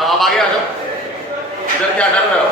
आप आगे आ जाओ, इधर क्या डर रहे हो?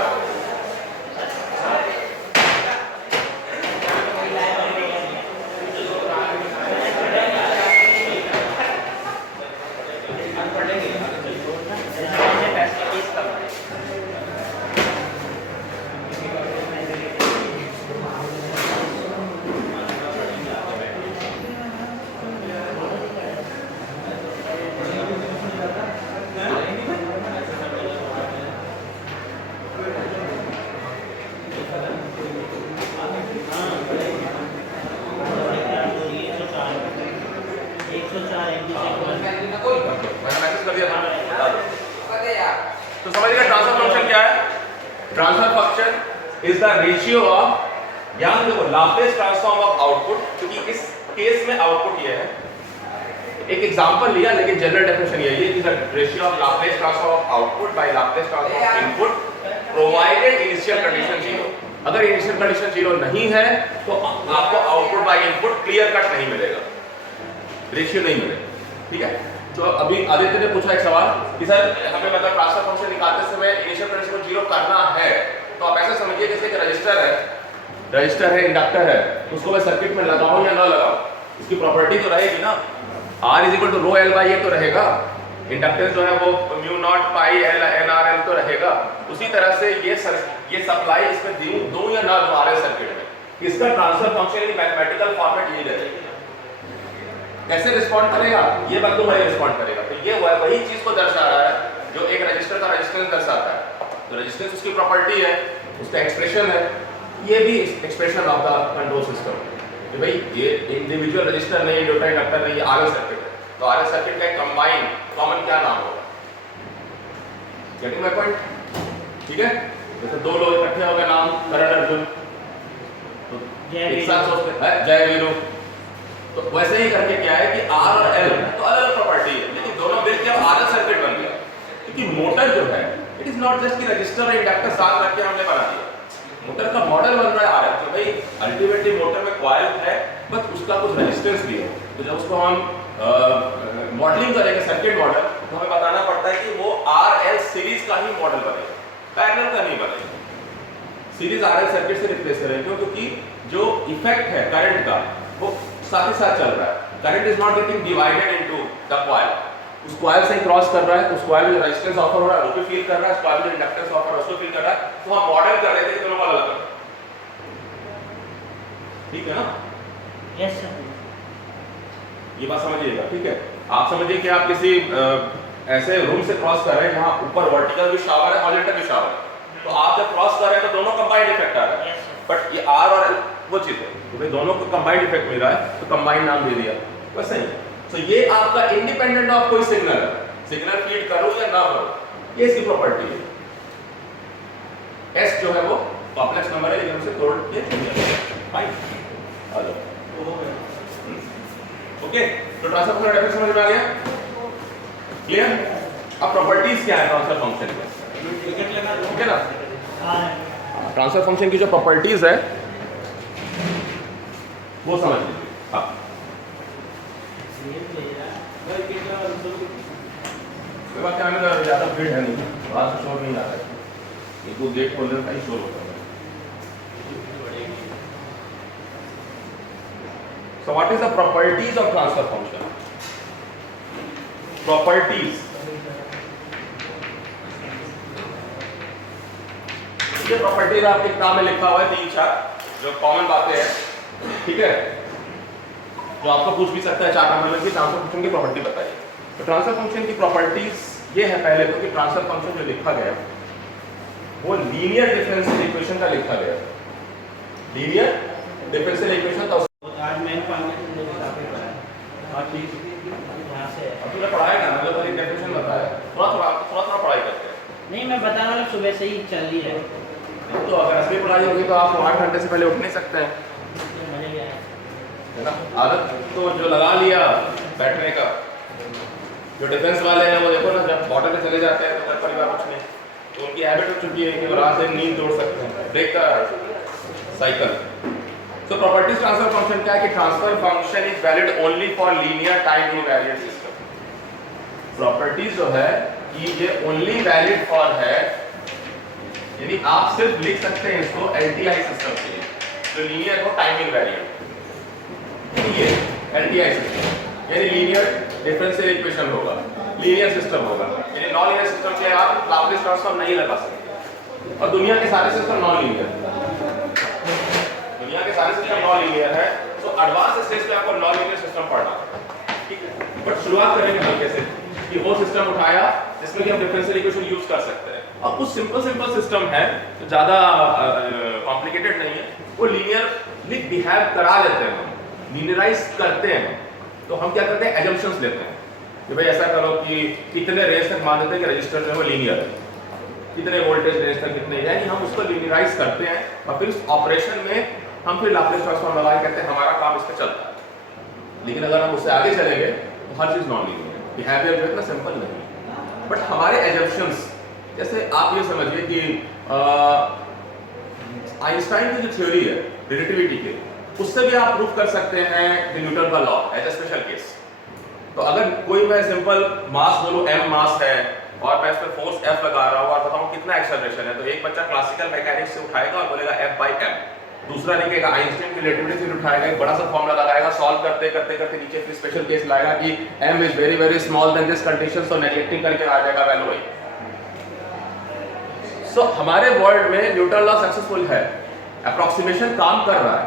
तो समझिएगा ट्रांसफर फंक्शन क्या है? Transfer function is the ratio of, यहां देखो लाप्लास ट्रांसफॉर्म ऑफ आउटपुट, क्योंकि इस केस में आउटपुट ये है, एक एग्जांपल लिया लेकिन जनरल डेफिनेशन यही है कि the ratio of Laplace transform of output by Laplace transform of input provided initial condition 0। अगर इनिशियल कंडीशन 0 नहीं है तो आपको output by input clear cut नहीं मिलेगा, रेशियो नहीं मिलेगा। ठीक है, तो अभी आदित्य ने पूछा एक सवाल कि सर हमें मतलब ट्रांसफर फंक्शन निकालते समय इनिशियल कंडीशन को 0 करना है, तो आप ऐसे समझिए जैसे एक रजिस्टर है, इंडक्टर है, उसको मैं सर्किट में लगाऊं या ना लगाऊं, इसकी प्रॉपर्टी तो रहेगी ना, R is equal to rho l by a तो रहेगा, इंडक्टेंस जो है वो mu naught pi l n r l तो रहेगा। उसी तरह से ये सप्लाई इसमें दूं या ना दूं आरएल सर्किट में, इसका transfer function in mathematical format यही रहेगा। कैसे रिस्पॉन्ड करेगा? ये बंदू वही रिस्पॉन्ड करेगा। तो ये वही चीज को दर्शा रहा है जो एक रजिस्टर का रेजिस्टेंस दर्शाता है। तो रेजिस्टेंस उसकी प्रॉपर्टी है, उसका एक्सप्रेशन है, ये भी expression of the control system कि भाई ये इंडिविजुअल रजिस्टर नहीं, इंडक्टर इंडक्टर नहीं, ये आरएल सर्किट है। तो आरएल सर्किट का कंबाइन कॉमन क्या नाम होगा? Getting my point? ठीक है, जैसे दो लोग इकट्ठे हो गए, नाम करण अर्जुन, तो एक साथ सोचते हैं जय वीरू, तो वैसे ही करके क्या है कि आर और एल तो अलग अलग प्रॉपर्टी है, लेकिन दोनों मिलकर आरएल सर्किट बन गया। क्योंकि मोटर जो है इट इज नॉट जस्ट कि रजिस्टर और इंडक्टर साथ रख के हमने बना दिया, मोटर का मॉडल बन रहा है आरएल। तो भाई अल्टीमेटली मोटर में कॉइल है, बस उसका कुछ रेजिस्टेंस भी है। तो जब उसको हम मॉडलिंग करेंगे सर्किट मॉडल, तो हमें बताना पड़ता है कि वो आरएल सीरीज का ही मॉडल बनेगा, पैरेलल का नहीं बनेगा। सीरीज आरएल सर्किट से रिप्लेस करेंगे क्योंकि जो इफेक्ट है करंट का वो साथ ही साथ चल रहा है। Current is not getting divided into the coil, उस कॉइल से क्रॉस कर रहा है, उस कॉइल में रेजिस्टेंस ऑफर हो रहा है उसको फील कर रहा है, उस कॉइल में इंडक्टेंस ऑफर है उसको फील कर रहा है। तो हम मॉडल कर रहे थे कि दोनों को अलग कर, ठीक है ना? यस सर, ये बात समझिएगा। ठीक है, आप समझिए कि आप किसी ऐसे रूम से क्रॉस कर रहे हैं जहां ऊपर वर्टिकल भी शावर है, हॉरिजॉन्टल भी शावर है, तो आप जब क्रॉस कर रहे हैं तो दोनों कंबाइंड इफेक्ट आ रहा है। बट ये आर और एल वो चीज है, तो भाई दोनों को कंबाइंड इफेक्ट मिल रहा है, तो कंबाइंड नाम दे दिया, बस सही। तो ये आपका इंडिपेंडेंट ऑफ कोई सिग्नल है, सिग्नल फीड करो या ना करो, ये इसकी प्रॉपर्टी है। एस जो है वो कॉम्प्लेक्स नंबर है, लेकिन उसे तोड़ के फाइन आ जाओ। ओके, तो ट्रांसफर फंक्शन डेफिनेशन समझ में आ गया? क्लियर? अब प्रॉपर्टीज क्या है ट्रांसफर फंक्शन की? ठीक है ना? ट्रांसफर फंक्शन की जो प्रॉपर्टीज है वो समझ लीजिए। हाँ, ज्यादा भीड़ है नहीं, बाहर से शोर नहीं आ रहा है, एक वो गेट खोलने का ही शोर होता है। So what is the properties of transfer function? Properties, ये प्रॉपर्टीज आपके किताब में लिखा हुआ है 3-4 जो कॉमन बातें हैं, ठीक है, जो आपको पूछ भी सकता है 4 नंबर में कि ट्रांसफर फंक्शन की प्रॉपर्टी बताइए। तो ट्रांसफर फंक्शन की प्रॉपर्टीज ये है पहले तो कि ट्रांसफर फंक्शन जो लिखा गया वो लीनियर डिफरेंशियल इक्वेशन का लिखा गया, लीनियर डिफरेंशियल इक्वेशन का। आज मैं तूने पढ़ाया ना, मतलब एक डेफिनेशन बताया, थोड़ा पढ़ाई करते हैं। नहीं, मैं बताना वाला सुबह से ही चल ही है। तो अगर असली पढ़ाई होगी तो आप 8 घंटे से पहले उठ नहीं सकते हैं, है ना? आदत तो जो लगा लिया बैठने का, जो डिफेंस वाले हैं वो देखो ना, जब बॉर्डर पे चले जाते हैं तो घर परिवार कुछ नहीं, तो उनकी हैबिट हो चुकी है कि वो रात दिन नींद तोड़ सकते हैं, ब्रेक द साइकिल। तो प्रॉपर्टीज ट्रांसफर फंक्शन क्या है कि transfer function is valid only for linear time invariant system. Properties जो है कि ये ओनली वैलिड फॉर है, यानी आप सिर्फ लिख सकते हैं इसको एलटीआई सिस्टम के लिए, जो लीनियर हो टाइमिंग वेरिएंट, ये एलटीआई सिस्टम यानी लीनियर डिफरेंशियल इक्वेशन होगा, लीनियर सिस्टम होगा, यानी नॉन लीनियर सिस्टम के आप लाप्लास ट्रांसफॉर्म नहीं लगा सकते। और दुनिया के सारे सिस्टम नॉन लीनियर, दुनिया के सारे सिस्टम नॉन लीनियर है, तो एडवांस स्टेज पे आपको नॉन लीनियर सिस्टम पढ़ना है, ठीक है। बट शुरुआत करेंगे हल्के से कि वो सिस्टम उठाया जिसमें कि हम डिफरेंशियल इक्वेशन यूज कर सकते हैं। और कुछ सिंपल सिस्टम है जो ज़्यादा कॉम्प्लिकेटेड नहीं है, वो लीनियरली बिहेव करा देते हैं, हम लीनियराइज करते हैं। तो हम क्या करते हैं, एजम्पशंस लेते हैं कि भाई ऐसा करो कि कितने रेंज तक मान देते हैं कि रजिस्टर जो है वो लीनियर है, कितने वोल्टेज रेंज तक कितने, यानी हम उसको लीनियराइज करते हैं और फिर उस ऑपरेशन में हम फिर लाप्लास ट्रांसफॉर्म लगा के कहते हैं हमारा काम इस पर चलता है। लेकिन अगर हम उससे आगे चलेंगे तो हर चीज़ नॉन लीनियर, बिहेवियर जो है इतना सिंपल नहीं। बट हमारे एजम्पशंस, जैसे आप ये समझिए कि आइंस्टाइन की जो थ्योरी है रिलेटिविटी के, उससे भी आप प्रूव कर सकते हैं न्यूटन का law as a special case. तो अगर कोई मैं सिंपल मास बोलूं m मास है और मैं इस पर फोर्स F लगा रहा हूं और बताऊं कितना एक्सेलरेशन है, तो एक बच्चा क्लासिकल मैकेनिक्स से उठाएगा और बोलेगा F/m, दूसरा लिखेगा आइंस्टाइन की रिलेटिविटी से उठाएगा, एक बड़ा सा फॉर्मूला लगाएगा, सॉल्व करते करते करते नीचे फिर स्पेशल केस लाएगा कि m is very very small then this condition, so neglecting करके आ जाएगा वैल्यू वही। सो हमारे वर्ल्ड में न्यूटन लॉ सक्सेसफुल है, अप्रोक्सीमेशन काम कर रहा है।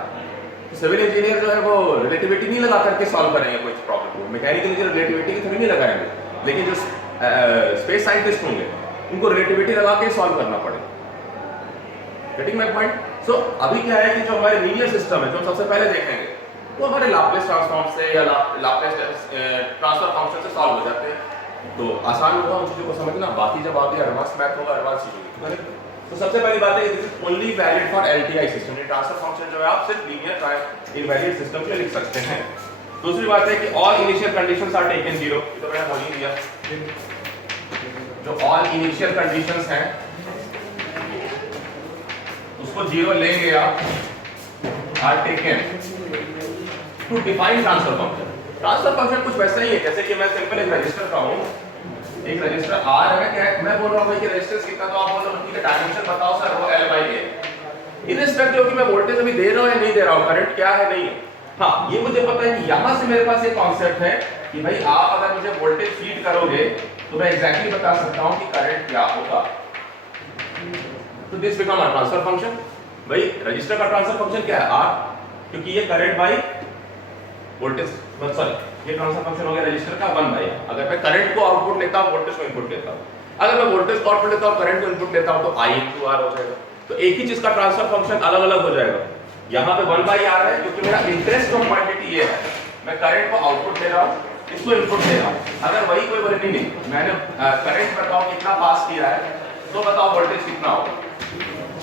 सिविल इंजीनियर जो है वो रिलेटिविटी नहीं लगा करके सॉल्व करेंगे कोई प्रॉब्लम को, मैकेनिकल इंजीनियर रिलेटिविटी की थ्योरी नहीं लगाएंगे, लेकिन जो स्पेस साइंटिस्ट होंगे उनको रिलेटिविटी लगा के सॉल्व करना पड़ेगा। Getting my point? सो अभी क्या है कि जो हमारे लीनियर सिस्टम है जो हम सबसे पहले देखेंगे वो हमारे लाप्लास ट्रांसफॉर्म से या लाप्लास ट्रांसफर फंक्शन से सॉल्व हो जाते हैं, तो आसान होगा उन चीज़ों को समझना। बाकी जब आगे एडवांस मैथ होगा, एडवांस चीज़ होगी। तो सबसे पहली बात है this is only valid for LTI system, ये ट्रांसफर फंक्शन जो है आप सिर्फ लीनियर इनवैलिड सिस्टम के लिए लिख सकते हैं। दूसरी बात है कि all initial conditions are taken zero, ये तो मैंने बोल ही दिया, जो ऑल इनिशियल कंडीशंस हैं उसको जीरो लेंगे आप, are taken to define transfer function. Transfer function कुछ वैसा ही है जैसे कि मैं सिंपल एक रजिस्टर का हूं, एक रजिस्टर R है, क्या मैं बोल रहा हूं भाई कि रेजिस्टेंस कितना, तो आप बोल रहे हो ठीक है डायमेंशन बताओ सर, वो L/A। इररिस्पेक्टिव कि मैं वोल्टेज अभी दे रहा हूं या नहीं दे रहा हूं, करंट क्या है नहीं है, हाँ ये मुझे पता है कि यहां से मेरे पास एक कांसेप्ट है कि भाई आप अगर मुझे वोल्टेज फीड करोगे तो मैं एग्जैक्टली बता सकता हूं कि करंट क्या होगा। तो this become a transfer function. भाई रजिस्टर का ट्रांसफर फंक्शन क्या है, R, क्योंकि ये करंट बाई वोल्टेज, सॉरी ये ट्रांसफर फंक्शन हो गया रजिस्टर का 1/r। अगर मैं करंट को आउटपुट लेता हूं, वोल्टेज को इनपुट लेता हूं, अगर मैं वोल्टेज को आउटपुट लेता हूं, करंट को इनपुट लेता हूं, तो I/R हो जाएगा। तो एक ही चीज का ट्रांसफर फंक्शन अलग अलग हो जाएगा। यहाँ पे 1/r है क्योंकि मेरा इंटरेस्ट ऑफ क्वांटिटी ये है, मैं करंट को आउटपुट दे रहा हूँ, इसको इनपुट दे रहा हूँ। अगर वही कोई बोले नहीं मैंने करंट बताओ कितना पास किया है, तो बताओ वोल्टेज कितना होगा,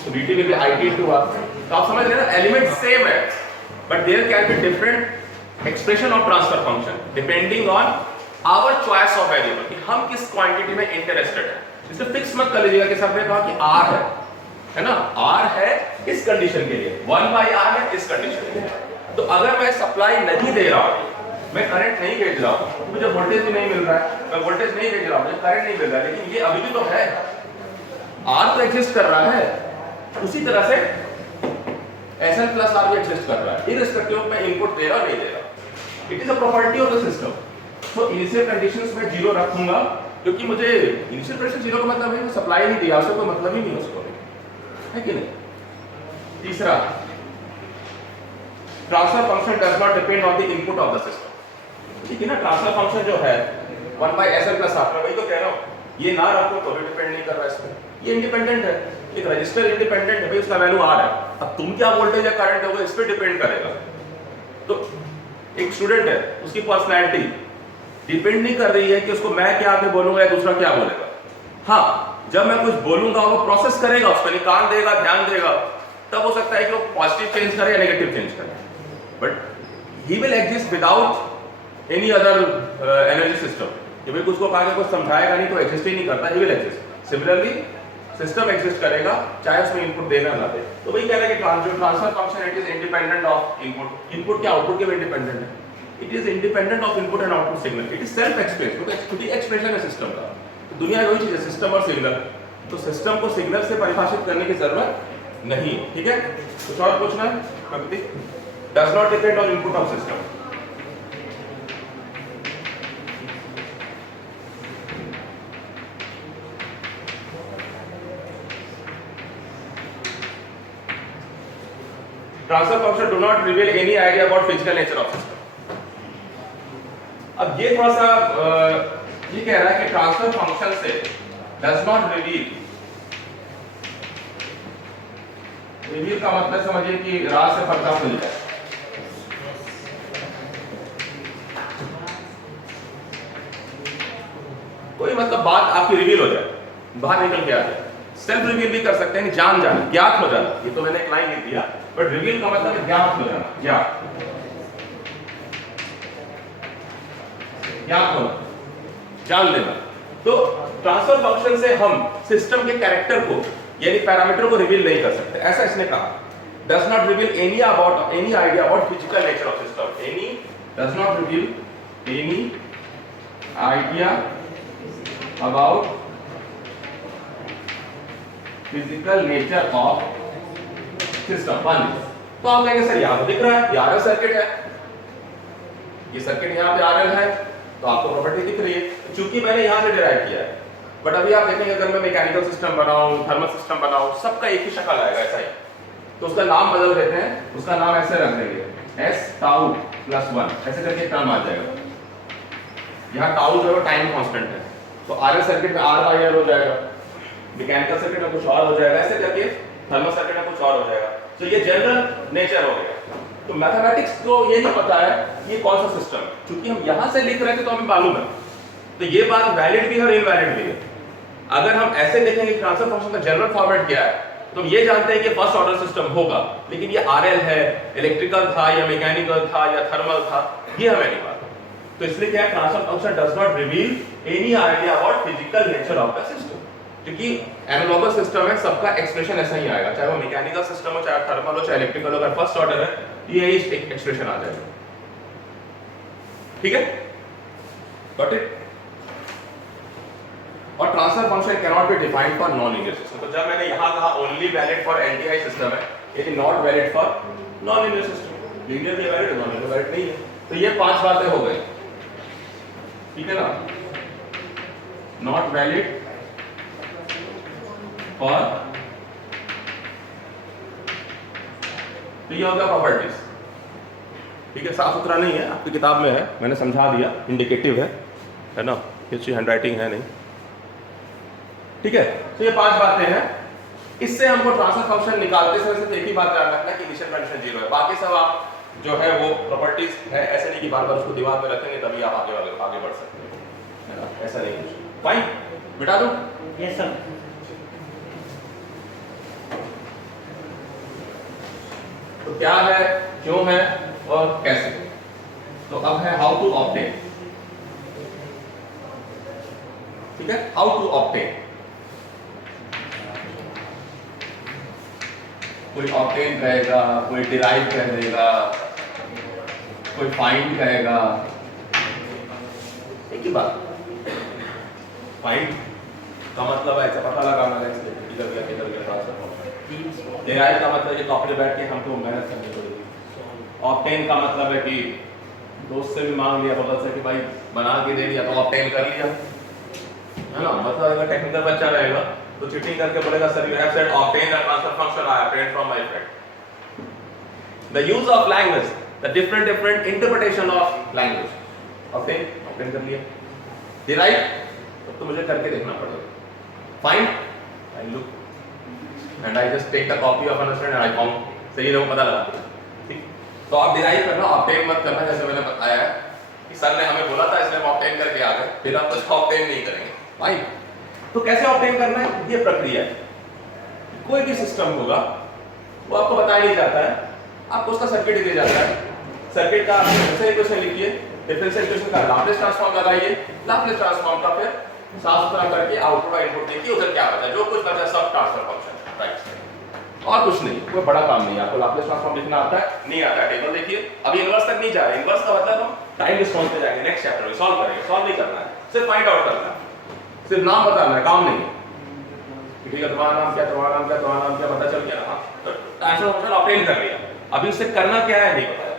तो VT विल बी IT/R। तो आप समझ रहे हैं ना, एलिमेंट सेम है but there can be different expression of transfer function depending on our choice of variable, कि हम किस क्वांटिटी में इंटरेस्टेड है। इसे फिक्स मत कर लीजिएगा कि सर ने कहा कि R है ना, R है इस कंडीशन के लिए, 1/r है इस कंडीशन के लिए। तो अगर मैं सप्लाई नहीं दे रहा हूं, मैं करंट नहीं भेज रहा हूं, मुझे वोल्टेज भी नहीं मिल रहा है, मैं वोल्टेज नहीं भेज रहा हूं, मुझे करंट नहीं मिल रहा है, लेकिन ये अभी भी तो है, R तो एग्जिस्ट कर रहा है, उसी तरह से SN+R भी एग्जिस्ट कर रहा है, इररिस्पेक्टिव मैं इनपुट दे रहा नहीं दे रहा। It is a property of the system. तो इनिशियल कंडीशंस में जीरो रखूंगा क्योंकि मुझे इनिशियल कंडीशन जीरो का मतलब है कि सप्लाई नहीं दिया, उसका कोई मतलब ही नहीं उसको, है कि नहीं। तीसरा, transfer function does not depend on the input of the system. ठीक है ना, ट्रांसफर फंक्शन जो है 1/SN+R, मैं वही तो कह रहा हूं, ये ना रखो तो भी डिपेंड नहीं कर रहा इसमें, ये इंडिपेंडेंट है। एक रजिस्टर इंडिपेंडेंट है भाई, उसका वैल्यू R है, अब तुम क्या वोल्टेज या करंट होगा इस पे डिपेंड करेगा। तो एक स्टूडेंट है, उसकी पर्सनैलिटी डिपेंड नहीं कर रही है कि उसको मैं क्या आके बोलूंगा या दूसरा क्या बोलेगा। हाँ, जब मैं कुछ बोलूंगा वो प्रोसेस करेगा, उस पर कान देगा, ध्यान देगा, तब हो सकता है कि वो पॉजिटिव चेंज करे या नेगेटिव चेंज करे, but he will exist without any other energy system. कि भाई कुछ को कहा कुछ समझाएगा नहीं तो एग्जिस्ट ही नहीं करता, he will exist. Similarly system exist करेगा चाहे उसमें इनपुट देना ना दे। तो वही कह रहा है कि जो transfer function it is independent of input. Input क्या आउटपुट के भी इंडिपेंडेंट है, it is independent of input and output signal, it is self express, क्योंकि खुद ही एक्सप्रेशन है सिस्टम का। दुनिया में वही चीज है, सिस्टम और सिग्नल। तो सिस्टम को सिग्नल से परिभाषित करने की जरूरत नहीं, ठीक है। कुछ और पूछना है? प्रकृति does not depend on input of system. Transfer function do not reveal any idea about physical nature of system. अब ये थोड़ा सा ये कह रहा है कि ट्रांसफर फंक्शन से डज नॉट रिवील, रिवील का मतलब समझिए कि राज से पर्दा खुल जाए। कोई मतलब बात आपकी रिवील हो जाए, बाहर निकल के आ जाए। सेल्फ रिवील भी कर सकते हैं, जान जाना, ज्ञात हो जाना। ये तो मैंने एक लाइन लिख दिया, बट रिवील का मतलब है ज्ञात हो जाना, ज्ञात हो, जान लेना। तो ट्रांसफर फंक्शन से हम सिस्टम के कैरेक्टर को यानी पैरामीटर को रिवील नहीं कर सकते, ऐसा इसने कहा। Does not reveal any about any idea about physical nature of system. Any does not reveal any idea about physical nature of system. तो आप कहेंगे सर यहां तो दिख रहा है, ये आरएल सर्किट है, ये सर्किट यहां पे आरएल है, तो आपको प्रॉपर्टी दिख रही है क्योंकि मैंने यहां से डिराइव किया है। बट अभी आप देखेंगे अगर मैं मैकेनिकल सिस्टम बनाऊं, थर्मल सिस्टम बनाऊं, सबका एक ही शक्ल आएगा, ऐसा ही। तो उसका नाम बदल देते हैं, उसका नाम ऐसे रख देंगे s tau + 1, ऐसे करके टर्म आ जाएगा। यहाँ टाउ जो है टाइम कांस्टेंट है, तो आरएल सर्किट में r बाई l हो जाएगा, मैकेनिकल सर्किट में कुछ और हो जाएगा, ऐसे करके थर्मल सर्किट में कुछ और हो जाएगा। तो ये जनरल नेचर हो गया। तो मैथमेटिक्स को ये नहीं पता है ये कौन सा सिस्टम है, क्योंकि हम यहां से लिख रहे थे तो हमें मालूम है। तो ये बात वैलिड भी है और इनवैलिड भी है। अगर हम ऐसे देखेंगे ट्रांसफर फंक्शन का जनरल फॉर्मेट क्या है, तो हम ये जानते हैं कि फर्स्ट ऑर्डर सिस्टम होगा, लेकिन ये आरएल है, इलेक्ट्रिकल था या मैकेनिकल था या थर्मल था, ये हमें नहीं पता। तो इसलिए क्या है, transfer function does not reveal any idea about physical nature of the system. क्योंकि एनालॉगस सिस्टम है, सबका एक्सप्रेशन ऐसा ही आएगा, चाहे वो मैकेनिकल सिस्टम हो, चाहे थर्मल हो, चाहे इलेक्ट्रिकल हो। अगर फर्स्ट ऑर्डर है ये एक्सप्रेशन आ जाएगा, ठीक है, गॉट इट। और transfer function can not be defined for non linear system. तो जब मैंने यहां कहा only valid for LTI system है, ये not valid for non linear system. Linear भी वैलिड है, नॉन लीनियर वैलिड नहीं है। तो ये 5 बातें हो गई, ठीक है ना। नॉट वैलिड फॉर, तो ये हो गया प्रॉपर्टीज, ठीक है। साफ सुथरा नहीं है, आपकी किताब में है, मैंने समझा दिया, इंडिकेटिव है ना, किसी हैंडराइटिंग है नहीं, ठीक है। तो ये 5 बातें हैं। इससे हमको ट्रांसफर फंक्शन निकालते समय सिर्फ एक ही बात ध्यान रखना कि इनिशियल कंडीशन 0 है, बाकी सब आप जो है वो प्रॉपर्टीज है। ऐसे नहीं कि बार बार उसको दिमाग में रखेंगे तभी आप आगे बढ़ सकते हैं, है ना, ऐसा नहीं कुछ। फाइन, बिठा दूं? Yes sir. तो क्या है, क्यों है और कैसे। तो अब है हाउ टू ऑब्टेन, ठीक है, हाउ टू ऑब्टेन। कोई ऑब्टेन कहेगा, कोई डिराइव कह देगा, कोई फाइंड कहेगा, एक ही बात। फाइंड का मतलब है पता लगाना है किधर गया ट्रांसफर फंक्शन। डिराइव का मतलब ये टॉपिक बैठ के हमको मेहनत करनी पड़ेगी। ऑब्टेन का मतलब है कि दोस्त से भी मांग लिया, बगल से कि भाई बना के दे दिया तो ऑब्टेन कर लिया, है ना। मतलब अगर टेक्निकल बच्चा रहेगा तो चीटिंग करके बोलेगा sir you have said obtain the transfer function I obtain from my friend. The use of language, the different interpretation of language. Obtain कर लिया। डिराइव तो मुझे करके देखना पड़ेगा। Find, I look and I just take the copy of understand and I found, सही लोगों को पता लगा, ठीक। तो आप डिराइव करना, ऑब्टेन मत करना। जैसे मैंने बताया है कि सर ने हमें बोला था इसलिए हम ऑब्टेन करके आ गए, फिर आप कुछ ऑब्टेन नहीं करेंगे। फाइन, तो कैसे ऑब्टेन करना है, ये प्रक्रिया है। कोई भी सिस्टम होगा वो आपको बताया नहीं जाता है, आपको उसका सर्किट दिया जाता है। सर्किट का डिफरेंशियल इक्वेशन लिखिए, डिफरेंशियल इक्वेशन का लाप्लास ट्रांसफॉर्म लगाइए, लाप्लास ट्रांसफॉर्म का फिर साफ सुथरा करके आउटपुट और इनपुट देखिए उधर क्या बचा, जो कुछ बचा सब ट्रांसफर फंक्शन, राइट। और कुछ नहीं, कोई बड़ा काम नहीं है। आपको लाप्लास ट्रांसफॉर्म लिखना आता है, नहीं आता है, टेबल देखिए। अभी इनवर्स तक नहीं जा रहे, इनवर्स का मतलब हम टाइम रिस्पांस पे जाएंगे, नेक्स्ट चैप्टर में सॉल्व करेंगे। सॉल्व नहीं करना है, सिर्फ फाइंड आउट करना है। सिर्फ नाम बताना है, काम नहीं है कि ठीक है तुम्हारा नाम क्या, तुम्हारा नाम क्या, तुम्हारा नाम क्या, पता चल गया। हाँ, तो ट्रांसफर फंक्शन ऑब्टेन कर लिया, अभी उससे करना क्या है नहीं बताया।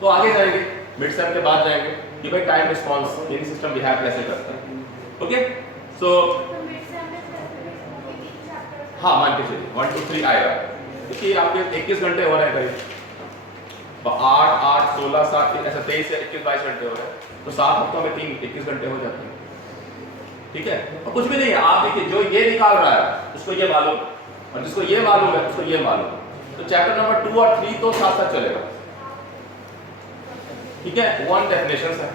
तो आगे जाएंगे, मिड सेम के बाद जाएंगे कि भाई टाइम रिस्पांस इन सिस्टम बिहेव कैसे करता है। ओके, सो हाँ मान के चलिए 1 2 3 आएगा। देखिए आपके 21 घंटे हो रहे हैं करीब, 8 8 16 7 ऐसा 23 या 21 22 घंटे हो रहे हैं, तो 7 हफ्तों में 3 21 घंटे हो जाते हैं। ठीक है, और कुछ भी नहीं है, आप देखिए जो ये निकाल रहा है उसको ये मालूम है, और जिसको ये मालूम है उसको ये मालूम है। तो चैप्टर नंबर 2 और 3 तो साथ साथ चलेगा। ठीक है, वन डेफिनेशन है,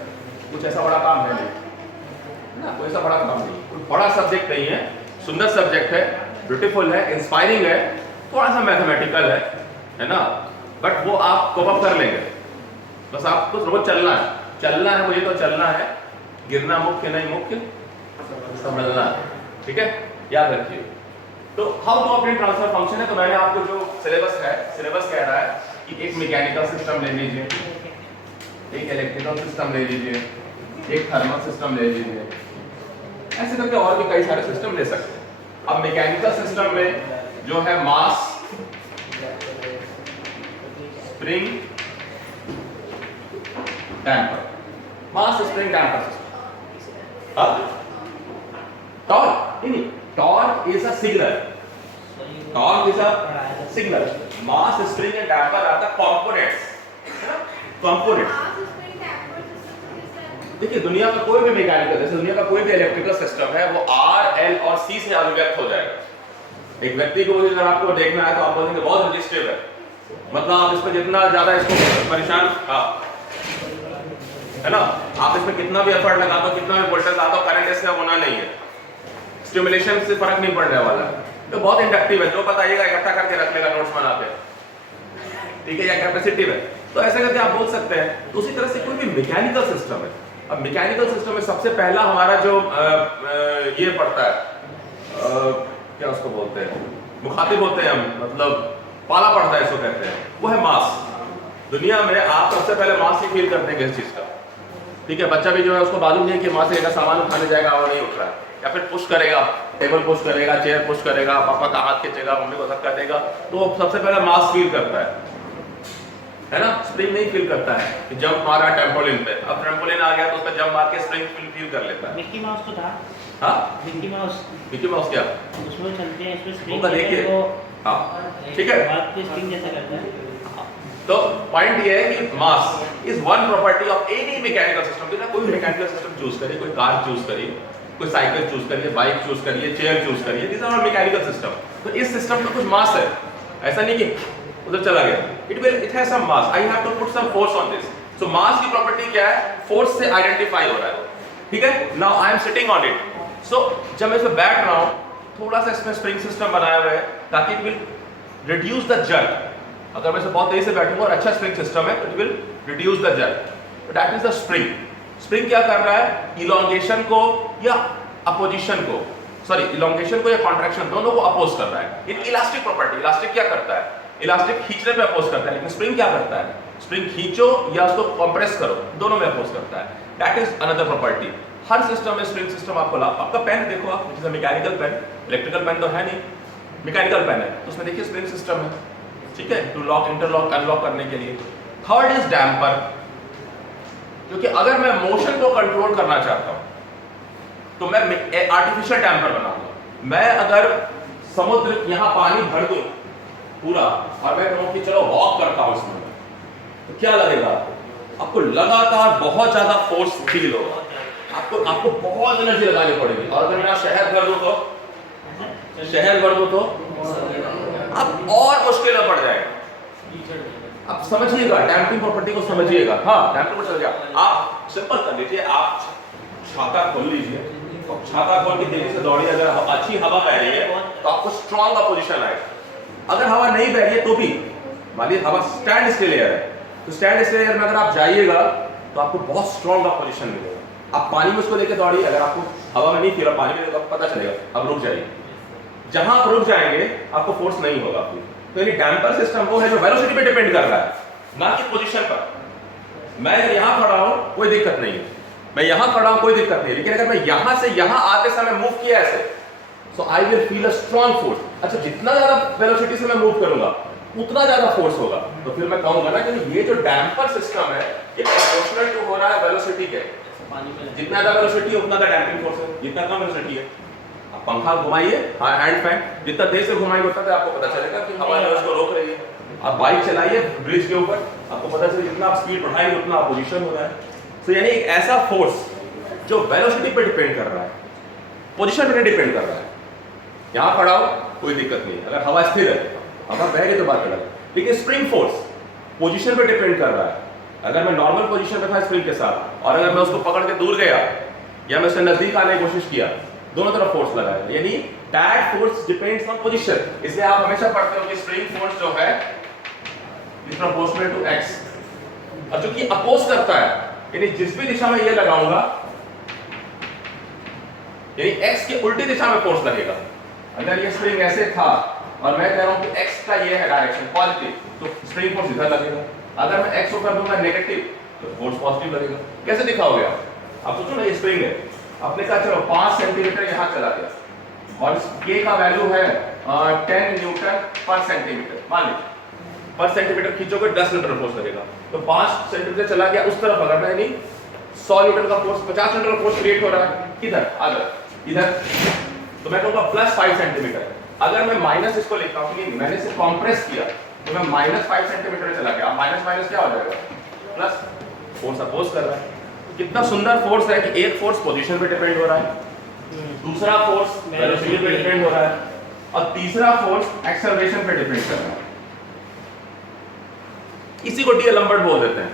कुछ ऐसा बड़ा काम है नहीं ना, कोई ऐसा बड़ा काम नहीं, कोई बड़ा सब्जेक्ट नहीं है, सुंदर सब्जेक्ट है, ब्यूटीफुल है, इंस्पायरिंग है, थोड़ा सा मैथमेटिकल है ना, बट वो आप कोप अप कर लेंगे। बस आपको रोज चलना है, मुझे तो चलना है, गिरना मुख्य नहीं, मुख्य समझना। ठीक है, याद रखिए। तो how to obtain transfer function है, तो मैंने आपको जो सिलेबस है, सिलेबस कह रहा है कि एक मैकेनिकल सिस्टम ले लीजिए, एक इलेक्ट्रिकल सिस्टम ले लीजिए, एक थर्मल सिस्टम ले लीजिए, ऐसे करके और भी कई सारे सिस्टम ले सकते हैं। अब मैकेनिकल सिस्टम में जो है mass, spring, damper, mass spring damper system. Torque नहीं, torque is a signal, torque is a signal, mass spring and damper are the components, है ना, कंपोनेंट्स। देखिए दुनिया का कोई भी मैकेनिकल, जैसे दुनिया का कोई भी इलेक्ट्रिकल सिस्टम है, वो आर, एल और सी से अभिव्यक्त हो जाएगा। एक व्यक्ति को अगर आपको देखना है तो आप बोलेंगे बहुत रजिस्टिव है, मतलब आप इसमें जितना ज्यादा इसको परेशान, हाँ है ना, आप इसमें कितना भी एफर्ट लगा दो, कितना भी वोल्टेज लगा दो, करंट इससे होना नहीं है, स्टिमुलेशन से फर्क नहीं पड़ने वाला। तो बहुत इंडक्टिव है, जो बताइएगा इकट्ठा करके रख लेगा नोट्स बना के, ठीक है, या कैपेसिटिव है, तो ऐसे करके आप बोल सकते हैं। तो उसी तरह से कोई भी मैकेनिकल सिस्टम है, अब मैकेनिकल सिस्टम में सबसे पहला हमारा जो ये पड़ता है, क्या उसको बोलते हैं, मुखातिब होते हैं हम, मतलब पाला पड़ता है, इसको कहते हैं, वो है मास। दुनिया में आप सबसे पहले मास ही फील करते हैं किस चीज का। ठीक है, बच्चा भी जो है उसको मालूम नहीं है कि मास का सामान उठाने जाएगा और नहीं उठ रहा है, या फिर पुश करेगा, टेबल पुश करेगा, चेयर पुश करेगा, पापा का हाथ खींचेगा, मम्मी को धक्का देगा, तो सबसे पहले मास फील करता है ना। स्प्रिंग नहीं फील करता है कि जंप मारा ट्रैम्पोलिन पे, अब ट्रैम्पोलिन आ गया तो उस पे जंप मार के स्प्रिंग फील कर लेता है। मिक्की माउस तो था, हाँ मिक्की माउस क्या उसमें चलते हैं, इसमें स्प्रिंग होगा, देखिए वो, हाँ ठीक है, बात की स्प्रिंग जैसा करता है। तो पॉइंट ये है कि mass is one property of any mechanical system. तो कोई मैकेनिकल सिस्टम चूज करिए, कोई कार चूज करिए, कोई साइकिल चूज करिए, बाइक चूज करिए, चेयर चूज करिए, दिस आर मैकेनिकल सिस्टम। तो इस सिस्टम में कुछ मास है, ऐसा नहीं कि उधर चला गया, it has some mass, I have to put some force on this. So mass की प्रॉपर्टी क्या है, फोर्स से आइडेंटिफाई हो रहा है। ठीक है, now I am sitting on it, so जब मैं इस पे बैठ रहा हूं, थोड़ा सा इसमें स्प्रिंग सिस्टम बनाया हुआ है ताकि it will reduce the jerk. अगर मैं इसे बहुत तेजी से बैठूंगा और अच्छा स्प्रिंग सिस्टम है, it will reduce the jerk, that is the spring. Spring क्या कर रहा है, इलोंगेशन को या अपोजिशन को, सॉरी इलोंगेशन को या कॉन्ट्रैक्शन, दोनों को अपोज कर रहा है। इन इलास्टिक प्रॉपर्टी, इलास्टिक क्या करता है, इलास्टिक खींचने पे अपोज करता है, लेकिन स्प्रिंग क्या करता है, स्प्रिंग खींचो या उसको कंप्रेस करो, दोनों में अपोज करता है। That is another property. Her system में स्प्रिंग सिस्टम आपको आपका पेन देखो आप, जैसे मैकेनिकल पेन, इलेक्ट्रिकल पेन तो है नहीं, मैकेनिकल पेन है, तो उसमें देखिए स्प्रिंग सिस्टम है, ठीक है, टू लॉक, इंटरलॉक, अनलॉक करने के लिए। थर्ड इज डैम्पर, क्योंकि अगर मैं मोशन को कंट्रोल करना चाहता हूं तो मैं आर्टिफिशियल डैम्पर बनाऊंगा। मैं अगर समुद्र यहां पानी भर दूं पूरा और मैं कहूं कि चलो वॉक करता हूं इसमें, तो क्या लगेगा आपको लगातार बहुत ज्यादा फोर्स फील होगा, आपको बहुत एनर्जी लगानी पड़ेगी। और अगर मैं शहर भर दूं तो अब और मुश्किल में पड़ जाएगा। अब समझिएगा, डैम्पिंग प्रॉपर्टी को समझिएगा। हाँ, डैम्पिंग को समझिएगा। आप सिंपल कर लीजिए, आप छाता खोल लीजिए, छाता खोल के तेजी से दौड़िए, अगर अच्छी हवा बह रही है तो आपको स्ट्रॉन्ग अपोजिशन आएगा। अगर हवा नहीं बह रही है तो भी, मान लीजिए हवा स्टैंड स्टिल एयर है, तो स्टैंड स्टिल एयर में अगर आप जाइएगा तो आपको बहुत स्ट्रॉन्ग अपोजिशन मिलेगा। आप पानी में उसको लेके दौड़िए, अगर आपको हवा में नहीं फिर पानी में तो पता चलेगा, अब रुक जाइए। जहां आप रुक जाएंगे आपको फोर्स नहीं होगा आपकी। तो ये डैम्पर सिस्टम वो है जो वेलोसिटी पे डिपेंड कर रहा है, ना कि पोजीशन पर। मैं अगर यहां खड़ा हूं कोई दिक्कत नहीं है, मैं यहां खड़ा हूं कोई दिक्कत नहीं, लेकिन अगर मैं यहां से यहां आते समय मूव किया ऐसे, so I will feel a strong force. अच्छा, जितना ज्यादा वेलोसिटी से मैं मूव करूंगा उतना ज्यादा फोर्स होगा, तो फिर मैं कहूंगा ना कि ये जो डैम्पर सिस्टम है ये प्रोपोर्शनल टू हो रहा है वेलोसिटी के। पानी में जितना ज्यादा वेलोसिटी है उतना ज्यादा डैम्पिंग फोर्स है, जितना कम वेलोसिटी है। आप पंखा घुमाइए, हैंड फैन जितना तेज से घुमाएंगे उतना तो आपको पता चलेगा कि हवा जो है उसको रोक रही है। आप बाइक चलाइए ब्रिज के ऊपर, आपको पता चले जितना आप स्पीड बढ़ाएंगे उतना अपोजिशन हो रहा है। तो यानी एक ऐसा फोर्स जो वेलोसिटी पे डिपेंड कर रहा है, पोजीशन पे डिपेंड कर रहा है। यहां खड़ा हो कोई दिक्कत नहीं, अगर हवा स्थिर है, हवा बह गई तो बात अलग है, लेकिन स्प्रिंग फोर्स पोजीशन पे डिपेंड कर रहा है। अगर मैं नॉर्मल पोजीशन पे था स्प्रिंग के साथ और अगर मैं उसको पकड़ के दूर गया या मैं उससे नजदीक आने की कोशिश किया, दोनों तरफ फोर्स लगा है, यानी that force depends on position. इसलिए आप हमेशा पढ़ते हो कि स्प्रिंग फोर्स जो है इज प्रोपोर्शनल टू x, और जो कि अपोज करता है, यानी जिस भी दिशा में ये लगाऊंगा यानी x के उल्टी दिशा में फोर्स लगेगा। अगर ये स्प्रिंग ऐसे था और मैं कह रहा हूं कि x का ये है डायरेक्शन पॉजिटिव, तो स्प्रिंग फोर्स इधर लगेगा। अगर मैं x को कर दूंगा नेगेटिव तो फोर्स पॉजिटिव लगेगा। कैसे दिखाओगे आप सोचो ना, ये स्प्रिंग है, आपने कहा चलो 5 सेंटीमीटर यहां चला गया और इस k का वैल्यू है 10 न्यूटन पर सेंटीमीटर, मान लीजिए पर सेंटीमीटर खींचोगे 10 न्यूटन फोर्स लगेगा, तो 5 सेंटीमीटर चला गया उस तरफ, अगर मैं नहीं 100 न्यूटन का फोर्स 50 न्यूटन का फोर्स क्रिएट हो रहा है किधर, अगर इधर, तो मैं कहूंगा +5 सेंटीमीटर। अगर मैं माइनस इसको लिखता हूं कि मैंने इसे कंप्रेस किया तो मैं -5 सेंटीमीटर चला गया, माइनस माइनस क्या हो जाएगा प्लस, फोर्स अपोज कर रहा है। कितना सुंदर फोर्स है कि एक फोर्स पोजीशन पे डिपेंड हो रहा है, दूसरा फोर्स वेलोसिटी पे डिपेंड हो रहा है, और तीसरा फोर्स एक्सेलरेशन पे डिपेंड कर रहा है। इसी को डी एलम्बर्ट बोल देते हैं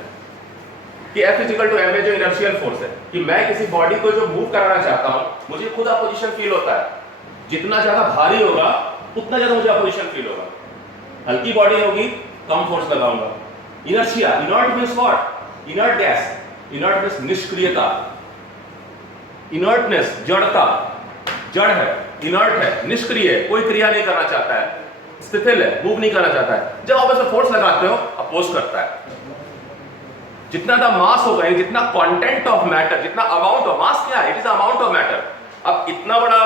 कि F = ma जो इनर्शियल फोर्स है, कि मैं किसी बॉडी को जो मूव कराना चाहता हूं, मुझे खुद अपोजिशन फील होता है। जितना ज्यादा भारी होगा उतना ज्यादा मुझे अपोजिशन फील होगा। हल्की बॉडी होगी कम फोर्स लगाऊंगा। Inertia, inert means what, inert gas, inert means निष्क्रियता, इनर्टनेस जड़ता, जड़ है, इनर्ट है, निष्क्रिय है, कोई क्रिया नहीं करना चाहता है, स्थितिल है, मूव नहीं करना चाहता है। जब आप ऐसे फोर्स लगाते हो अपोज करता है। जितना द मास होगा, जितना कंटेंट ऑफ मैटर, जितना अमाउंट ऑफ मास क्या है, it is amount of matter. अब इतना बड़ा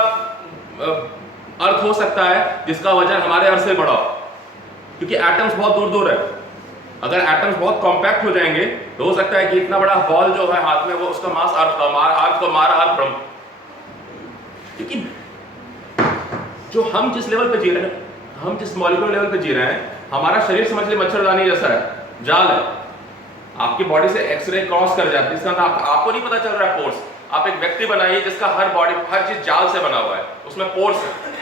अर्थ हो सकता है जिसका वजन हमारे अर्थ से बड़ा हो, क्योंकि एटम्स बहुत दूर दूर है। अगर एटम्स बहुत कॉम्पैक्ट हो जाएंगे तो हो सकता है कि इतना बड़ा बॉल जो है हाथ में, वो उसका मास अर्थ को मारा अर्थ ब्रह्म। क्योंकि जो हम जिस लेवल पे जी रहे हैं, हम जिस मॉलिक्यूलर लेवल पे जी रहे हैं, हमारा शरीर समझ ले मच्छरदानी जैसा है, जाल है। आपकी बॉडी से एक्सरे क्रॉस कर जाती है, इसका आपको नहीं पता चल रहा है पोर्स। आप एक व्यक्ति बनाइए जिसका हर चीज जाल से बना हुआ है, उसमें पोर्स है।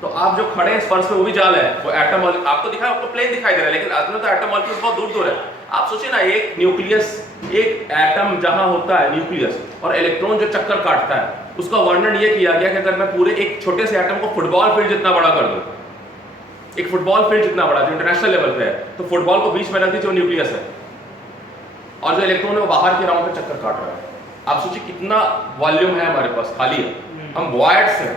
तो आप जो खड़े हैं स्पर्श पे वो भी जाल है, वो एटम मॉलिक्यूल आपको दिखा, आपको प्लेन दिखाई दे रहा है, लेकिन असल में तो एटम मॉलिक्यूल्स बहुत दूर दूर है। आप सोचिए ना, एक न्यूक्लियस, एक एटम जहां होता है न्यूक्लियस, और इलेक्ट्रॉन जो चक्कर काटता है, उसका वर्णन ये किया गया कि अगर मैं पूरे एक छोटे से एटम को फुटबॉल फील्ड जितना बड़ा कर दूं, एक फुटबॉल फील्ड जितना बड़ा जो इंटरनेशनल लेवल पे है, तो फुटबॉल को बीच में रख दीजिए, वो न्यूक्लियस है, और जो इलेक्ट्रॉन है वो बाहर के राउंड पे चक्कर काट रहा है। आप सोचिए कितना वॉल्यूम है हमारे पास, खाली है, हम वॉइड्स हैं।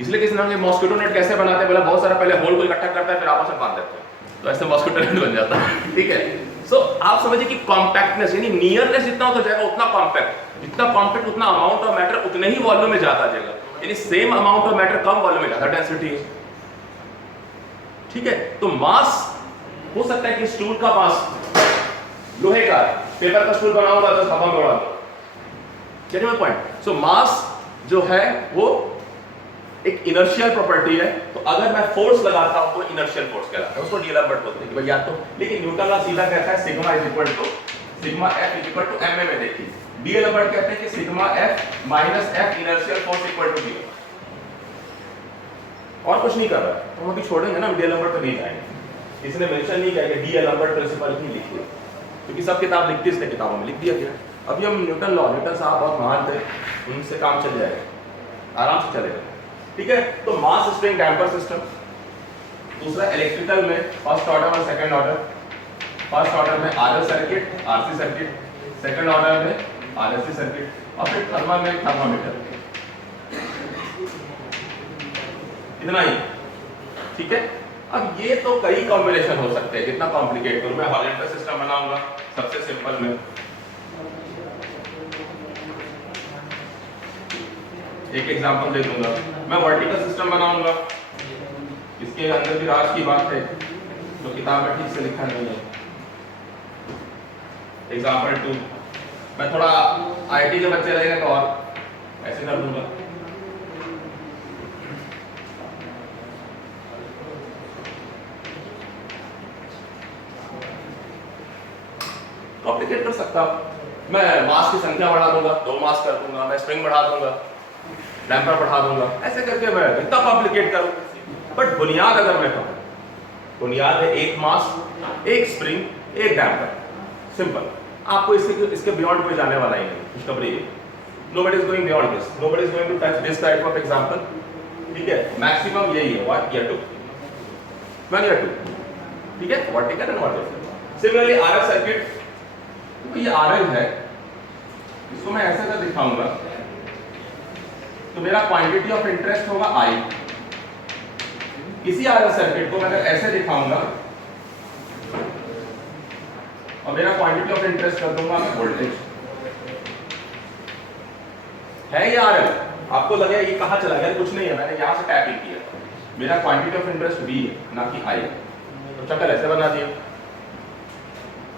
इसलिए किसी ने मॉस्किटो नेट कैसे बनाते हैं, बोला बहुत सारा पहले होल को इकट्ठा करता है फिर आपस में बांध देते हैं, तो ऐसे मॉस्किटो नेट बन जाता है। ठीक है, सो आप समझिए कि कॉम्पैक्टनेस, यानी नियरनेस जितना हो जाएगा उतना कॉम्पैक्ट, जितना कॉम्पैक्ट उतना अमाउंट ऑफ मैटर उतने ही वॉल्यूम में जाता जाएगा, यानी same amount of matter come volume में, ज्यादा डेंसिटी है। ठीक है, तो मास हो सकता है कि स्टूल का मास लोहे का, पेपर का स्टूल बनाऊंगा तो हवा में उड़ा दो, चलिए पॉइंट। सो मास जो है वो एक इनर्शियल प्रॉपर्टी है, तो अगर मैं फोर्स लगाता हूं तो इनर्शियल फोर्स कहलाता है, उसको डी एलम्बर्ट बोलते हैं भैया। तो लेकिन न्यूटन का सीधा कहता है सिग्मा F = ma में। देखिए डी एलम्बर्ट कहते हैं कि sigma F - F inertial force = 0, और कुछ नहीं कर रहा है। तो हम अभी छोड़ेंगे ना, डी एलम्बर्ट पे नहीं जाएंगे। इसने मेंशन नहीं किया कि डी एलम्बर्ट प्रिंसिपल ही लिखिए, क्योंकि सब किताब लिखती है, इसने किताबों में लिख दिया गया। अभी हम न्यूटन साहब बहुत महान थे, उनसे काम चल जाएगा, आराम से चलेगा। ठीक है, तो मास स्प्रिंग डैम्पर सिस्टम। दूसरा इलेक्ट्रिकल में फर्स्ट ऑर्डर और सेकंड ऑर्डर। फर्स्ट ऑर्डर में RL circuit, RC circuit, second order में RLC सर्किट, और फिर थर्मल में थर्मामीटर। इतना ही, ठीक है। अब ये तो कई कॉम्बिनेशन हो सकते हैं, कितना कॉम्प्लिकेट करूं मैं। हॉलैंडर सिस्टम बनाऊंगा सबसे सिंपल में, एक एग्जांपल दे दूंगा, मैं वर्टिकल सिस्टम बनाऊंगा, इसके अंदर भी राज की बात है तो किताब में ठीक से लिखा नहीं है। एग्जांपल 2, मैं थोड़ा आईटी के बच्चे रहेंगे तो और ऐसे कर दूंगा। कॉम्प्लिकेट कर सकता हूं, मैं मास की संख्या बढ़ा दूंगा, 2 मास कर दूंगा, मैं स्प्रिंग बढ़ा दूंगा, डैम्पर बढ़ा दूंगा, ऐसे करके मैं इतना कॉम्प्लिकेट करूं। बट बुनियाद अगर मैं कहूं, बुनियाद है 1 मास, 1 स्प्रिंग, 1 डैम्पर, सिंपल। आपको इसके बियॉन्ड कोई जाने वाला ही नहीं, खुशखबरी है। Nobody is going beyond this, nobody is going to touch this type of example, ठीक है। मैक्सिमम यही है 1 या 2, 1 या 2, ठीक है, vertical and vertical. Similarly RF circuit, तो ये आरएल है, इसको मैं ऐसे कर दिखाऊंगा तो मेरा क्वांटिटी ऑफ इंटरेस्ट होगा I। इसी आरएल सर्किट को मैं अगर ऐसे दिखाऊंगा और मेरा क्वांटिटी ऑफ इंटरेस्ट कर दूंगा मैं वोल्टेज, है ये आरएल। आपको लगे ये कहां चला गया, कुछ नहीं है, मैंने यहां से टैपिंग किया, मेरा क्वांटिटी ऑफ इंटरेस्ट V है ना कि I। तो चक्कर ऐसे बना दिया,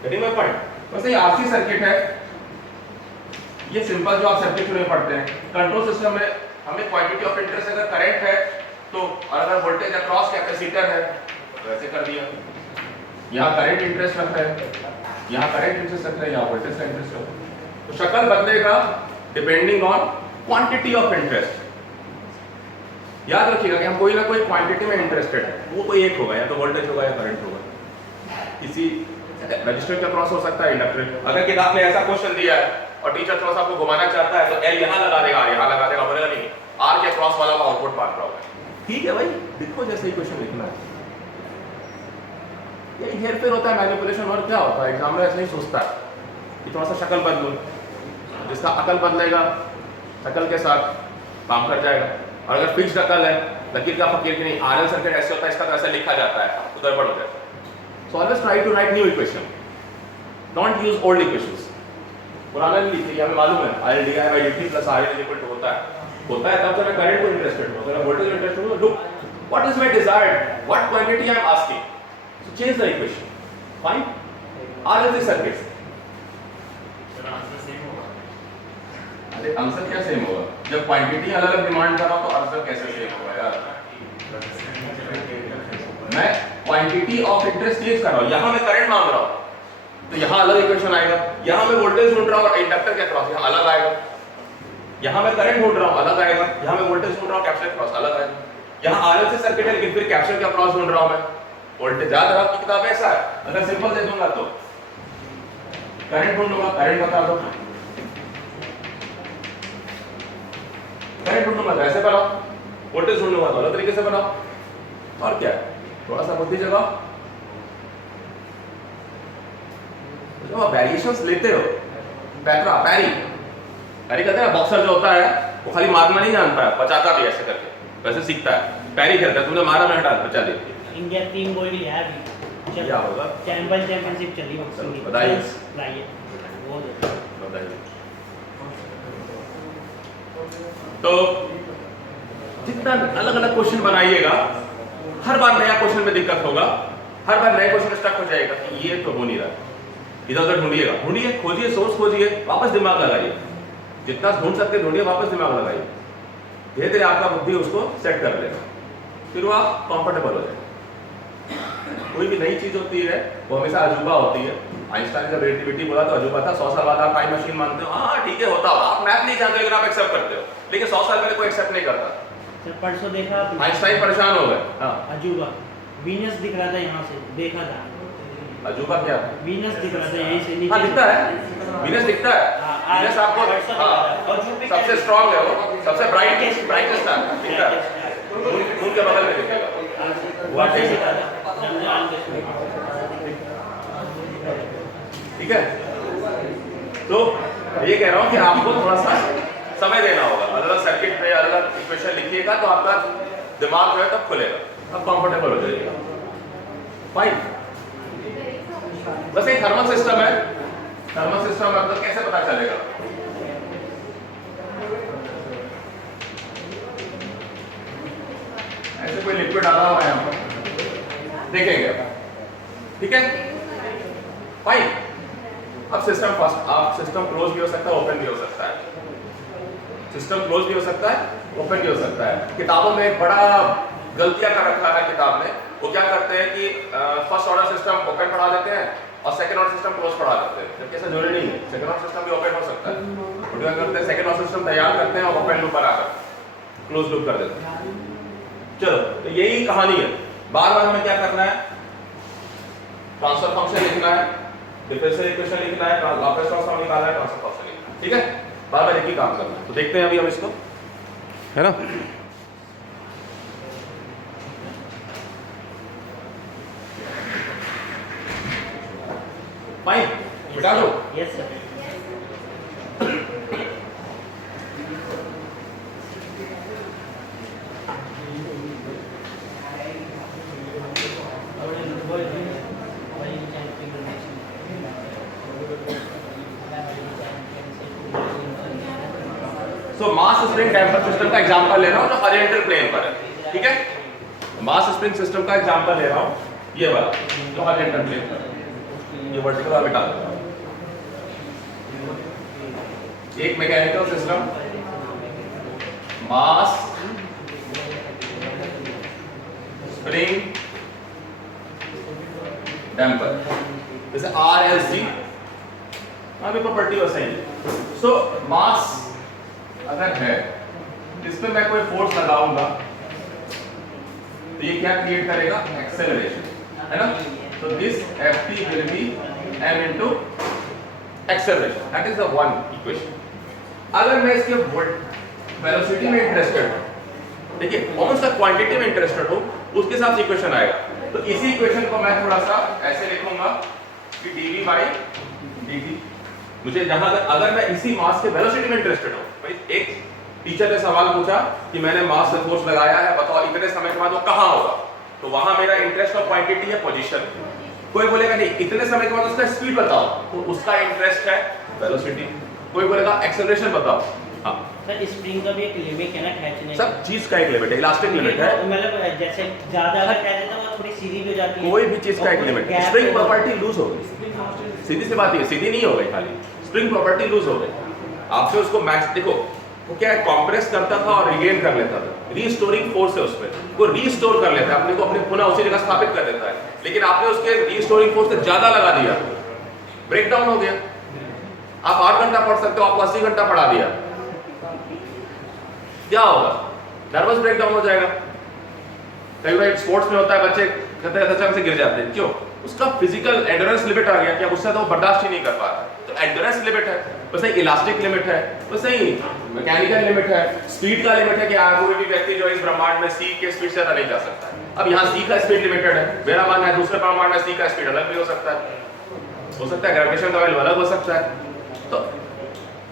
गेटिंग माय पॉइंट। वैसे ये आरसी सर्किट है, ये सिंपल जो आप सर्किट में पढ़ते हैं। कंट्रोल सिस्टम में हमें क्वांटिटी ऑफ इंटरेस्ट अगर करंट है तो, और अगर वोल्टेज अक्रॉस कैपेसिटर है तो ऐसे कर दिया। यहाँ करंट इंटरेस्ट रख रहे हैं, यहाँ करंट इंटरेस्ट रख रहे हैं, यहाँ वोल्टेज का इंटरेस्ट रख रहे हैं, तो शक्ल बदलेगा depending on quantity of interest. याद रखिएगा कि हम कोई ना कोई क्वांटिटी में इंटरेस्टेड है, वो कोई एक होगा, या तो वोल्टेज होगा या करंट होगा। किसी रजिस्टर के अक्रॉस हो सकता है, इंडक्टर। अगर किताब में ऐसा क्वेश्चन दिया है और टीचर थोड़ा सा आपको घुमाना चाहता है तो एल यहाँ लगा देगा, यहाँ लगा देगा, बोलेगा नहीं आर के क्रॉस वाला का आउटपुट मान रहा होगा। ठीक है भाई, देखो जैसे ही क्वेश्चन लिखना है, ये हेरफेर होता है, मैनिपुलेशन। और क्या होता है, एग्जामिनर ऐसे ही सोचता है कि थोड़ा सा शक्ल बदलूं, जिसका अकल बदलेगा शक्ल के साथ काम कर जाएगा। और अगर फिक्स्ड अकल है, लकीर का फकीर की नहीं, आरएल सर्किट ऐसे होता है, इसका तो ऐसे लिखा जाता है, तो गड़बड़ हो जाता है। So always try to write new equation. Don't use old equations. पुराना नहीं लिखिए, हमें मालूम है I dy by dt plus RL is equal to होता है तब जब मैं करंट को इंटरेस्टेड हूं, अगर मैं वोल्टेज इंटरेस्टेड हूं, look what is my desired, what quantity I am asking, so change the equation, fine। RLC circuits, अरे आंसर क्या सेम होगा, जब क्वांटिटी अलग अलग डिमांड कर रहा हूं तो आंसर कैसे सेम होगा यार। मैं क्वांटिटी ऑफ इंटरेस्ट चेंज कर रहा हूं, यहां मैं करंट मांग रहा हूं तो यहां अलग इक्वेशन आएगा, यहां मैं वोल्टेज ढूंढ रहा हूं और इंडक्टर के अक्रॉस यहां अलग आएगा, यहां मैं करंट ढूंढ रहा हूं अलग आएगा, यहां मैं वोल्टेज ढूंढ रहा हूं कैपेसिटर के अक्रॉस अलग आएगा, यहां आरएलसी सर्किट है लेकिन फिर कैपेसिटर के अक्रॉस ढूंढ रहा हूं मैं वोल्टेज। याद रखो आपकी किताब में ऐसा है, अगर सिंपल दे दूंगा तो करंट ढूंढूंगा, करंट बता दो, करंट ढूंढूंगा तो ऐसे बनाओ, वोल्टेज ढूंढूंगा तो अलग तरीके से बनाओ। और क्या है, थोड़ा सा बुद्धि जगाओ। जब आप वेरिएशंस लेते हो, पैरी कहते हैं बॉक्सर जो होता है वो खाली मारना नहीं जानता है, बचाता भी ऐसे करके, वैसे सीखता है। पैरी खेलता है, तुमने मारा मैं हटा बचा दे। इंडिया टीम कोई नहीं है अभी, क्या होगा, चैंपियनशिप चली बॉक्सिंग की, बताइए वो बताइए। तो जितना अलग अलग क्वेश्चन बनाइएगा, हर बार नया क्वेश्चन में दिक्कत होगा, हर बार नए क्वेश्चन स्टक हो जाएगा कि ये तो हो नहीं रहा। इधर उधर ढूंढिएगा, ढूंढिए, खोजिए, सोर्स खोजिए, वापस दिमाग लगाइए, जितना ढूंढ सकते ढूंढिए, वापस दिमाग लगाइए। धीरे धीरे आपका बुद्धि उसको सेट कर लेगा, फिर वो आप कंफर्टेबल हो जाएगा। कोई भी नई चीज होती है वो हमेशा अजूबा होती है। आइंस्टाइन जब रिलेटिविटी बोला तो अजूबा था, 100 साल बाद आप टाइम मशीन मानते हो, हाँ ठीक है होता होगा, आप मैथ नहीं जानते लेकिन आप एक्सेप्ट करते हो, लेकिन 100 साल पहले कोई एक्सेप्ट नहीं करता। सर परसों देखा आपने, आइंस्टाइन परेशान हो गए। हाँ, अजूबा वीनस दिख रहा था, यहाँ से देखा था। अजूबा क्या, वीनस दिख रहा था यहीं से नीचे। हाँ दिखता है, वीनस दिखता है, वीनस आपको सबसे स्ट्रांग है, वो सबसे ब्राइटेस्ट है, दिखता है, मून के बगल में दिखेगा। ठीक है, तो ये कह रहा हूँ कि आपको थोड़ा सा समय देना होगा, अलग अलग सर्किट पे अलग अलग इक्वेशन लिखिएगा तो आपका दिमाग जो है तब खुलेगा, तब कंफर्टेबल हो जाएगा। फाइन। वैसे थर्मल सिस्टम है, थर्मल सिस्टम मतलब कैसे पता चलेगा, ऐसे कोई लिक्विड डाला हुआ है यहाँ पर, देखेंगे, ठीक है, फाइन। अब सिस्टम फर्स्ट, आप सिस्टम क्लोज भी हो सकता है, ओपन भी हो सकता है, सिस्टम क्लोज भी हो सकता है, ओपन भी हो सकता है। किताबों में एक बड़ा गलतियां कर रखा है किताब ने, वो क्या करते हैं कि फर्स्ट ऑर्डर सिस्टम ओपन पढ़ा देते हैं और सेकंड ऑर्डर सिस्टम क्लोज पढ़ा देते हैं, जबकि ऐसा जरूरी नहीं है, सेकंड ऑर्डर सिस्टम भी ओपन हो सकता है। वो क्या करते हैं, सेकंड ऑर्डर सिस्टम तैयार करते हैं और ओपन लूप बनाकर क्लोज लूप कर देते हैं। चलो, तो यही कहानी है। बार बार हमें क्या करना है, ट्रांसफर फंक्शन लिखना है, डिफरेंशियल इक्वेशन लिखना है, लाप्लास ट्रांसफॉर्म निकालना है, ट्रांसफर फंक्शन लिखना है, ठीक है, बार बार एक ही काम करना है। तो देखते हैं अभी हम इसको, है ना। फाइन, बिठा दो। Yes sir. So mass spring damper system का एग्जांपल ले रहा हूं जो हॉरिजॉन्टल प्लेन पर है, ठीक है। मास स्प्रिंग सिस्टम का एग्जांपल ले रहा हूं, ये वाला जो हॉरिजॉन्टल प्लेन पर है, ये वर्टिकल और बिठा देता हूं। एक मैकेनिकल सिस्टम, मास स्प्रिंग डैम्पर, जैसे RSG, अभी प्रॉपर्टी वैसे ही। सो मास अगर है, इस पे मैं कोई फोर्स लगाऊंगा तो ये क्या क्रिएट करेगा, एक्सेलरेशन, है ना। तो this Ft will be m into acceleration, that is the one equation। अगर मैं इसके वेलोसिटी में इंटरेस्टेड हूं, देखिए कौन सा क्वांटिटी में इंटरेस्टेड हूं, उसके साथ इक्वेशन आएगा। तो इसी इक्वेशन को मैं थोड़ा सा ऐसे लिखूंगा कि dv by dt। मुझे जहां तक, अगर मैं इसी मास के वेलोसिटी में इंटरेस्टेड हूं, एक टीचर ने सवाल पूछा कि मैंने मास से फोर्स लगाया है, बताओ इतने समय के बाद वो कहां होगा, तो वहां मेरा इंटरेस्ट ऑफ क्वांटिटी है पोजीशन। कोई बोलेगा नहीं इतने समय के बाद उसका स्पीड बताओ, तो उसका इंटरेस्ट है वेलोसिटी। कोई बोलेगा एक्सेलरेशन बताओ। हाँ सर, स्प्रिंग का भी एक लिमिट है ना खींचने, सब चीज का एक लिमिट है, इलास्टिक लिमिट है, मतलब जैसे ज्यादा अगर कह देता हूं थोड़ी सीधी भी हो जाती है, कोई भी चीज का एक लिमिट। स्प्रिंग प्रॉपर्टी लूज हो गई, सीधी सी बात है, सीधी नहीं हो गई, खाली स्प्रिंग प्रॉपर्टी लूज हो गई। आपसे उसको मैक्स, देखो वो क्या है, कंप्रेस करता था और रिगेन कर लेता था, रीस्टोरिंग फोर्स है उसमें, वो रीस्टोर कर लेता है अपने को, अपने पुनः उसी जगह स्थापित कर देता है। लेकिन आपने उसके रीस्टोरिंग फोर्स से ज्यादा लगा दिया, ब्रेक डाउन हो गया। आप 8 घंटा पढ़ सकते हो, आपको 80 घंटा पढ़ा दिया, क्या होगा, नर्वस ब्रेकडाउन हो जाएगा। कई बार स्पोर्ट्स में होता है, बच्चे कहते हैं अचानक से गिर जाते हैं, क्यों, उसका फिजिकल एंड्योरेंस लिमिट आ गया, क्या उससे तो वो बर्दाश्त ही नहीं कर पा रहा। तो एंड्योरेंस लिमिट है, वैसे ही इलास्टिक लिमिट है, वैसे ही मैकेनिकल लिमिट है, स्पीड का लिमिट है कि कोई भी व्यक्ति जो इस ब्रह्मांड में c के स्पीड से ज्यादा नहीं जा सकता है। अब यहाँ c का स्पीड लिमिटेड है, मेरा मानना है दूसरे ब्रह्मांड में c का स्पीड अलग भी हो सकता है ग्रेविटेशन का वैल्यू अलग हो सकता है। तो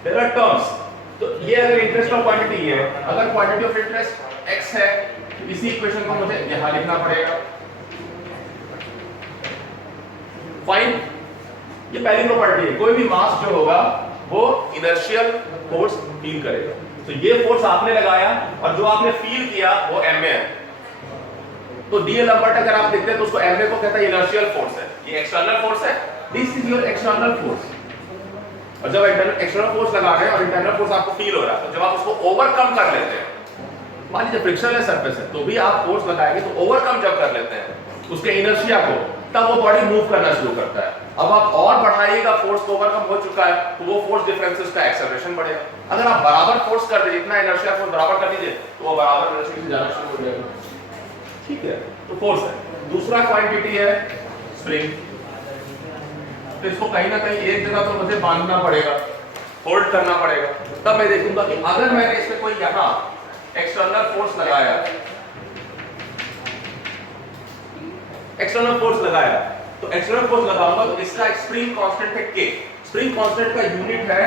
देयर आर टर्म्स। तो ये अगर इंटरेस्ट ऑफ क्वांटिटी है, अगर क्वांटिटी ऑफ इंटरेस्ट x है, तो इसी इक्वेशन को मुझे यहाँ लिखना पड़ेगा। फाइन, ये पहली प्रॉपर्टी है, कोई भी मास जो होगा वो इनर्शियल फोर्स फील करेगा। तो ये फोर्स आपने लगाया और जो आपने फील किया वो ma है। तो डीएल लंबर्ट अगर आप देखते हैं तो उसको ma को कहता है इनर्शियल फोर्स है, ये एक्सटर्नल फोर्स है, this is your external force. और जब एक्सटर्नल फोर्स लगा रहे हैं और इंटरनल फोर्स आपको फील हो रहा है, तो जब आप उसको ओवरकम कर लेते हैं, मान लीजिए फ्रिक्शन है सरफेस है, तो भी आप फोर्स लगाएंगे, तो ओवरकम जब कर लेते हैं उसके इनर्शिया को, तब वो बॉडी मूव करना शुरू करता है। अब आप और बढ़ाइएगा, फोर्स को ओवरकम हो चुका है, तो वो फोर्स डिफरेंसेस का एक्सेलरेशन बढ़ेगा। अगर आप बराबर फोर्स कर दीजिए, इतना इनर्शिया फोर्स बराबर कर दीजिए, तो वो बराबर वेलोसिटी से जाना शुरू हो जाएगा, ठीक है। तो फोर्स है। दूसरा क्वांटिटी है स्प्रिंग। तो इसको कहीं ना कहीं एक जगह तो मुझे बांधना पड़ेगा, होल्ड करना पड़ेगा, तब मैं देखूंगा कि अगर मैंने इसमें कोई यहाँ एक्सटर्नल फोर्स लगाया, तो एक्सटर्नल फोर्स लगाऊंगा तो इसका एक स्प्रिंग कांस्टेंट है k। स्प्रिंग कांस्टेंट का यूनिट है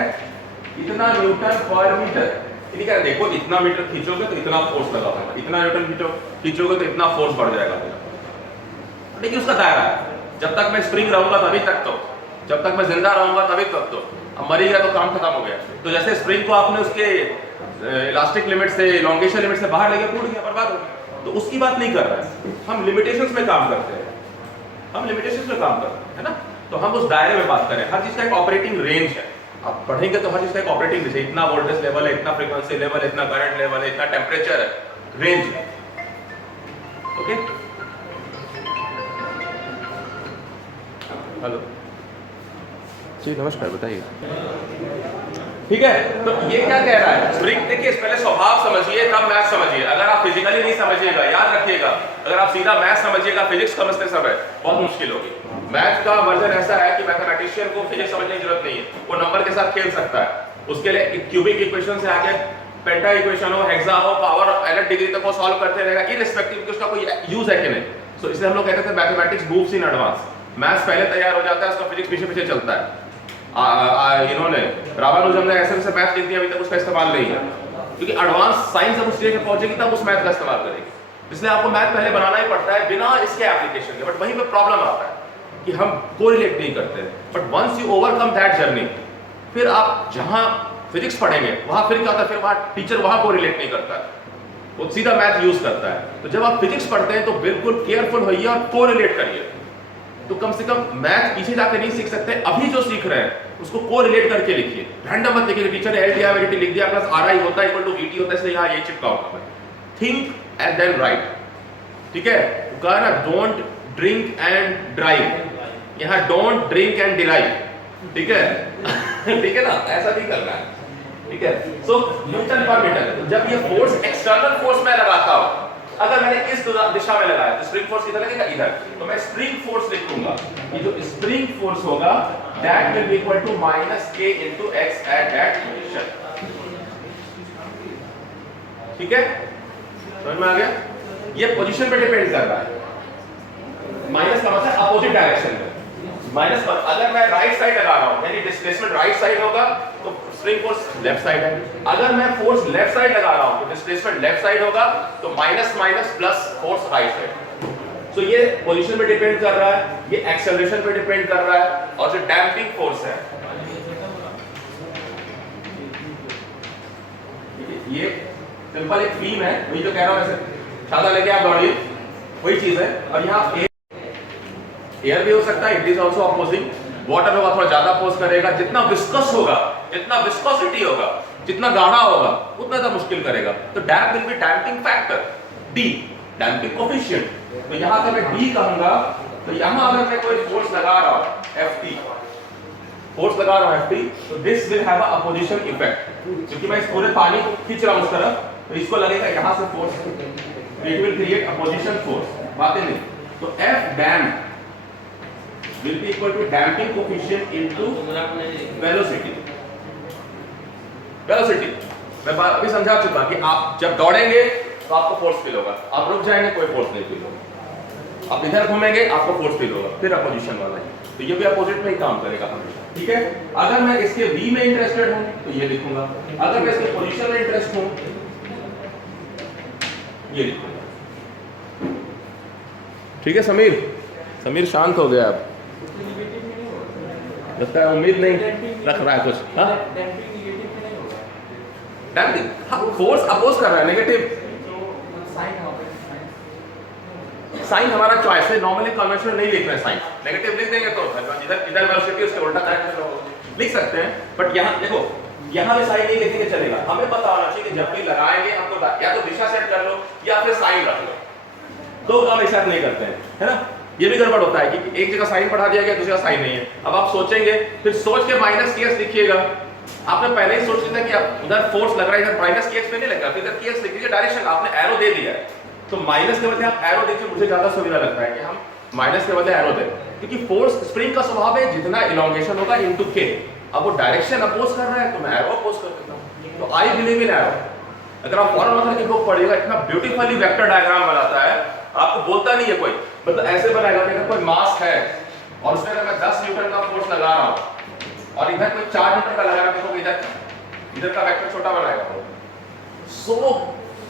इतना न्यूटन पर मीटर। यानी क्या, देखो इतना मीटर खींचोगे तो इतना फोर्स लगा होगा, इतना न्यूटन खींचोगे तो इतना फोर्स बढ़ जाएगा। लेकिन उसका दायरा है, जब तक मैं स्प्रिंग रहूंगा तभी तक, तो जब तक मैं जिंदा रहूंगा तभी तक, तो अब मरी गया तो काम खत्म हो गया। तो जैसे स्प्रिंग को आपने उसके इलास्टिक लिमिट से, इलॉन्गेशन लिमिट से बाहर लेके टूट गया, बर्बाद हो गया। तो उसकी बात नहीं कर रहे हैं, हम लिमिटेशंस में काम करते हैं, हम लिमिटेशंस में काम करते हैं, है ना। तो हम उस दायरे में बात करें, हर चीज का एक ऑपरेटिंग रेंज है। आप पढ़ेंगे तो हर चीज का एक ऑपरेटिंग रेंज है, इतना वोल्टेज लेवल है, इतना फ्रीक्वेंसी लेवल है, इतना करंट लेवल है, इतना टेम्परेचर है, रेंज है। ओके, हेलो जी, नमस्कार, बताइए। ठीक है, तो ये क्या कह रहा है स्प्रिंग, देखिए पहले स्वभाव समझिए तब मैथ समझिए। अगर आप फिजिकली नहीं समझिएगा, याद रखिएगा, अगर आप सीधा मैथ समझिएगा फिजिक्स समझते समय बहुत मुश्किल होगी। मैथ का वर्जन ऐसा है कि मैथमेटिशियन को फिजिक्स समझने की जरूरत नहीं है, वो नंबर के साथ खेल सकता है। उसके लिए क्यूबिक इक्वेशन से आके पेंटा इक्वेशन हो, हेक्सा हो, पावर एनथ डिग्री तक वो सॉल्व करते रहेगा इररिस्पेक्टिव कि उसका कोई यूज है कि नहीं। सो इसलिए हम लोग कहते थे mathematics moves in advance, maths पहले तैयार हो जाता है, उसका फिजिक्स पीछे पीछे चलता है। इन्होंने रामानुजम ने ऐसे ऐसे मैथ लिख दिया, अभी तक उसका इस्तेमाल नहीं है, क्योंकि एडवांस साइंस जब उस स्टेज पे पहुंचेगी तब उस मैथ का इस्तेमाल करेगी। इसलिए आपको मैथ पहले बनाना ही पड़ता है बिना इसके एप्लीकेशन के। बट वहीं पे प्रॉब्लम आता है कि हम कोरिलेट नहीं करते। But once you overcome that journey, फिर आप जहां फिजिक्स पढ़ेंगे वहां फिर क्या होता है, फिर वहां टीचर वहां कोरिलेट नहीं करता है, वो सीधा मैथ यूज करता है। तो जब आप फिजिक्स पढ़ते हैं तो बिल्कुल केयरफुल होइए और कोरिलेट करिए। तो कम से कम मैथ पीछे जाके नहीं सीख सकते, अभी जो सीख रहे हैं उसको कोरिलेट करके लिखिए, रैंडम मत लिखिए। टीचर ने एल दिया, वेरिटी लिख दिया, प्लस आर आई होता है इक्वल टू वीटी होता है, इसलिए यहाँ ये चिपकाऊंगा मैं। थिंक एंड देन राइट, ठीक है। कहा ना डोंट ड्रिंक एंड ड्राइव, यहाँ डोंट ड्रिंक एंड डिराइव, ठीक है। ठीक है ना, ऐसा नहीं करना है, ठीक है। सो न्यूटन पर मीटर है, तो जब ये फोर्स एक्सटर्नल फोर्स में लगाता हूं, अगर मैंने इस दिशा में लगाया तो स्प्रिंग फोर्स किधर लगेगा, इधर, तो मैं स्प्रिंग फोर्स लिखूंगा। ये जो स्प्रिंग फोर्स होगा that will be equal to -k into x at that position, ठीक है, समझ में आ गया। ये पोजीशन पे डिपेंड कर रहा है, माइनस का मतलब अपोजिट डायरेक्शन में, माइनस पर अगर मैं राइट साइड लगा रहा हूं यानी डिस्प्लेसमेंट राइट साइड होगा तो स्प्रिंग फोर्स लेफ्ट साइड है। अगर मैं फोर्स लेफ्ट साइड लगा रहा हूं तो डिस्प्लेसमेंट लेफ्ट साइड होगा, तो minus minus plus force right side. So ये पोजीशन पे डिपेंड कर रहा है, ये एक्सेलरेशन पे डिपेंड कर रहा है, और जो डैम्पिंग फोर्स है ये सिंपल एक बीम है, वही जो कह रहा हूं, ऐसे छाता लेके आप दौड़िए, वही चीज है। और यहाँ एयर भी हो सकता है, it is also opposing. Water होगा थोड़ा ज्यादा अपोज करेगा, जितना विस्कस होगा, जितना विस्कोसिटी होगा, जितना गाढ़ा होगा उतना ज्यादा मुश्किल करेगा। तो damp will be damping factor, D damping coefficient. तो यहां अगर मैं डी कहूंगा तो यहां अगर मैं कोई फोर्स लगा रहा हूं Ft, फोर्स लगा रहा हूं Ft, तो this will have a opposition effect, क्योंकि मैं इस पूरे पानी को खींच रहा हूं उस तरफ, तो इसको लगेगा यहां से force, it will create opposition force, बातें नहीं। तो F damp will be equal to damping coefficient into velocity। velocity मैं अभी समझा चुका कि आप जब दौड़ेंगे तो आपको फोर्स फील होगा, आप रुक जाएंगे कोई फोर्स नहीं फील होगा, आप इधर घूमेंगे आपको फोर्स फील होगा, फिर अपोजिशन वाला है, तो ये भी अपोजिट में ही काम करेगा हमेशा, ठीक है। अगर मैं इसके v में इंटरेस्टेड हूं तो ये लिखूंगा, अगर मैं इसके पोजीशन में इंटरेस्ट हूं ये लिखूंगा, ठीक है। समीर शांत हो गया, अब लगता है उम्मीद नहीं रख रहा है कुछ। डैम्पिंग, हाँ, फोर्स अपोज कर रहा है, नेगेटिव साइन हमारा चॉइस है, नॉर्मली कन्वेंशनल नहीं लिख रहे हैं साइन, नेगेटिव लिख देंगे तो इधर वेलोसिटी उसके उल्टा साइन लिख सकते हैं। बट यहाँ देखो, यहाँ पे साइन नहीं लिखेंगे चलेगा, हमें पता होना चाहिए कि जब भी लगाएंगे हमको या तो दिशा सेट कर लो या फिर साइन रख लो, दो काम एक साथ नहीं करते हैं, है ना। ये भी गड़बड़ होता है कि एक जगह साइन पढ़ा दिया गया, दूसरी जगह साइन नहीं है। अब आप सोचेंगे, फिर सोच के -kx लिखिएगा, आपने पहले ही सोच लिया कि आप उधर फोर्स लग रहा है, इधर -kx पे नहीं लग रहा, फिर इधर kx लिख दीजिए, डायरेक्शन आपने एरो दे दिया है, तो माइनस के बदले आप एरो देखिए, मुझे ज्यादा सुविधा लगता है कि हम माइनस के बदले एरो दें, क्योंकि फोर्स स्प्रिंग का स्वभाव है जितना इलॉन्गेशन होगा इनटू k। अब वो डायरेक्शन अपोज कर रहा है तो मैं एरो अपोज कर देता हूं, तो आई बिलीव इन एरो। अगर आप फॉरेन मेथड की बुक पढ़िएगा, इतना ब्यूटीफुली वेक्टर डायग्राम बनाता है, आपको बोलता नहीं है कोई, मतलब ऐसे बनाएगा कि अगर कोई मास है और उसमें अगर मैं 10 न्यूटन का फोर्स लगा रहा हूं और इधर कोई 4 न्यूटन का लगा रहा है, तो इधर का वेक्टर छोटा बनाएगा। सो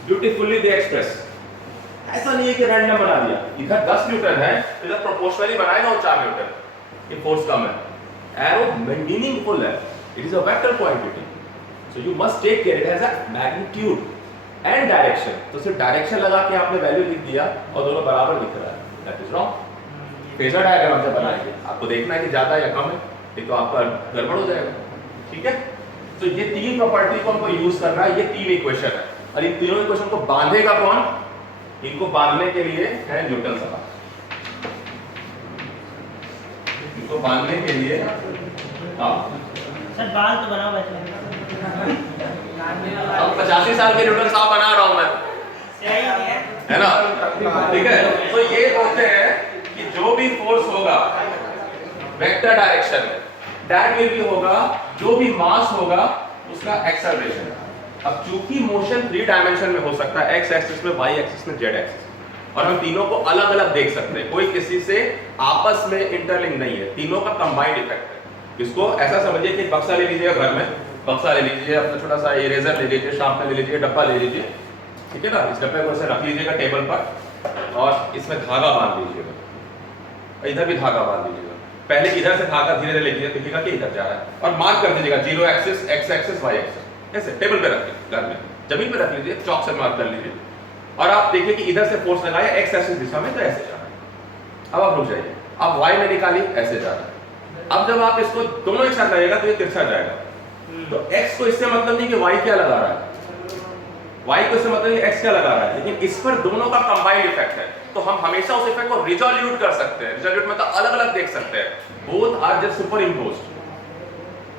ब्यूटीफुली दे एक्सप्रेस, ऐसा नहीं है कि रैंडम बना दिया, इधर 10 न्यूटन है तो इधर प्रोपोर्शनली बनाएगा और 4 न्यूटन, ये फोर्स कम है। एरो मीनिंगफुल है, it is a vector quantity, so you must take care, it has a magnitude, and direction, तो सिर्फ डायरेक्शन लगा के आपने वैल्यू लिख दिया और दोनों बराबर दिख रहा है, that is wrong. Phasor diagram जब बनाएंगे आपको देखना है कि ज्यादा या कम है, ये तो आपका गड़बड़ हो जाएगा, ठीक है। तो ये तीन प्रॉपर्टी को हमको यूज करना है, ये तीन इक्वेशन है, और इन तीनों इक्वेशन को बांधेगा कौन? इनको बांधने के लिए है न्यूटन सवाल, इनको बांधने के लिए हाँ सर बाल तो बनाओ वैसे। अब 85 साल के न्यूटन साहब बना रहा हूं मैं, है ना, ठीक है। तो ये बोलते हैं कि जो भी फोर्स होगा वेक्टर डायरेक्शन में, दैट विल बी होगा जो भी मास होगा उसका एक्सेलरेशन। अब चूंकि मोशन 3 डायमेंशन में हो सकता है, एक्स एक्सिस में, वाई एक्सिस में, जेड एक्सिस, और हम तीनों को अलग अलग देख सकते हैं, कोई किसी से आपस में इंटरलिंक नहीं है, तीनों का कंबाइंड इफेक्ट है। इसको ऐसा समझिए कि बक्सा ले लीजिए घर में, बक्सा ले लीजिए, अपना छोटा सा इरेजर ले लीजिए, शार्पनर ले लीजिए, डब्बा ले लीजिए, ठीक है ना। इस डब्बे को ऐसे रख लीजिएगा टेबल पर और इसमें धागा बांध लीजिएगा, इधर भी धागा बांध लीजिएगा। पहले इधर से धागा धीरे धीरे लेके देखिएगा कि इधर जा रहा है, और मार्क कर दीजिएगा 0 axis, x axis, y axis, ऐसे टेबल पे रखिए, घर में जमीन पे रख लीजिए, चौक से मार्क कर लीजिए, और आप देखिए कि इधर से फोर्स लगाया x एक्सिस दिशा में, तो ऐसे जा रहा है। अब आप रुक जाइए, अब y में निकालिए, ऐसे जा रहा है। अब जब आप इसको दोनों एक साथ लगाएगा तो ये तिरछा जाएगा, तो x को इससे मतलब नहीं कि y क्या लगा रहा है, y को इससे मतलब नहीं x क्या लगा रहा है, लेकिन इस पर दोनों का कंबाइंड इफेक्ट है, तो हम हमेशा उस इफेक्ट को रिजोल्यूट कर सकते हैं। रिजोल्यूट मतलब अलग अलग देख सकते हैं, both are just super imposed,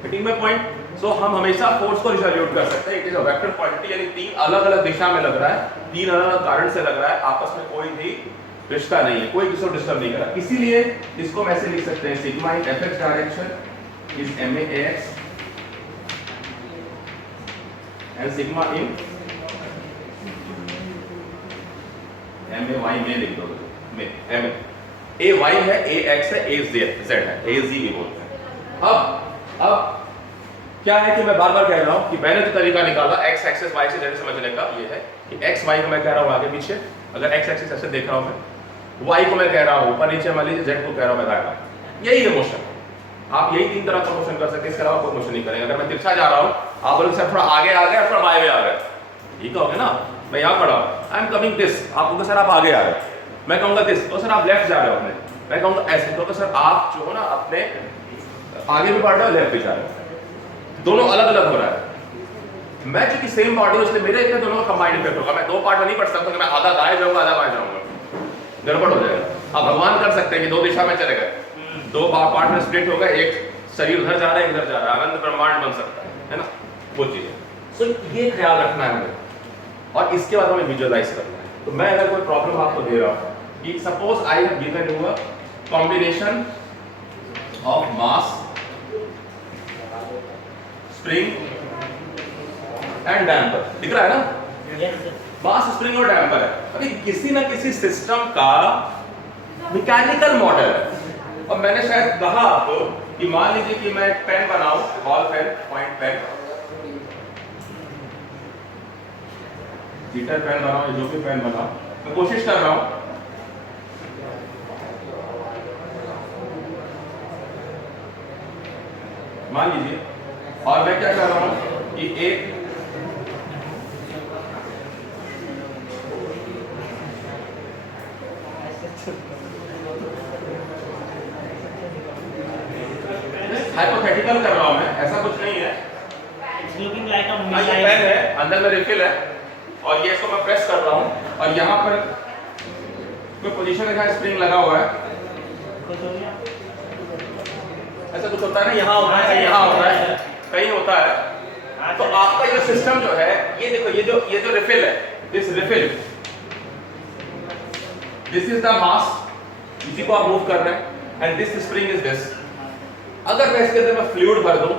getting my point. So हम हमेशा फोर्स को रिजोल्यूट कर सकते हैं, it is a vector quantity, यानी तीन अलग अलग दिशा में लग रहा है, तीन अलग अलग कारण से लग रहा है, आपस में कोई भी रिश्ता नहीं है, कोई किसी को डिस्टर्ब नहीं कर रहा। इसीलिए इसको हम ऐसे लिख सकते हैं, sigma in f x direction is m a x and sigma in m a y में लिख दो, में एम ए वाई है, ए एक्स है, ए जेड है, ए जी भी बोलते हैं। अब क्या है कि मैं बार बार कह रहा हूं कि मैंने जो तरीका निकाला एक्स एक्सिस वाई से जेड समझने का, ये है कि एक्स वाई को मैं कह रहा हूं आगे पीछे, अगर एक्स एक्सिस ऐसे देख रहा हूं मैं, वाई को मैं कह रहा हूं ऊपर नीचे, मान लीजिए जेड को कह रहा हूं मैं दाएं बाएं, यही है मोशन। आप यही तीन तरह का मोशन कर सकते हैं, इसके अलावा कोई मोशन नहीं करेंगे। अगर मैं तिरछा जा रहा हूं, आप बोलोगे सर थोड़ा आगे आ गया, थोड़ा बाएं में आ गया, ठीक है ना, मैं यहाँ खड़ा हूं, आई एम कमिंग दिस, आप कहोगे सर आप आगे आ गए, मैं कहूंगा दिस, तो सर आप लेफ्ट जा रहे हो अपने, मैं कहूंगा ऐसे, तो सर आप जो हो ना अपने आगे भी बढ़ रहे हो, लेफ्ट भी जा रहे हो, दोनों अलग अलग हो रहा है। मैं चूंकि सेम बॉडी हूं, इसलिए मेरे इतने दोनों का कंबाइंड इफेक्ट होगा, मैं दो पार्ट में नहीं पढ़ सकता कि मैं आधा दाएं जाऊंगा आधा बाएं जाऊंगा, गड़बड़ हो जाएगा। आप भगवान कर सकते हैं कि दो दिशा में चले गए, दो पार्ट में स्प्लिट हो गए, एक शरीर उधर जा रहा है, इधर जा रहा है, अनंत ब्रह्मांड बन सकता है ना, वो चीज है। सो ये ख्याल रखना है हमें, और इसके बाद हमें विजुअलाइज करना है। तो मैं अगर कोई प्रॉब्लम आपको दे रहा हूं कि suppose I have given you a combination of mass, spring and damper, दिख रहा है ना, यस सर। मास, स्प्रिंग और डैम्पर है, अभी किसी ना किसी सिस्टम का मैकेनिकल मॉडल है। और मैंने शायद कहा आपको कि मान लीजिए कि मैं एक पेन बनाऊं, बॉल पेन, पॉइंट पेन, जीटर पेन बनाऊं या जो भी पेन बनाऊं, मैं कोशिश कर रहा हूं मान लीजिए, और मैं क्या कर रहा हूं कि एक हाइपोथेटिकल कर रहा हूं मैं, ऐसा कुछ नहीं है, It's looking like a ये missile. पेन है, अंदर में रिफिल है, और ये इसको मैं प्रेस कर रहा हूं, और यहाँ पर कोई पोजीशन है जहाँ स्प्रिंग लगा हुआ है, कुछ हो गया? ऐसा कुछ होता है ना, यहाँ होता है, यहाँ होता है, कहीं होता है। तो आपका ये सिस्टम जो है, ये देखो, ये जो रिफिल है, this refill, this is the mass, इसी को आप मूव कर रहे हैं, and this spring is this. अगर मैं इसके अंदर मैं फ्लूइड भर दूं,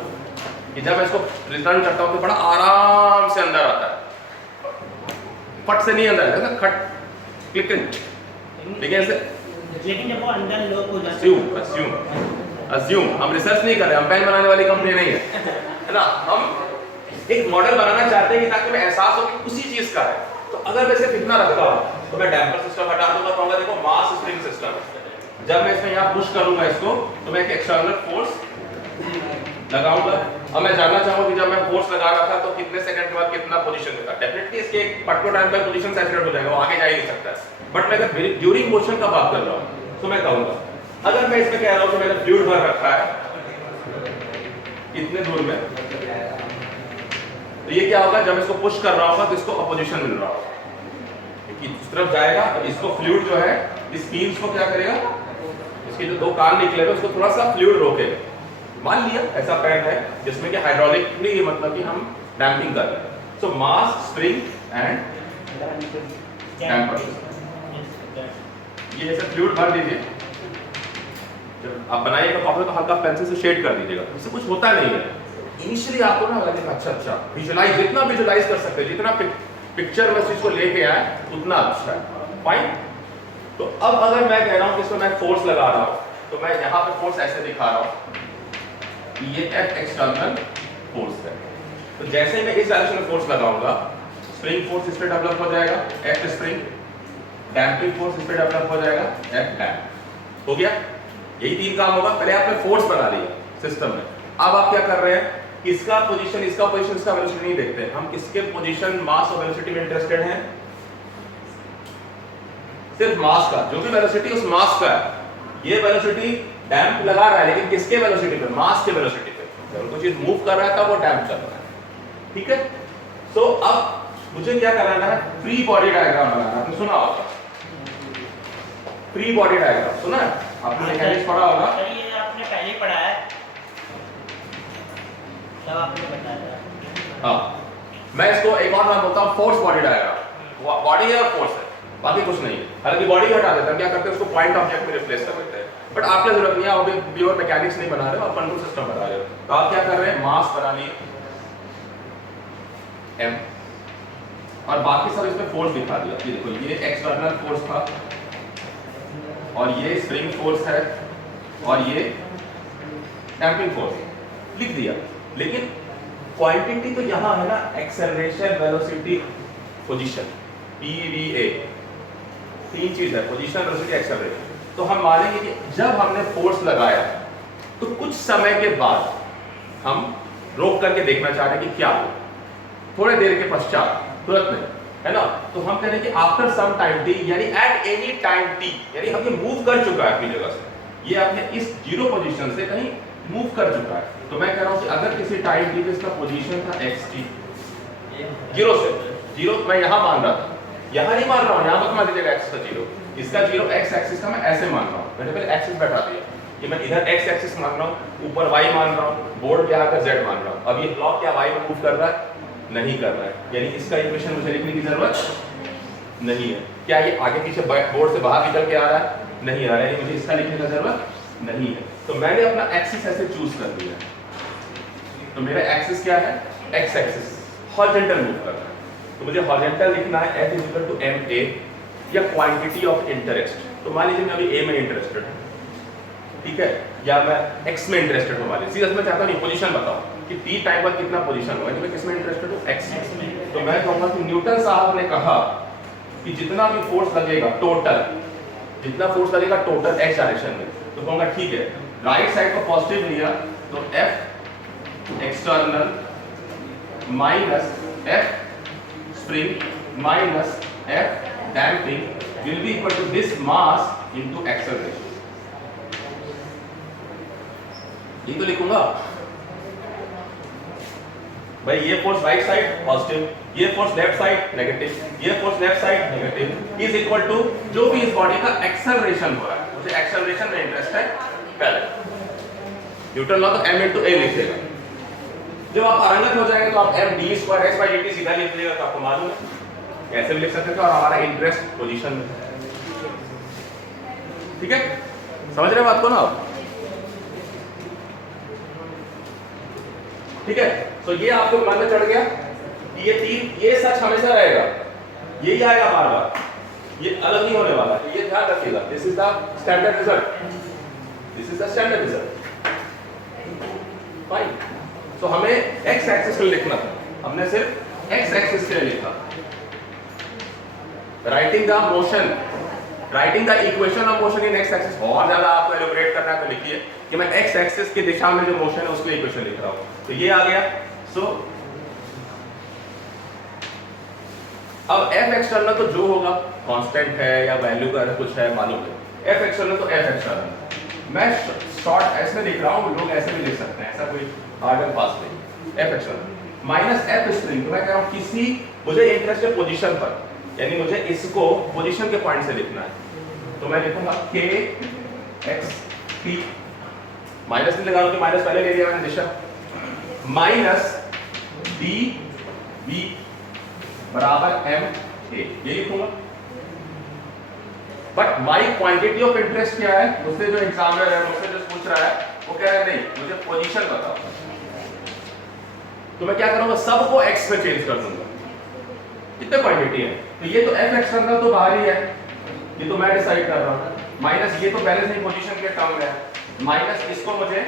कि जब मैं इसको रिटर्न करता हूं तो बड़ा आराम से अंदर आता है, फट से नहीं अंदर आता, खट क्लिक, ठीक है ऐसे। लेकिन जब वो अंदर लॉक हो जाता है, अस्यूम, हम रिसर्च नहीं कर रहे, हम पेन बनाने वाली कंपनी नहीं है ना, हम एक मॉडल बनाना चाहते हैं कि ताकि मैं एहसास हो कि उसी चीज का है। तो अगर मैं सिर्फ इतना रखता हूं तो मैं डैम्पर सिस्टम हटा दूंगा, कहूंगा देखो मास स्प्रिंग सिस्टम। जब मैं इसमें यहाँ पुश करूंगा इसको, तो मैं एक एक्सटर्नल फोर्स लगाऊंगा, अब मैं जानना चाहूंगा कि जब मैं फोर्स लगा रहा था तो कितने सेकंड के बाद कितना पोजीशन में था। डेफिनेटली इसके एक पर्टिकुलर टाइम पर पोजीशन सैचुरेट हो जाएगा, वो आगे जा ही नहीं सकता। बट मैं अगर ड्यूरिंग मोशन का बात कर रहा हूं तो मैं कहूंगा अगर मैं इसमें कह रहा हूं कि मैंने फ्लूइड भर रखा है इतने दूर में, तो ये क्या होगा, जब इसको पुश कर रहा होगा तो इसको अपोजिशन मिल रहा होगा क्योंकि इस तरफ जाएगा और इसको फ्लूइड जो है इस पील्स को क्या करेगा, इसके जो दो कान निकले हुए उसको थोड़ा सा फ्लूइड रोकेगा। मान लिया ऐसा पैड है जिसमें कि हाइड्रोलिकली मतलब कि हम डैम्पिंग कर रहे हैं। सो मास, स्प्रिंग एंड डैम्पर, ये ऐसे फ्लूइड भर दीजिए। जब आप बनाइएगा कॉपी तो हल्का पेंसिल से शेड कर दीजिएगा, इससे कुछ होता नहीं है। इनिशियली आपको ना लगेगा अच्छा विजुलाइज, जितना विजुलाइज कर सकते हैं, जितना पिक्चर में चीज को लेके आए उतना अच्छा है। फाइन। तो अब अगर मैं कह रहा हूं कि इसमें मैं फोर्स लगा रहा हूं तो मैं यहां पे फोर्स ऐसे दिखा रहा हूं, ये F एक्सटर्नल फोर्स है। तो जैसे मैं इस डायरेक्शन में फोर्स लगाऊंगा, स्प्रिंग फोर्स इस पे डेवलप हो जाएगा, F स्प्रिंग, डैम्पिंग फोर्स इस पे डेवलप हो जाएगा, F डैम्प। हो गया, यही तीन काम होगा। पहले आपने फोर्स बना लिया सिस्टम में, अब आप क्या कर रहे हैं, इसका पोजीशन, इसका पोजीशन, इसका वेलोसिटी नहीं देखते, हम किसके पोजीशन, मास और वेलोसिटी में इंटरेस्टेड हैं, सिर्फ मास का। जो भी वेलोसिटी उस मास का है, ये वेलोसिटी डैम्प लगा रहा है लेकिन किसके वेलोसिटी पे, मास के वेलोसिटी पे। जब कोई चीज मूव कर रहा है तब वो डैम्प चल रहा है, ठीक है। सो अब मुझे क्या कराना है, फ्री बॉडी डायग्राम बनाना है। आपने सुना होगा फ्री बॉडी डायग्राम, सुना है आपने, मैकेनिक्स पढ़ा होगा। ये आपने पहले ही पढ़ा है, तब आपने बताया। हाँ, मैं इसको एक और नाम बोलता हूँ फोर्स बॉडी डायग्राम। बॉडी है और फोर्स है, बाकी कुछ नहीं है। हालांकि बॉडी हटा देते हैं, क्या करते हैं उसको पॉइंट ऑब्जेक्ट में रिप्लेस कर देते हैं, बट आपने जरूरत नहीं है, अभी प्योर मैकेनिक्स नहीं बना रहे हो, आप कंट्रोल सिस्टम बना रहे हो। तो आप क्या कर रहे हैं, मास बना लिए m, और बाकी सब इसमें फोर्स दिखा दिया। ये देखो, ये एक्सटर्नल फोर्स था और ये स्प्रिंग फोर्स है और ये डैम्पिंग फोर्स लिख दिया। लेकिन क्वांटिटी तो यहां है ना, एक्सेलरेशन, वेलोसिटी, पोजीशन, PVA, तीन चीज है, पोजीशन, वेलोसिटी, एक्सेलरेशन। तो हम मानेंगे कि जब हमने फोर्स लगाया तो कुछ समय के बाद हम रोक करके देखना चाह रहे हैं कि क्या हो, थोड़े देर के पश्चात, तुरंत नहीं, है ना। तो हम कह रहे हैं कि आफ्टर सम टाइम t, यानी एट एनी टाइम t, यानी अब ये मूव कर चुका है अपनी जगह से, ये अपने इस जीरो पोजीशन से कहीं मूव कर चुका है। तो मैं कह रहा हूं कि अगर किसी टाइम t पे इसका पोजीशन था xt, जीरो से, जीरो मैं यहां मान रहा था, यहां नहीं मान रहा हूं, यहां मत मान लीजिएगा x का जीरो, इसका जीरो x एक्सिस का मैं ऐसे मान रहा हूं। मैंने पहले एक्सिस बैठा दिया कि मैं इधर x एक्सिस मान रहा हूं, ऊपर y मान रहा हूं, बोर्ड पे आकर z मान रहा हूं। अब ये ब्लॉक क्या y में मूव कर रहा है, नहीं कर रहा है, यानी इसका इक्वेशन मुझे लिखने की जरूरत नहीं है। क्या ये आगे पीछे बोर्ड से बाहर निकल के आ रहा है, नहीं आ रहा है, यानी मुझे इसका लिखने की जरूरत नहीं है। तो मैंने अपना एक्सिस ऐसे चूज कर लिया। तो मेरा एक्सिस क्या है, x एक्सिस, हॉरिजॉन्टल मूव कर रहा है, तो मुझे हॉरिजॉन्टल लिखना है F = ma, या क्वांटिटी ऑफ इंटरेस्ट। तो मान लीजिए मैं अभी a में इंटरेस्टेड हूं, ठीक है, या मैं x में इंटरेस्टेड हूं, मान लीजिए सीधा मैं चाहता हूं पोजीशन बताओ कि t टाइम बाद कितना पोजीशन होगा, मैं किस में इंटरेस्टेड हूं, x में। तो मैं कहूंगा कि न्यूटन साहब ने कहा कि जितना भी फोर्स लगेगा टोटल, जितना फोर्स लगेगा टोटल x डायरेक्शन में, तो कहूंगा ठीक है, राइट साइड को पॉजिटिव लिया तो F external minus F spring minus F damping will be equal to this mass into acceleration। ये तो लिखूंगा भाई, ये फोर्स राइट साइड पॉजिटिव, ये फोर्स लेफ्ट साइड नेगेटिव, ये force left side negative, is equal to जो भी इस बॉडी का एक्सेलरेशन हो रहा है, मुझे एक्सेलरेशन में इंटरेस्ट है पहले, न्यूटन लॉ तो m into a लिखिएगा। जब आप पारंगत हो जाएंगे तो आप md²x/dt सीधा लिख लीजिएगा, तो आपको मालूम है कैसे भी लिख सकते थे, और हमारा इंटरेस्ट पोजीशन में, ठीक है, समझ रहे हैं बात को ना आप, ठीक है। तो ये आपको मन में चढ़ गया, ये तीन, ये सच हमेशा रहेगा, यही आएगा बार बार, ये अलग नहीं होने वाला, ये ध्यान रखिएगा। This is the standard result, this is the standard result, fine. तो हमें x एक्सिस पे लिखना था, हमने सिर्फ x एक्सिस के लिए लिखा। Writing the motion writing the equation of motion in x axis, और ज्यादा आपको एलोबरेट करना है तो लिखिए कि मैं एक्स एक्सिस की दिशा में जो मोशन है उसके लिए इक्वेशन लिख रहा हूं। तो ये आ गया। सो अब एफ एक्सटर्नल तो जो होगा कांस्टेंट है या वैल्यू का कुछ है मालूम है, एफ एक्सटर्नल तो एफ एक्सटर्नल। मैं शॉर्ट ऐसे लिख रहा हूं, लोग ऐसे भी लिख सकते हैं, ऐसा कोई हार्ड एंड फास्ट नहीं। F external minus F spring, तो मैं कह रहा हूं किसी, मुझे इंटरेस्ट है पोजीशन पर, यानी मुझे इसको पोजीशन के पॉइंट से लिखना है, तो मैं लिखूंगा के एक्स पी, माइनस नहीं लगा रहा हूं, माइनस पहले ले लिया मैंने दिशा, माइनस डी बी बराबर एम ए, ये लिखूंगा। But my quantity of interest क्या है, मुझसे जो एग्जामिनर है, मुझसे जो पूछ रहा है, वो कह रहा है नहीं मुझे पोजीशन बताओ, तो मैं क्या करूंगा, सबको एक्स में चेंज कर दूंगा। कितने क्वांटिटी है, तो ये तो एफ एक्सटर्नल तो बाहर ही है, ये तो मैं डिसाइड कर रहा हूं, माइनस ये तो पहले से ही पोजीशन के टर्म में है, माइनस इसको मुझे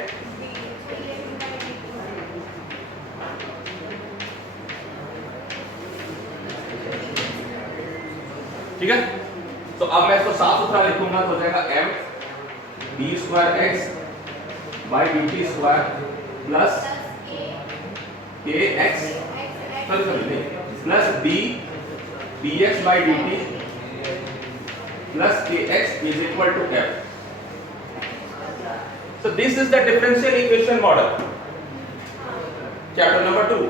ठीक है। तो अब मैं इसको साफ सुथरा लिखूंगा तो हो जाएगा m d square x by D T square plus K X plus D D X by D T plus K X is equal to f। So this is the differential equation model. Chapter number 2,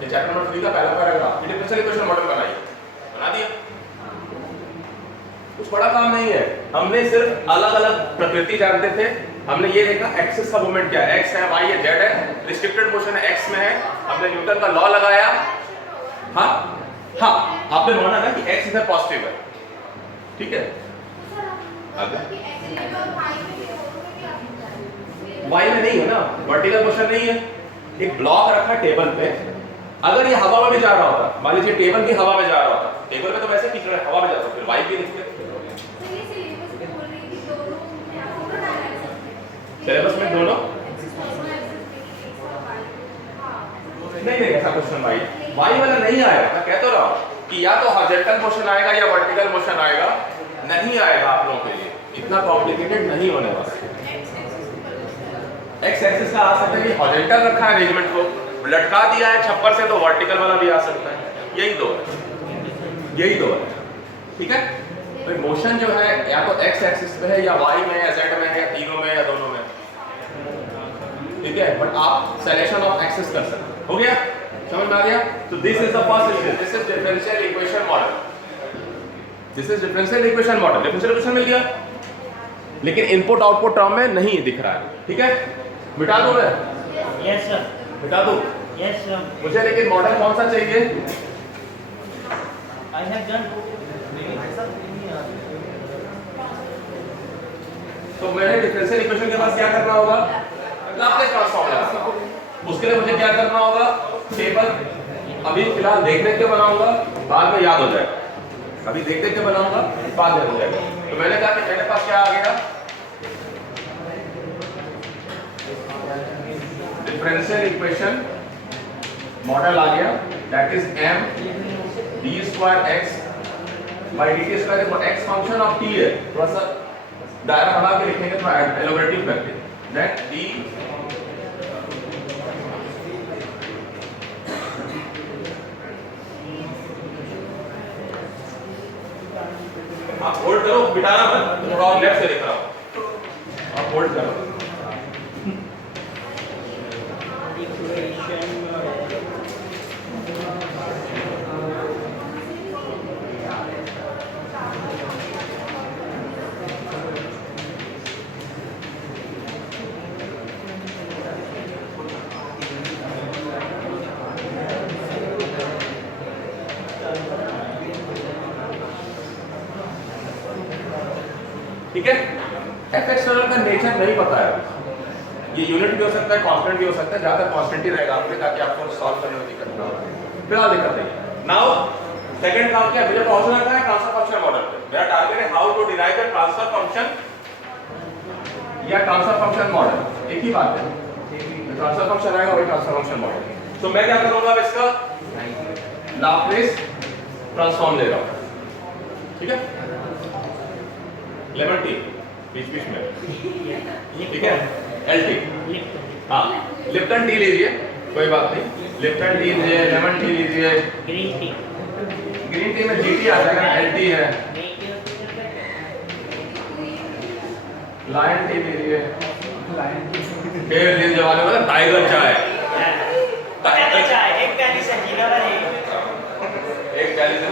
ये chapter number 3 का पहला paragraph, ये differential equation model बनाइए, बना दिया। कुछ बड़ा काम नहीं है, हमने सिर्फ अलग अलग प्रकृति जानते थे, हमने ये देखा एक्सिस का मूवमेंट क्या है, एक्स है, वाई है, जेड है, रिस्ट्रिक्टेड मोशन है एक्स में है, हमने न्यूटन का लॉ लगाया। हाँ हाँ, आपने माना ना कि एक्स इधर पॉजिटिव है, ठीक है। वाई में नहीं है ना, वर्टिकल मोशन नहीं है, एक ब्लॉक रखा टेबल पे, अगर ये हवा में भी जा रहा होता, मान लीजिए टेबल भी हवा में जा रहा होता, टेबल पे तो वैसे खींच रहा है, हवा में जाता, फिर वाई भी लिखते। सिलेबस में दोनों नहीं नहीं, ऐसा क्वेश्चन वाई वाला नहीं आएगा, मैं कह तो रहा हूं कि या तो हॉरिजॉन्टल मोशन आएगा या वर्टिकल मोशन आएगा, नहीं आएगा आप लोगों के लिए, इतना कॉम्प्लिकेटेड नहीं होने वाला। एक्स एक्सिस का आ सकता है कि हॉरिजॉन्टल रखा है अरेंजमेंट को, लटका दिया है छप्पर से, तो वर्टिकल वाला भी आ सकता है, यही दो है, ठीक है। तो मोशन जो है या तो एक्स एक्सिस पे है या वाई में या जेड में है या तीनों में या दोनों में, ठीक है, बट आप सिलेक्शन ऑफ एक्सिस कर सकते हैं। हो गया, समझ में आ गया। तो this is the first equation, this is differential equation model, this is differential equation model, differential equation मिल गया, लेकिन इनपुट आउटपुट टर्म में नहीं दिख रहा है, ठीक है। मिटा दूं मैं? Yes sir. मिटा दूं? Yes sir. मुझे लेकिन मॉडल कौन सा चाहिए? I have done. तो मेरे डिफरेंशियल इक्वेशन के पास क्या करना होगा, लाप्लास ट्रांसफॉर्म लगाना, उसके लिए मुझे क्या करना होगा, टेबल अभी फिलहाल देख देख के बनाऊंगा, बाद में याद हो जाएगा, अभी देख देख के बनाऊंगा, बाद में हो जाएगा। तो मैंने कहा कि मेरे पास क्या आ गया, डिफरेंशियल इक्वेशन मॉडल आ गया, that is m d square x by dt square, देखो x फंक्शन ऑफ t है, थोड़ा सा दायरा बढ़ा के लिखेंगे, थोड़ा एलोबरेटिव करके, दैट d आप होल्ड करो, बिठाना मत, थोड़ा और लेफ्ट से लिख रहा हूं, आप होल्ड करो। ठीक है, एफ एक्सटर्नल का नेचर नहीं पता है, ये यूनिट भी हो सकता है, कांस्टेंट भी हो सकता है, ज्यादा कांस्टेंट ही रहेगा आपके, ताकि आपको सॉल्व करने में दिक्कत ना हो, फिलहाल दिक्कत नहीं। नाउ सेकंड काम क्या है, मुझे पहुंचना है ट्रांसफर फंक्शन मॉडल पे, मेरा टारगेट है how to derive the transfer function या ट्रांसफर फंक्शन मॉडल, एक ही बात है, ट्रांसफर फंक्शन आएगा वही ट्रांसफर फंक्शन मॉडल। तो मैं क्या करूंगा, अब इसका लाप्लास ट्रांसफॉर्म ले रहा हूं, ठीक है। लेमन टी बीच बीच में, ठीक है, LT। हाँ, लिप्टन टी लीजिए, कोई बात नहीं, लिप्टन टी लीजिए, लेमन टी लीजिए, ग्रीन टी। ग्रीन टी में GT आ जाएगा, LT है, लायन टी लीजिए, फिर जिस जमाने में टाइगर चाय, टाइगर चाय एक प्याली से जीरा वाली, एक प्याली से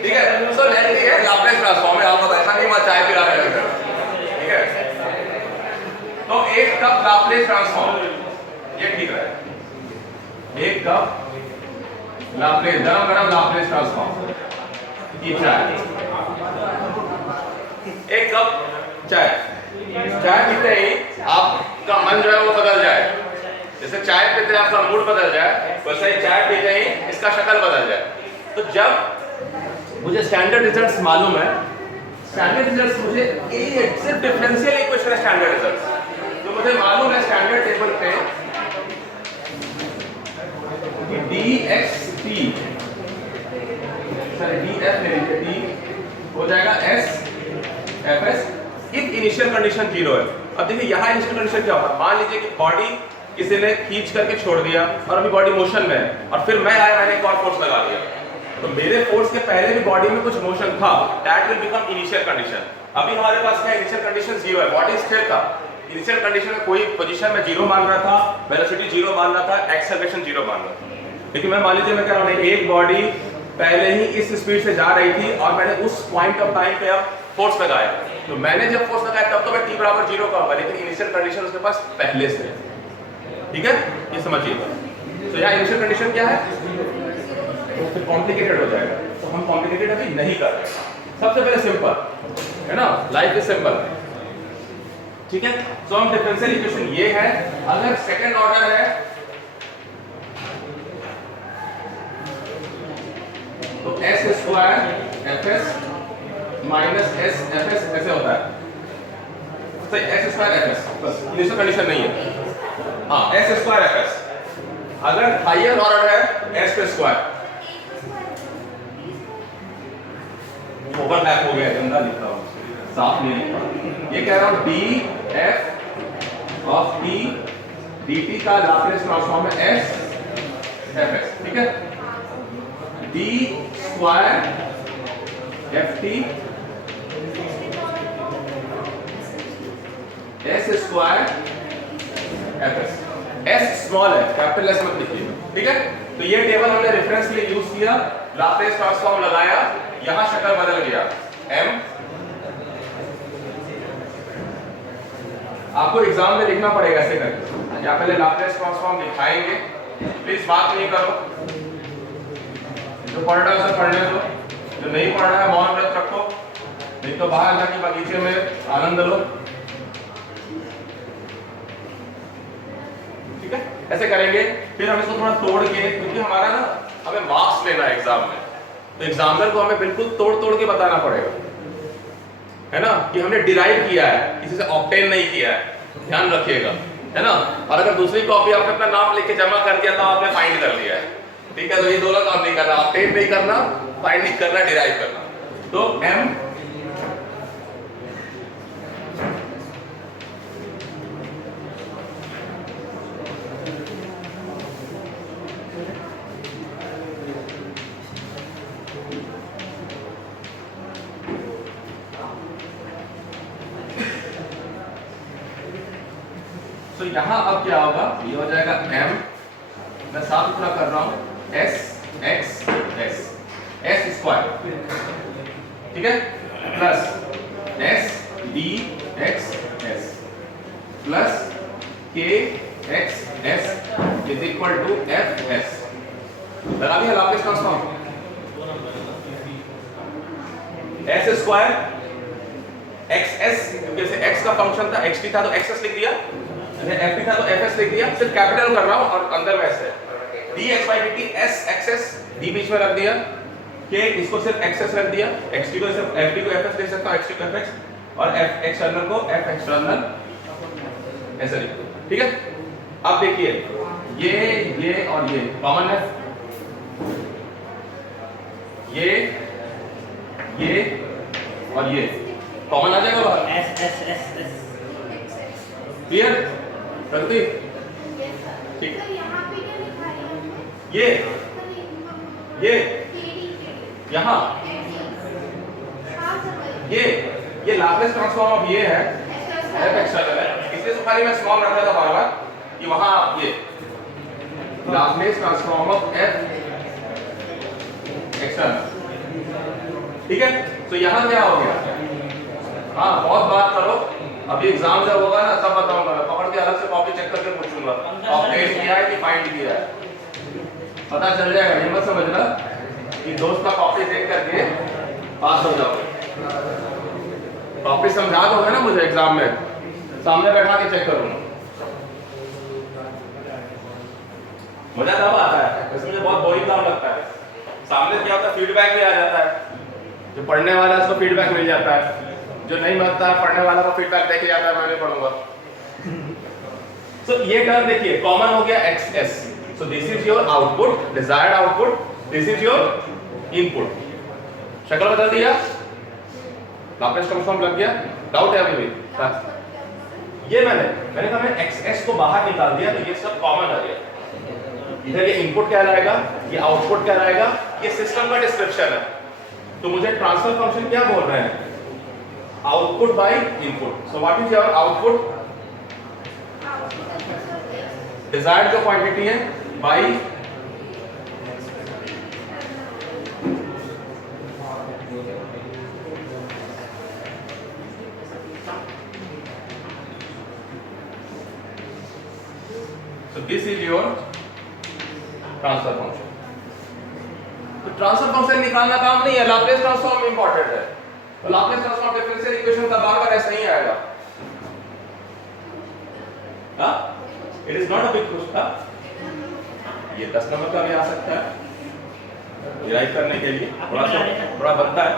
ठीक है। सो लेट है लाप्लेस ट्रांसफॉर्म है, आपको ऐसा नहीं मत चाय पिला रहे हैं, ठीक है। तो एक कप लाप्लेस ट्रांसफॉर्म, ये ठीक है, एक कप लाप्लेस गरम गरम लाप्लेस ट्रांसफॉर्म की चाय, एक कप चाय, चाय पीते ही आपका मन जो है वो बदल जाए, जैसे चाय पीते ही आपका मूड बदल जाए, वैसे ही चाय पीते ही इसका शक्ल बदल जाए। तो जब मुझे स्टैंडर्ड रिजल्ट्स मालूम है, स्टैंडर्ड रिजल्ट्स मुझे सिर्फ डिफरेंशियल इक्वेशन है स्टैंडर्ड रिजल्ट्स, तो मुझे मालूम है स्टैंडर्ड टेबल पे कि dxt सॉरी df ले लीजिए, d हो जाएगा s fs if initial condition 0 है। अब देखिए यहाँ इनिशियल कंडीशन क्या होगा, मान लीजिए कि बॉडी किसी ने खींच करके छोड़ दिया और अभी बॉडी मोशन में है, और फिर मैं आया, मैंने एक और फोर्स लगा दिया, तो मेरे फोर्स के पहले भी बॉडी में कुछ मोशन था, that will become initial condition. अभी हमारे पास क्या इनिशियल कंडीशन 0 है, बॉडी स्थिर था, इनिशियल कंडीशन में कोई पोजीशन में 0 मान रहा था, वेलोसिटी 0 मान रहा था, एक्सेलरेशन 0 मान रहा था। लेकिन मैं मान लीजिए मैं कह रहा हूं एक बॉडी पहले ही इस स्पीड से जा रही थी और मैंने उस पॉइंट ऑफ टाइम पे अब फोर्स लगाया, तो मैंने जब फोर्स लगाया तब तो मैं t बराबर 0 कहूंगा, लेकिन इनिशियल कंडीशन उसके पास पहले से है, ठीक है, ये समझिएगा। तो यहाँ इनिशियल कंडीशन क्या है, तो फिर कॉम्प्लिकेटेड हो जाएगा, तो हम कॉम्प्लिकेटेड अभी नहीं कर रहे, सबसे पहले सिंपल है ना, लाइफ इज सिंपल, ठीक है। सो हम डिफरेंशियल इक्वेशन ये है, अगर सेकंड ऑर्डर है तो s square fs minus s fs ऐसे होता है, सही, s स्क्वायर fs बस, इनिशियल कंडीशन नहीं है, हाँ s स्क्वायर fs। अगर हायर ऑर्डर है s पे स्क्वायर, ओवरलैप हो गया, गंदा लिख रहा हूं, साफ नहीं लिख रहा, ये कह रहा हूं df ऑफ t dt का लाप्लास ट्रांसफॉर्म है s fs, ठीक है, d square ft s square fs, s small है, कैपिटल s मत लिखिए, ठीक है। तो ये टेबल हमने रेफरेंस के लिए यूज किया, लाप्लास ट्रांसफॉर्म लगाया, यहां शक्ल बदल गया, m आपको एग्जाम में लिखना पड़ेगा ऐसे करके, या पहले लाप्लास ट्रांसफॉर्म दिखाएंगे, प्लीज बात नहीं करो, जो पढ़ रहा है उसे पढ़ने दो, जो नहीं पढ़ रहा है मौन व्रत रखो, नहीं तो बाहर जाके बगीचे में आनंद लो, ठीक है, ऐसे करेंगे। फिर हम इसको थोड़ा तोड़ के, क्योंकि हमारा ना हमें मार्क्स लेना है एग्जाम में, तो एग्जामिनर को हमें बिल्कुल तोड़ तोड़ के बताना पड़ेगा, है ना, कि हमने डिराइव किया है, किसी से ऑब्टेन नहीं किया है, ध्यान रखिएगा, है ना। और अगर दूसरी कॉपी आपने अपना नाम लिख के जमा कर दिया तो आपने फाइंड कर लिया है, ठीक है, तो ये दोनों काम नहीं करना, ऑब्टेन नहीं करना, फाइंड नहीं करना, डिराइव करना। तो m तो यहां अब क्या होगा, ये हो जाएगा m, मैं साफ पूरा कर रहा हूं, s x s s square, ठीक है, plus s d x s plus k x s is equal to f s। लगा दिया Laplace transform, s square x s, क्योंकि x का फंक्शन था, xt था तो xs लिख दिया, ft था तो fs लिख दिया, सिर्फ कैपिटल कर रहा हूं और अंदर में s है, dx by dt s xs, d बीच में रख दिया, k इसको सिर्फ xs रख दिया, xt को सिर्फ ft को fs लिख सकता हूं, xt को fx और f एक्सटर्नल को f एक्सटर्नल ऐसे लिख दो, ठीक है। अब देखिए ये और ये कॉमन है, ये और ये कॉमन आ जाएगा बाहर। S S S S clear Pragati? ठीक, ये यहाँ ये लाप्लास ट्रांसफॉर्म ऑफ ये है f एक्सटर्नल है, इसलिए तो खाली मैं स्मॉल रख रहा था बार बार कि वहां ये Laplace transform of f external. ठीक है, तो यहाँ क्या हो गया? हाँ बहुत बात करो, अभी एग्जाम जब होगा ना तब बताऊंगा, पकड़ के अलग से कॉपी चेक करके पूछूंगा कॉपी किया है कि फाइंड किया है, पता चल जाएगा। ये मत समझना कि दोस्त का कॉपी देख करके पास हो जाओगे। कॉपी समझा दोगे ना मुझे एग्जाम में, सामने बैठा के चेक करूंगा। मजा तब आता है, इसमें मुझे बहुत बोरिंग काम लगता है। सामने क्या होता है, फीडबैक भी आ जाता है, जो पढ़ने वाला है उसको फीडबैक मिल जाता है, जो नहीं पढ़ता है पढ़ने वाला को फीडबैक देके जाता है मैं नहीं पढ़ूंगा। So ये टर्म देखिए कॉमन हो गया XS, so this is your output, desired output, this is your input। शक्ल बदल दिया, लाप्लास ट्रांसफॉर्म लग गया, डाउट है अभी भी? ये मैंने कहा मैं XS को बाहर निकाल दिया तो ये सब कॉमन आ गया। इधर ये इनपुट क्या रहेगा, ये आउटपुट क्या रहेगा, ये सिस्टम का डिस्क्रिप्शन है। तो मुझे ट्रांसफर फंक्शन क्या बोल रहे हैं? Output by input. So what is your output? Desired जो क्वांटिटी है by so this is your transfer function. तो ट्रांसफर फंक्शन निकालना काम नहीं है, लाप्लास ट्रांसफॉर्म इंपॉर्टेंट है। तो लाप्लास ट्रांसफॉर्म डिफरेंशियल इक्वेशन का बार बार ऐसा ही आएगा। हाँ, it is not a big question. ये 10 नंबर का भी आ सकता है डिराइव करने के लिए, थोड़ा बनता है।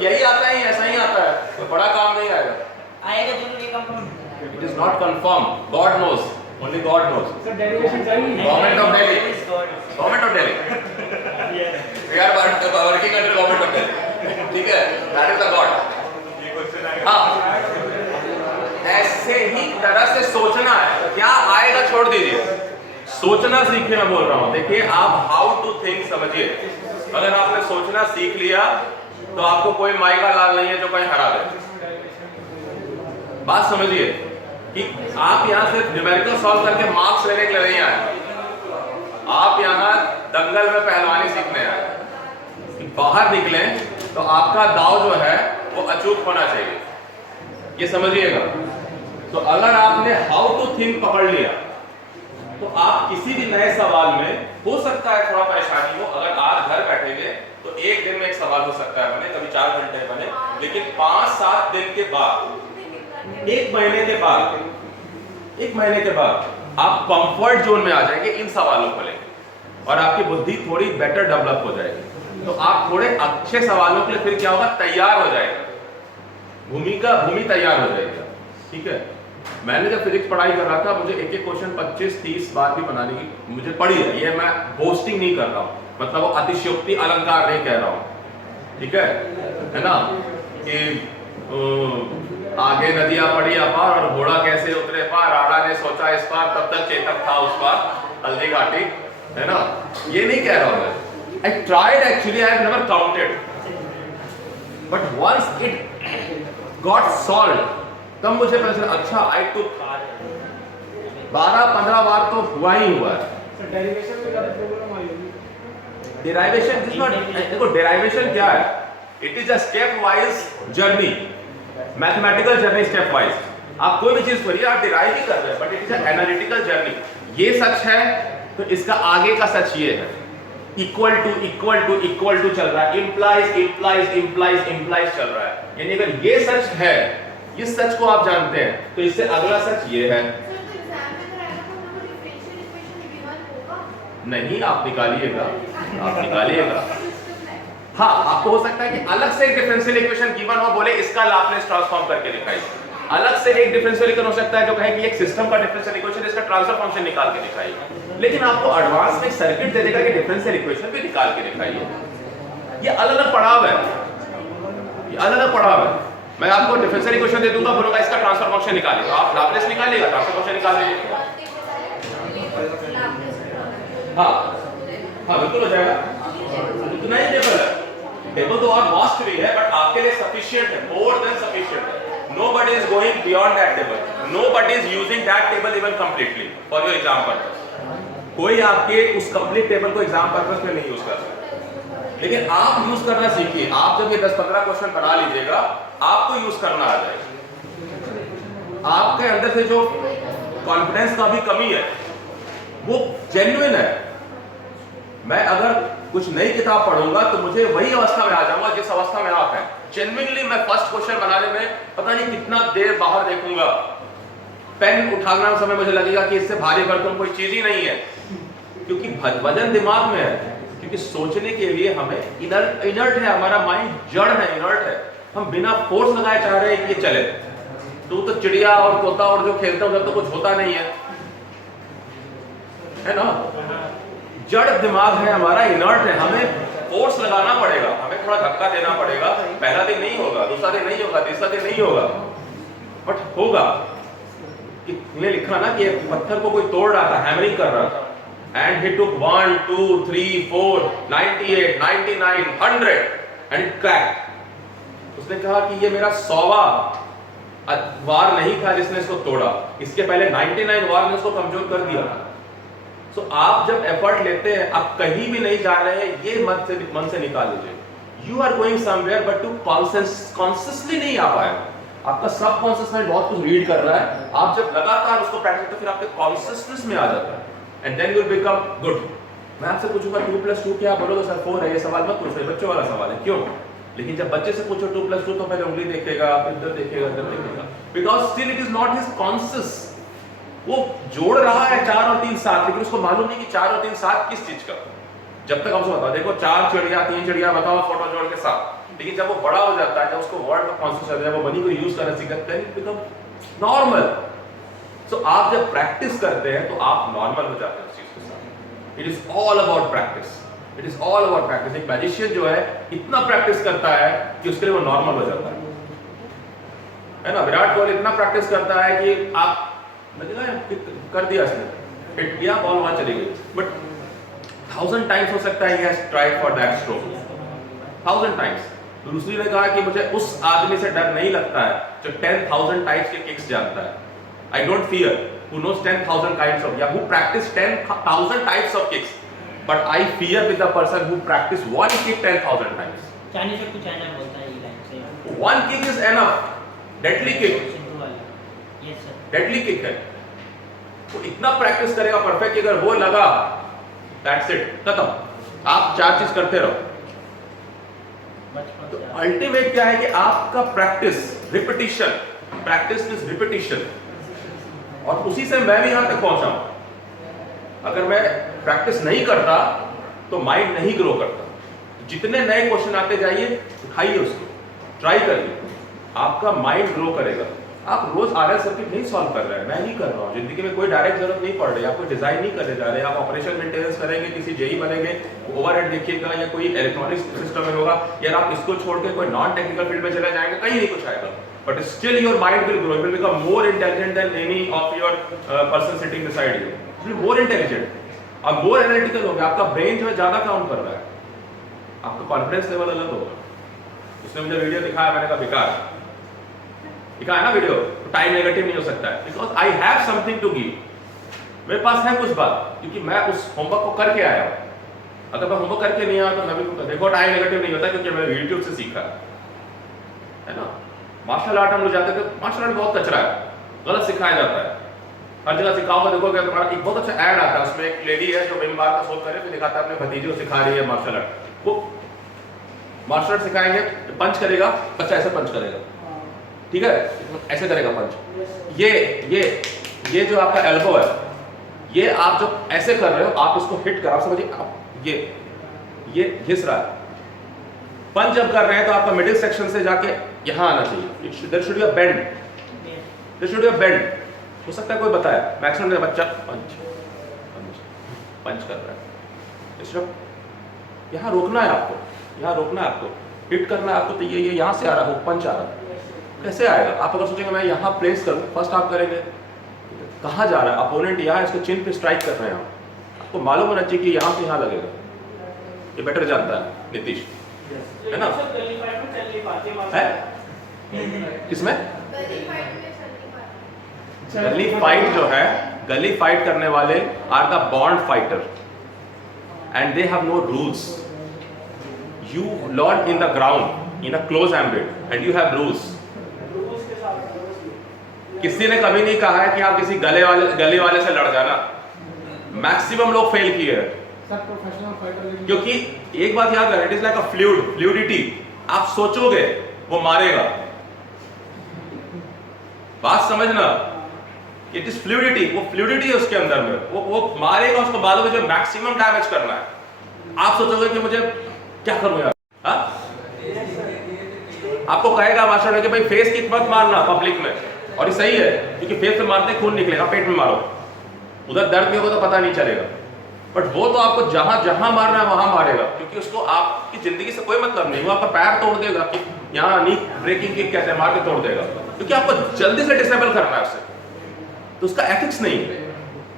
यही आता है, ऐसा ही आता है, तो बड़ा काम नहीं आएगा। आएगा जरूर ये confirm. It is not confirm, God knows, only God knows। सर डेरिवेशन चाहिए। Government of Delhi, Government of Delhi, we are working under Government of Delhi, ठीक है, that is the God। हाँ, ऐसे ही तरह से सोचना है, क्या आएगा छोड़ दीजिए, सोचना सीखिए। मैं बोल रहा हूँ, देखिए आप हाउ टू थिंक समझिए। अगर आपने सोचना सीख लिया तो आपको कोई माई का लाल नहीं है जो कहीं हरा दे। बात समझिए कि आप यहाँ सिर्फ न्यूमेरिकल सॉल्व करके मार्क्स लेने के लिए नहीं आए, आप यहाँ दंगल में पहलवानी सीखने आए। बाहर निकले तो आपका दाव जो है वो अचूक होना चाहिए, ये समझिएगा। तो अगर आपने हाउ टू थिंक पकड़ लिया तो आप किसी भी नए सवाल में, हो सकता है थोड़ा परेशानी हो, अगर आज घर बैठेंगे तो एक दिन में एक सवाल हो सकता है बने, कभी 4 घंटे बने, लेकिन 5-7 दिन के बाद, एक महीने के बाद आप कंफर्ट जोन में आ जाएंगे इन सवालों को लेकर, और आपकी बुद्धि थोड़ी बेटर डेवलप हो जाएगी। तो आप थोड़े अच्छे सवालों के लिए फिर क्या होगा, तैयार हो जाएगा, भूमि तैयार हो जाएगा। ठीक है, मैंने जब फिजिक्स पढ़ाई कर रहा था, मुझे एक एक क्वेश्चन 25-30 बार भी बनाने की मुझे पड़ी है। ये मैं बोस्टिंग नहीं कर रहा हूँ, मतलब वो अतिशयोक्ति अलंकार नहीं कह रहा हूँ, ठीक है ना, कि आगे नदियां पड़ी अपार और घोड़ा कैसे उतरे पार, राणा ने सोचा इस पार, तब तक चेतक था उस पार, हल्दी घाटी, है ना, ये नहीं कह रहा हूं मैं। I tried actually, I have never counted, but once it got solved, तब मुझे पता चला, अच्छा I took 12-15 बार तो हुआ ही हुआ है। सर डेरिवेशन में ज्यादा प्रॉब्लम आई होगी। डेरिवेशन इज नॉट, देखो डेरिवेशन क्या है, it is a step wise journey, mathematical journey step wise. आप कोई भी चीज करिए, आप डिराइव ही कर रहे हैं, but it is a analytical journey. ये सच है तो इसका आगे का सच ये है, इक्वल टू चल रहा है, इम्प्लाइज चल रहा है। यानी अगर ये सच है, इस सच को आप जानते हैं, तो इससे अगला सच ये है। नहीं, आप निकालिएगा। हाँ, आपको हो सकता है कि अलग से एक डिफरेंशियल इक्वेशन गिवन हो, बोले इसका लाप्लास ट्रांसफॉर्म करके दिखाइए। अलग से एक डिफरेंशियल इक्वेशन हो सकता है जो कहे कि एक सिस्टम का डिफरेंशियल इक्वेशन, इसका ट्रांसफर फंक्शन निकाल के दिखाइए। लेकिन आपको एडवांस में सर्किट दे देगा कि डिफरेंशियल इक्वेशन भी निकाल के दिखाइए। ये अलग अलग पड़ाव है, ये अलग अलग पढ़ा है। मैं आपको डिफरेंशियल इक्वेशन दे दूंगा, बोलूंगा इसका ट्रांसफर फंक्शन निकालिए, तो आप लाप्लास निकालिएगा, ट्रांसफर फंक्शन निकाल लीजिए। हाँ हाँ बिल्कुल हो जाएगा। इतना ही टेबल है, टेबल तो और वास्ट भी है बट आपके लिए सफिशिएंट है, मोर देन सफिशिएंट है। Nobody is going beyond that table. Nobody is using that table even completely for your exam purpose. कोई आपके उस कंप्लीट टेबल को एग्जाम पर्पस में नहीं यूज कर सकता, लेकिन आप यूज करना सीखिए। आप जब ये 10-15 क्वेश्चन बना लीजिएगा, आपको यूज करना आ जाएगा। आपके अंदर से जो कॉन्फिडेंस का भी कमी है वो जेन्युइन है। मैं अगर कुछ नई किताब पढ़ूंगा तो मुझे वही अवस्था में आ जाऊंगा जिस अवस्था में आप हैं। जेन्युइनली मैं फर्स्ट क्वेश्चन बनाने में पता नहीं कितना देर बाहर देखूंगा, पेन उठाना समय मुझे लगेगा कि इससे भारी भरकम कोई चीज ही नहीं है, क्योंकि वजन दिमाग में है। क्योंकि सोचने के लिए हमें इनर्ट है, हमारा माइंड जड़ है, इनर्ट है। हम बिना फोर्स लगाए चाह रहे हैं कि ये चले। तो चिड़िया और तोता और जो खेलते हैं उधर तो कुछ होता नहीं है ना। जड़ दिमाग है हमारा, इनर्ट है। हमें फोर्स लगाना पड़ेगा, हमें थोड़ा धक्का देना पड़ेगा। पहला दिन नहीं होगा, दूसरा दिन नहीं होगा, तीसरा दिन नहीं होगा, बट होगा। कि लिखा ना कि पत्थर को कोई तोड़ रहा था, हैमरिंग कर रहा था, and he took 1 2 3 4 98 99 100 and it cracked। उसने कहा कि ये मेरा 100वां वार नहीं था जिसने इसको तोड़ा, इसके पहले 99 वार ने उसको कमजोर कर दिया। तो आप जब एफर्ट लेते हैं, आप कहीं भी नहीं जा रहे हैं, ये मन से निकाल लीजिए। You are going somewhere but to consciously नहीं आ पाए। आपका सबकॉन्शियस माइंड बहुत कुछ रीड कर रहा है, आप जब लगातार उसको प्रैक्टिस करते फिर आपके कॉन्शियसनेस में आ जाता है, and then you will become good. मैं आपसे पूछूंगा 2 + 2 क्या, बोलोगे सर 4 है। ये सवाल मत पूछो, बच्चों वाला सवाल है। क्यों? लेकिन जब बच्चे से पूछो 2 + 2 तो पहले उंगली देखेगा, फिर इधर देखेगा, इधर देखेगा, because still it is not his conscious. वो जोड़ रहा है 4 और 3 7, लेकिन उसको मालूम नहीं कि 4 और 3 7 किस चीज का। जब तक हमसे बताओ, देखो 4 चिड़िया 3 चिड़िया बताओ फोटो जोड़ के साथ, लेकिन जब वो बड़ा हो जाता है, जब उसको वर्ड का कॉन्सेप्ट हो जाता है, वो मनी को यूज करना सीखता है, इट बिकम नॉर्मल। सो आप जब प्रैक्टिस करते हैं तो आप नॉर्मल हो जाते हैं उस चीज के साथ। It is all about practice, it is all about practice. एक मैजिशियन जो है इतना प्रैक्टिस करता है कि उसके लिए वो नॉर्मल हो जाता है ना। विराट कोहली इतना प्रैक्टिस करता है कि आप कर दिया इसने, हिट किया, बॉल वहां चली गई, बट 1000 टाइम्स हो सकता है he has tried for that stroke, 1000 times. तो दूसरी ने कहा कि मुझे उस आदमी से डर नहीं लगता है जो 10,000 टाइप्स के किक्स जानता है। I don't fear who knows 10,000 kinds of, yeah, who practice 10,000 types of kicks, but I fear with the person who practice one kick 10,000 times. Chinese में कुछ चाइना बोलता है ये लाइन से, one kick is enough, deadly kick, yes sir, deadly kick है। वो इतना practice करेगा परफेक्ट कि अगर वो लगा, that's it, खत्म। आप 4 चीज करते रहो। तो अल्टीमेट क्या है कि आपका practice, repetition, practice is repetition, और उसी से मैं भी यहां तक पहुंचा हूं। अगर मैं प्रैक्टिस नहीं करता तो माइंड नहीं ग्रो करता। जितने नए क्वेश्चन आते जाइए, उठाइए उसको, ट्राई करिए, आपका माइंड ग्रो करेगा। आप रोज आरएल सर्किट नहीं सॉल्व कर रहे हैं, मैं नहीं कर रहा हूँ। जिंदगी में कोई डायरेक्ट जरूरत नहीं पड़ रही, आप कोई डिजाइन नहीं करने जा रहे, आप ऑपरेशन मेंटेनेंस करेंगे, किसी जेई बनेंगे, ओवरहेड देखिएगा, या कोई इलेक्ट्रॉनिक सिस्टम में होगा, या आप इसको छोड़ के कोई नॉन टेक्निकल फील्ड में चले जाएंगे, कहीं नहीं कुछ आएगा, but still your mind will grow, will become more intelligent then any of your person sitting beside you, will more intelligent और मोर एनालिटिकल होगा। आपका ब्रेन जो है ज्यादा काउंट कर रहा है, आपका कॉन्फिडेंस लेवल अलग होगा। उसने मुझे वीडियो दिखाया, मैंने कहा बेकार दिखाया ना वीडियो, तो टाइम नेगेटिव नहीं हो सकता है, because I have something to give. मेरे पास है कुछ बात, क्योंकि मैं उस होमवर्क को करके आया हूं। अगर मैं होमवर्क करके नहीं आया तो मैं भी देखो टाइम नेगेटिव नहीं होता, क्योंकि मैंने यूट्यूब से सीखा है ना। मार्शल आर्ट हम लोग जाते थे, मार्शल आर्ट बहुत कचरा है, गलत सिखाया जाता है। हर जगह सिखाओगे, देखोगे तुम्हारा एक बहुत अच्छा ऐड आता है, उसमें एक लेडी है जो विम बार का शो करे, फिर दिखाता है अपने भतीजे को सिखा रही है मार्शल आर्ट। वो मार्शल आर्ट सिखाएंगे, पंच करेगा बच्चा, ऐसे पंच करेगा, ठीक है, ऐसे करेगा पंच। ये जो आपका एल्बो है, ये आप जो ऐसे कर रहे हो, आप इसको हिट कर, आप समझिए, आप ये घिस रहा है। पंच जब कर रहे हैं तो आपका मिडिल सेक्शन से जाके यहां आना चाहिए। There should be a bend, there should be a bend. हो सकता है कोई बताया, मैक्सिमम में बच्चा पंच पंच पंच कर रहा है। यहां रोकना है आपको, यहां रोकना है आपको। हिट करना है आपको, तो ये यहाँ से आ रहा है, पंच आ रहा है, कैसे आएगा? आप अगर सोचेंगे मैं यहाँ प्लेस करूँ, फर्स्ट आप करेंगे कहाँ जा रहा है, अपोनेंट यहाँ इसको चिन पे स्ट्राइक कर रहे हैं, आपको मालूम होना चाहिए कि यहाँ से यहाँ लगेगा, ये बेटर जानता है नीतीश, है ना? है किसमें गली फाइट जो है, गली फाइट करने वाले are the bond fighter and they have no rules. You learn in the ground in a close ambit and you have rules. किसी ने कभी नहीं कहा है कि आप किसी गली वाले से लड़ जाना. मैक्सिमम लोग फेल किए हैं, सब प्रोफेशनल फाइटर. क्योंकि एक बात याद रखना, it is like a fluidity. आप सोचोगे वो मारेगा, बात समझना, इट इज फ्लूइडिटी, वो फ्लूइडिटी है उसके अंदर में, वो मारेगा, उसको मालूम है जो मैक्सिमम डैमेज करना है. आप सोचोगे कि मुझे क्या करूं यार, हाँ? आपको कहेगा मास्टर ने कि भाई फेस किक मत मारना पब्लिक में, और ये सही है क्योंकि फेस से मारते खून निकलेगा, पेट में मारो, उधर दर्द नहीं होगा तो पता नहीं चलेगा. बट वो तो आपको जहां जहां मारना है वहां मारेगा, क्योंकि उसको आपकी जिंदगी से कोई मतलब नहीं. वो आपका पैर तोड़ देगा, यहाँ नी ब्रेकिंग किक कहते हैं, मार के तोड़ देगा, क्योंकि आपको जल्दी से डिसेबल करना है उससे, तो उसका एथिक्स नहीं है.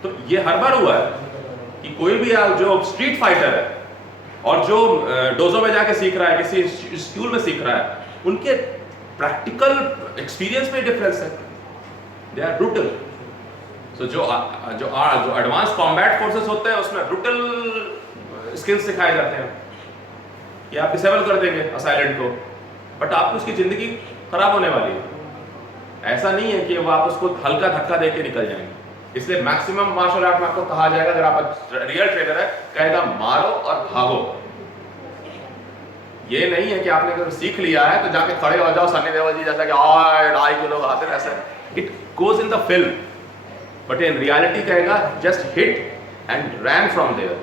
तो ये हर बार हुआ है कि कोई भी जो स्ट्रीट फाइटर है और जो डोजो में जाके सीख रहा है, किसी स्कूल में सीख रहा है, उनके प्रैक्टिकल एक्सपीरियंस में डिफरेंस है. They are brutal. सो जो एडवांस कॉम्बैट फोर्सेस होते हैं उसमें ब्रूटल स्किल्स सिखाए जाते हैं कि आप डिसेबल कर देंगे असाइलेंट को, बट आपकी उसकी जिंदगी खराब होने वाली है. ऐसा नहीं है कि वो आप उसको हल्का धक्का दे के निकल जाएंगे. इसलिए मैक्सिमम मार्शल आर्ट में आपको कहा जाएगा, अगर आप रियल ट्रेनर है, कहेगा मारो और भागो. ये नहीं है कि आपने अगर सीख लिया है तो जाके खड़े हो जाओ सनी देओल जी जैसा कि 2.5 किलो खाते हैं, ऐसा. It goes in the film, but in reality कहेगा just hit and ran from there.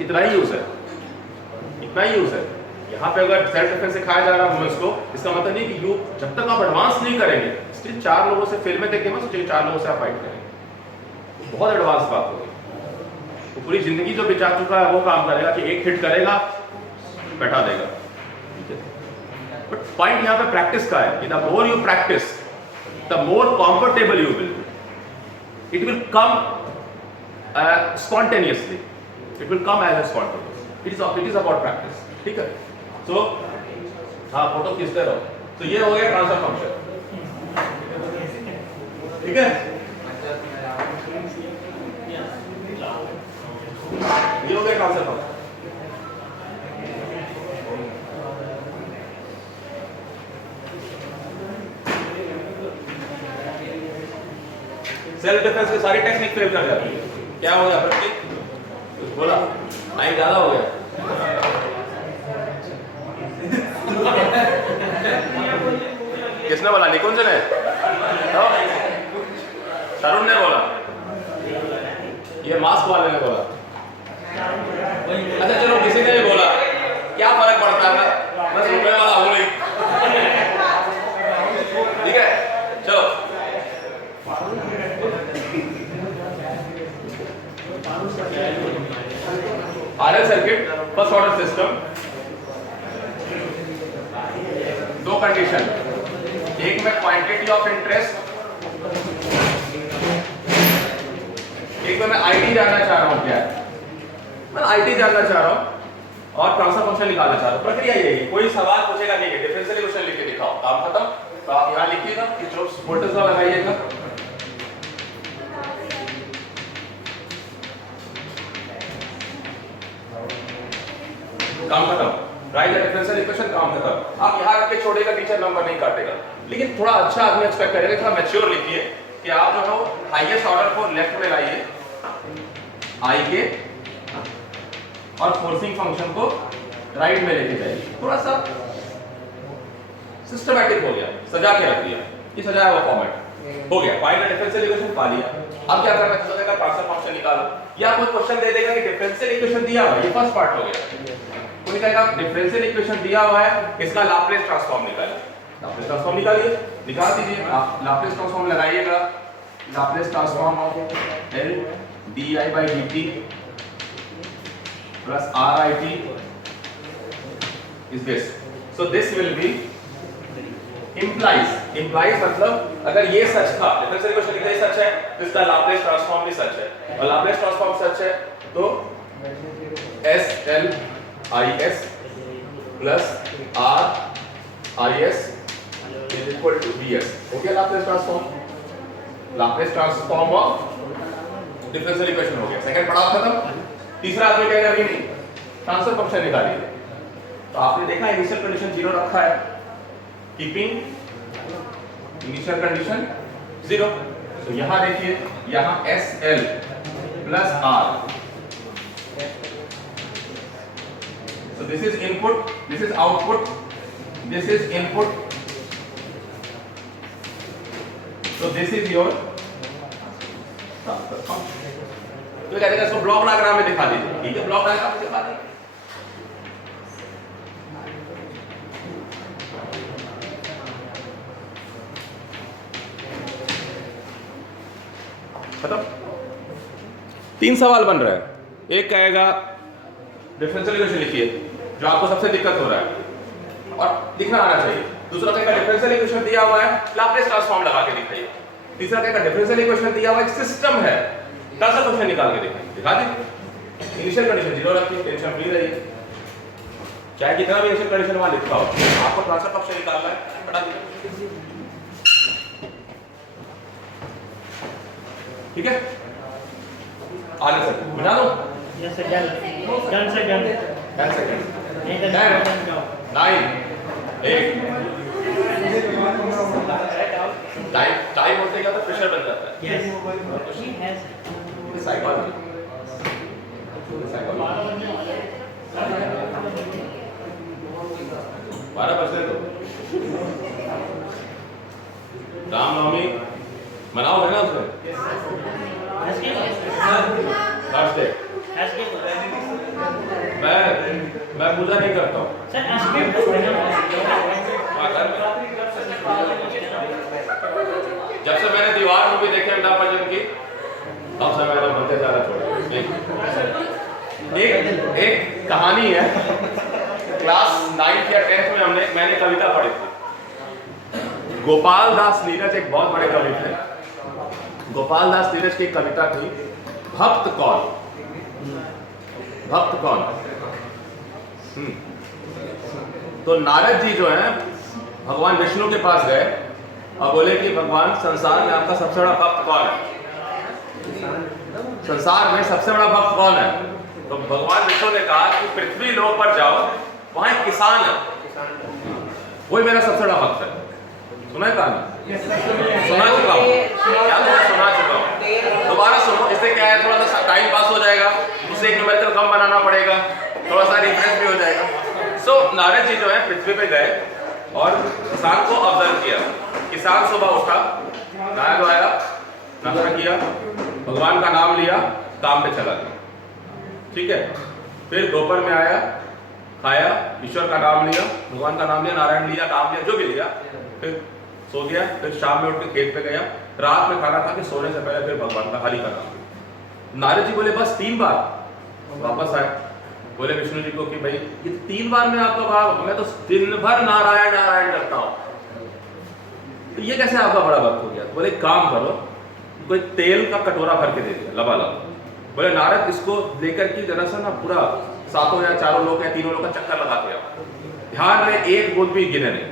इतना ही यूज है, इतना ही यूज है. यहाँ पे अगर सेल्फ डिफेंस सिखाया जा रहा है वुमेन्स को, इसका मतलब नहीं कि जब तक आप एडवांस नहीं करेंगे, स्टिल 4 लोगों से फिल्में देख के मत सोचिए 4 लोगों से आप फाइट करेंगे, बहुत एडवांस बात होगी. तो पूरी जिंदगी जो बिचा चुका है वो काम करेगा कि एक हिट करेगा, बैठा देगा. बट पॉइंट यहाँ पे प्रैक्टिस का है कि the more you practice the more comfortable you will. It will come spontaneously, it will come as a spontaneous. It is about practice. ठीक है. सो हाँ, फोटो खींचते रहो. तो ये हो गया ट्रांसफर फंक्शन. ठीक है, ये हो गया ट्रांसफर फंक्शन. सेल्फ डिफेंस की सारी टेक्निक फेल कर जाती है. क्या हो गया प्रतीक? कुछ बोला? टाइम ज्यादा हो गया. किसने बोला? निकुंज ने? तरुण ने बोला? ये मास्क वाले ने बोला? अच्छा चलो, किसी ने भी बोला, क्या फर्क पड़ता है, मैं सुनने वाला हूं नहीं. ठीक है, चलो. RL circuit first order system. 2 condition. एक में क्वांटिटी ऑफ इंटरेस्ट, एक में मैं आईटी जानना चाह रहा हूं. क्या है? मैं आईटी जानना चाह रहा हूं और ट्रांसफर फंक्शन निकालना चाह रहा हूं. प्रक्रिया यही है. कोई सवाल पूछेगा नहीं है, डिफरेंशियल इक्वेशन लिख के दिखाओ, काम खत्म. तो आप यहां लिखिएगा कि जो वोल्टेज लॉ लगाइएगा, काम खत्म. राइट द डिफरेंशियल इक्वेशन, काम खत्म. आप यहां रख के छोड़ेगा, टीचर नंबर नहीं काटेगा. लेकिन थोड़ा अच्छा आदमी एक्सपेक्ट करेगा, थोड़ा मैच्योर लिखिए कि आप जो है वो हाईएस्ट ऑर्डर को लेफ्ट में लाइए, आई के, और फोर्सिंग फंक्शन को राइट में लेके जाइए. थोड़ा सा सिस्टमैटिक हो गया, सजा के रख दिया. ये सजाया हुआ फॉर्मेट हो गया. फाइंड द डिफरेंशियल इक्वेशन पा लिया. अब क्या करना है? सोचेगा ट्रांसफर फंक्शन निकालो, या कोई क्वेश्चन दे देगा कि डिफरेंशियल इक्वेशन दिया हुआ है, ये फर्स्ट पार्ट हो गया. कोई कहेगा डिफरेंशियल इक्वेशन दिया हुआ है, इसका लाप्लेस ट्रांसफॉर्म निकालिए. लाप्लेस ट्रांसफॉर्म निकालिए, निकाल दीजिए. आप लाप्लेस ट्रांसफॉर्म लगाइएगा. Laplace transform of L di/dt plus RIT is this. So this will be implies मतलब अगर ये सच था, डिफरेंशियल इक्वेशन लिखा सच है तो इसका लाप्लास ट्रांसफॉर्म भी सच है, और लाप्लास ट्रांसफॉर्म सच है तो SLIS plus RIS is equal to BS. हो गया Laplace transform of differential equation हो गया. सेकंड पड़ाव खत्म. तीसरा आदमी कहेगा नहीं ट्रांसफर फंक्शन निकालिए. तो आपने देखा इनिशियल कंडीशन 0 रखा है, कीपिंग इनिशियल कंडीशन 0. तो यहां देखिए, यहां SL plus R. So this is input, this is output, this is input. So this is your transfer function. तो क्या देगा, इसको ब्लॉक डायग्राम में दिखा दीजिए. ठीक है, ब्लॉक डायग्राम में दिखा दीजिए. खत्म. 3 सवाल बन रहा है. एक कहेगा डिफरेंशियल इक्वेशन लिखिए, जो आपको सबसे दिक्कत हो रहा है और लिखना आना चाहिए. दूसरा कहेगा डिफरेंशियल इक्वेशन दिया हुआ है, लाप्लास ट्रांसफॉर्म लगा के दिखाइए. तीसरा कहेगा डिफरेंशियल इक्वेशन दिया हुआ है, एक सिस्टम है, ट्रांसफर फंक्शन निकाल के दिखाइए. दिखा दीजिए. इनिशियल कंडीशन 0 रखिए, टेंशन फ्री रहिए. चाहे कितना भी इनिशियल कंडीशन वहां लिखा हो, आपको ट्रांसफर फंक्शन निकालना है, बता दीजिए. ठीक है, आगे सर बना दो. Yes, sir. Done, sir. Done. 10 second. नहीं, then 10, go. 9, 8. टाइम होते क्या तो प्रेशर बन जाता है. Yes. She has. साइकोलॉजी. 12% हो. रामनवमी मनाओ है ना उसमें. थर्सडे. मैं पूजा नहीं करता हूँ. Sir, aspect to जब से मैंने दीवार मूवी देखी अमिताभ बच्चन की, तब से मैंने बनते सारा छोड़ा. एक कहानी है, क्लास 9th या 10th में मैंने कविता पढ़ी थी. गोपाल दास नीरज एक बहुत बड़े कवि थे. गोपाल दास नीरज की कविता थी भक्त कौन. भक्त कौन. तो नारद जी जो है भगवान विष्णु के पास गए और बोले कि भगवान संसार में आपका सबसे बड़ा भक्त कौन है. संसार में सबसे बड़ा भक्त कौन है. तो भगवान विष्णु ने कहा कि पृथ्वी लोक पर जाओ, वहां एक किसान है, वही मेरा सबसे बड़ा भक्त है. सुना है कहानी. सुना चुका हूँ. क्या सुना चुका हूँ. दोबारा सुनो, इससे क्या है, थोड़ा सा टाइम पास हो जाएगा, उससे एक न्यूमेरिकल कम बनाना पड़ेगा, थोड़ा सा रिफ्रेश भी हो जाएगा. सो नारद जी जो है पृथ्वी पे गए और किसान को ऑब्जर्व किया. किसान सुबह उठा, नहाया धोया, नाश्ता किया, भगवान का नाम लिया, काम पे चला गया. ठीक है. फिर दोपहर में आया, खाया, ईश्वर का नाम लिया, भगवान का नाम लिया, नारायण लिया, काम लिया, जो भी लिया, फिर सो गया. फिर शाम में उठ के खेत पे गया, रात में खाना खा के सोने से पहले फिर भगवान का खाली करना. नारद जी बोले बस 3 बार. वापस आए, बोले विष्णु जी को कि भाई ये 3 बार में आपका भाव, मैं तो दिन भर नारायण नारायण करता हूँ, तो ये कैसे आपका बड़ा भक्त हो गया. बोले काम करो, कोई तेल का कटोरा भर के दे दिया लबालब. बोले नारद इसको लेकर की जरा सा ना पूरा 7 या 4 लोग या 3 लोग का चक्कर लगाते हैं, ध्यान में एक बूंद भी गिने नहीं.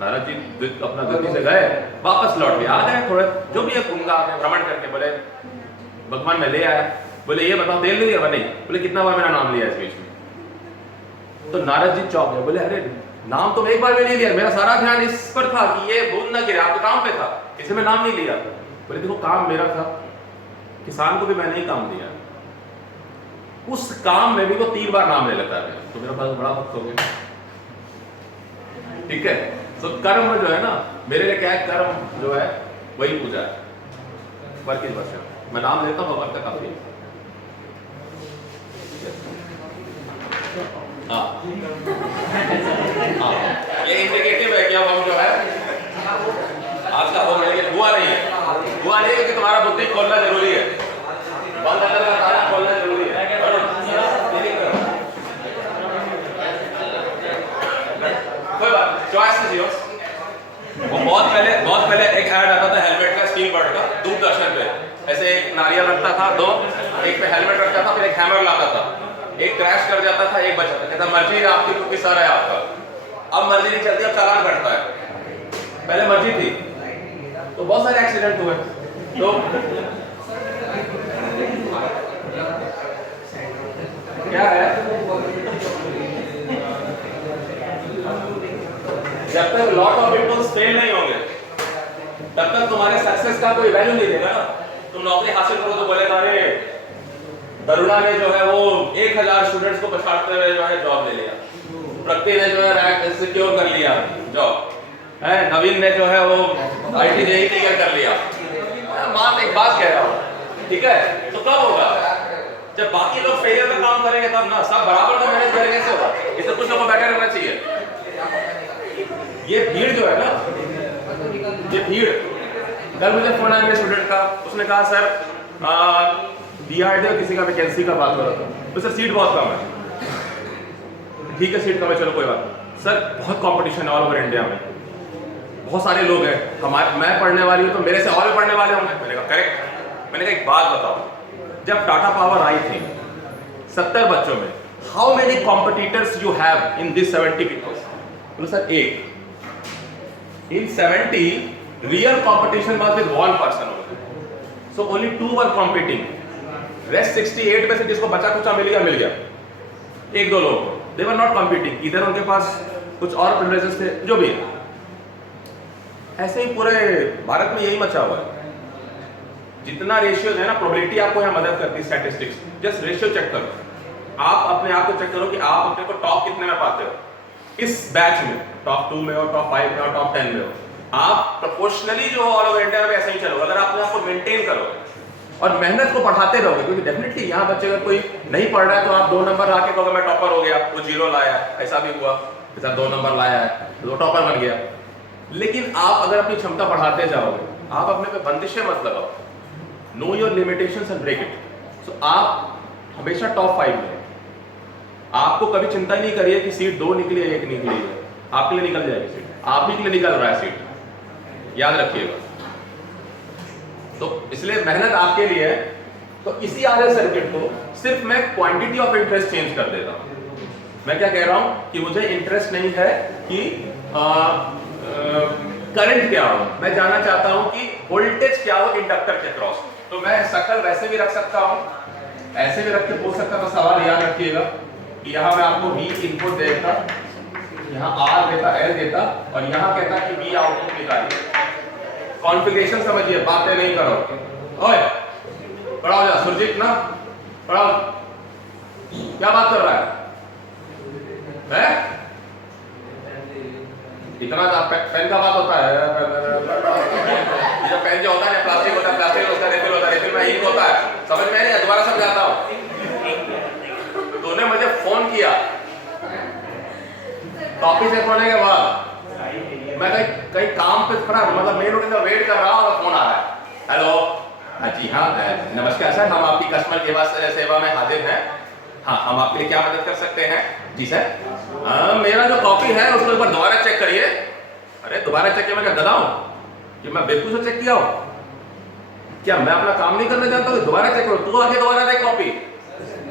नारद जी अपना गति से गए, वापस लौट के आ गए, थोड़े जो भी है कुंगा भ्रमण करके. बोले भगवान मैं ले आया. बोले ये बताओ तेल नहीं दिया. नहीं. बोले कितना बार मेरा नाम लिया इस बीच में. तो नारद जी चौंक गए. बोले अरे नाम तो एक बार भी नहीं लिया, मेरा सारा ध्यान इस पर था कि ये बूंद ना गिरे, आपके काम पे था, इसलिए मैं नाम नहीं लिया. बोले देखो काम मेरा था, किसान को भी मैंने ही काम दिया, उस काम में भी वो 3 बार नाम ले लेता है, तो मेरा पास बड़ा भक्त हो गया. ठीक है. तो कर्म जो है ना, मेरे लिए क्या है, कर्म जो है वही पूजा है. Work is worship. मैं नाम लेता हूँ भगवान का काफी. हाँ, ये इंडिकेटिव है कि अब हम जो है आज का होम है, हुआ नहीं है कि तुम्हारा बुद्धि खोलना जरूरी है, बंद अंदर का ताला खोलना जरूरी है. Choice is yours. वो बहुत पहले एक ऐड आता था हेलमेट का, स्टील बर्ड का, दूरदर्शन पे। ऐसे एक नारियल रखता था, दो, एक पे हेलमेट रखता था, फिर एक हैमर लाता था, एक क्रैश कर जाता था, एक बचा था। कहता मर्जी है आपकी क्योंकि सर है आपका। अब मर्जी नहीं चलती, अब चालान कटता है। पहले मर्जी थी तो बहुत सारे एक्सीडेंट हुए। तो क्या है, जब तक लॉट ऑफ पीपल्स फेल नहीं होंगे तब तक तुम्हारे सक्सेस का कोई वैल्यू नहीं देगा ना। तुम नौकरी हासिल करो तो बोलेगा अरे तरुणा ने जो है वो 1000 स्टूडेंट्स को पछाड़ते हुए जो है जॉब ले लिया, प्रगति ने जो है रैंक सिक्योर कर लिया जॉब है, नवीन ने जो है वो आईटी जेई क्लियर कर लिया। मैं एक बात कह रहा हूँ, ठीक है, तो कब होगा जब बाकी लोग फेलियर का काम करेंगे तब ना। सब बराबर का मैनेज करेंगे कैसे होगा? इससे कुछ लोगों को बेटर रहना चाहिए। ये भीड़ जो है ना, ये भीड़, कल मुझे फोन आया मेरे स्टूडेंट का, उसने कहा सर DRDO किसी का वैकेंसी का बात हो रहा था, तो सर सीट बहुत कम है। ठीक है सीट कम है, चलो कोई बात नहीं। सर बहुत कंपटीशन है ऑल ओवर इंडिया में, बहुत सारे लोग हैं, हमारे मैं पढ़ने वाली हूँ तो मेरे से और भी पढ़ने वाले होंगे। मैंने कहा करेक्ट। मैंने कहा एक बात बताओ, जब टाटा पावर आई थी 70 बच्चों में, how many competitors you have in this 70 people? बोले सर एक। इन 70 real competition was with one person only, so only 2 were competing, rest 68 में से जिसको बचा कुचा मिल गया, एक दो लोग they were not competing, इधर उनके पास कुछ और privileges थे, जो भी है। ऐसे ही पूरे भारत में यही मचा हुआ है। जितना रेशियो है ना, प्रोबेबिलिटी आपको यहाँ मदद करती है, स्टैटिस्टिक्स, जस्ट रेशियो चेक करो। आप अपने आप को चेक करो कि आप अपने को टॉप कितने में पाते हो इस बैच में, टॉप 2 में हो, टॉप 5 में हो, टॉप 10 में हो। आप प्रोपोर्शनली जो ऑल ओवर इंडिया में ऐसे ही चलोगे अगर आप आपको मेंटेन करोगे और मेहनत को बढ़ाते रहोगे, क्योंकि डेफिनेटली यहाँ बच्चे अगर कोई नहीं पढ़ रहा है तो आप 2 नंबर आके कहोगे मैं टॉपर हो गया, वो 0 लाया, ऐसा भी हुआ, ऐसा 2 नंबर लाया है तो टॉपर बन गया। लेकिन आप अगर अपनी क्षमता बढ़ाते जाओगे, आप अपने पे बंदिशें मत लगाओ, know your limitations and break it. So आप हमेशा टॉप 5 में, आपको कभी चिंता ही नहीं करिए कि सीट 2 निकली है 1 निकली है, आपके लिए निकल जाएगी सीट, आप ही के लिए निकल रहा है सीट, याद रखिएगा। तो इसलिए मेहनत आपके लिए है। तो इसी आरएल सर्किट को सिर्फ मैं क्वांटिटी ऑफ इंटरेस्ट चेंज कर देता हूं। मैं क्या कह रहा हूं कि मुझे इंटरेस्ट नहीं है कि करंट क्या हो, मैं जानना चाहता हूं कि वोल्टेज क्या हो इंडक्टर के क्रॉस। तो मैं शक्ल वैसे भी रख सकता हूं, ऐसे भी रख के पूछ सकता हूं। सवाल याद रखिएगा कि यहां मैं आपको V इनपुट देता, यहाँ R देता, L देता और यहाँ कहता कि V आउटपुट निकालिए। कॉन्फ़िगरेशन समझिए, बातें नहीं करो। ओए पढ़ाओ जा सुरजीत ना, पढ़ाओ, क्या बात कर रहा है? इतना पेन का बात होता है, ये पेन जो होता है प्लास्टिक होता है, प्लास्टिक होता है, रेफिल होता है, रेफिल में इंक होता है, समझ में नहीं, दोबारा समझाता हूँ। तूने मुझे फोन किया कॉपी चेक होने के बाद, मैं कहीं काम पे खड़ा, मतलब मेन रोड का वेट कर रहा हूँ और फोन आ रहा है, हेलो जी हाँ नमस्कार सर, हम आपकी कस्टमर सेवा में हाजिर हैं, हाँ हम आपके लिए क्या मदद कर सकते हैं? जी सर मेरा जो कॉपी है उसको एक बार दोबारा चेक करिए। अरे दोबारा चेक किया? मैं क्या गधा हूँ कि मैं बेवकूफ से चेक किया हूँ? क्या मैं अपना काम नहीं करना चाहता हूँ? दोबारा चेक करो, तू आगे दोबारा देख copy,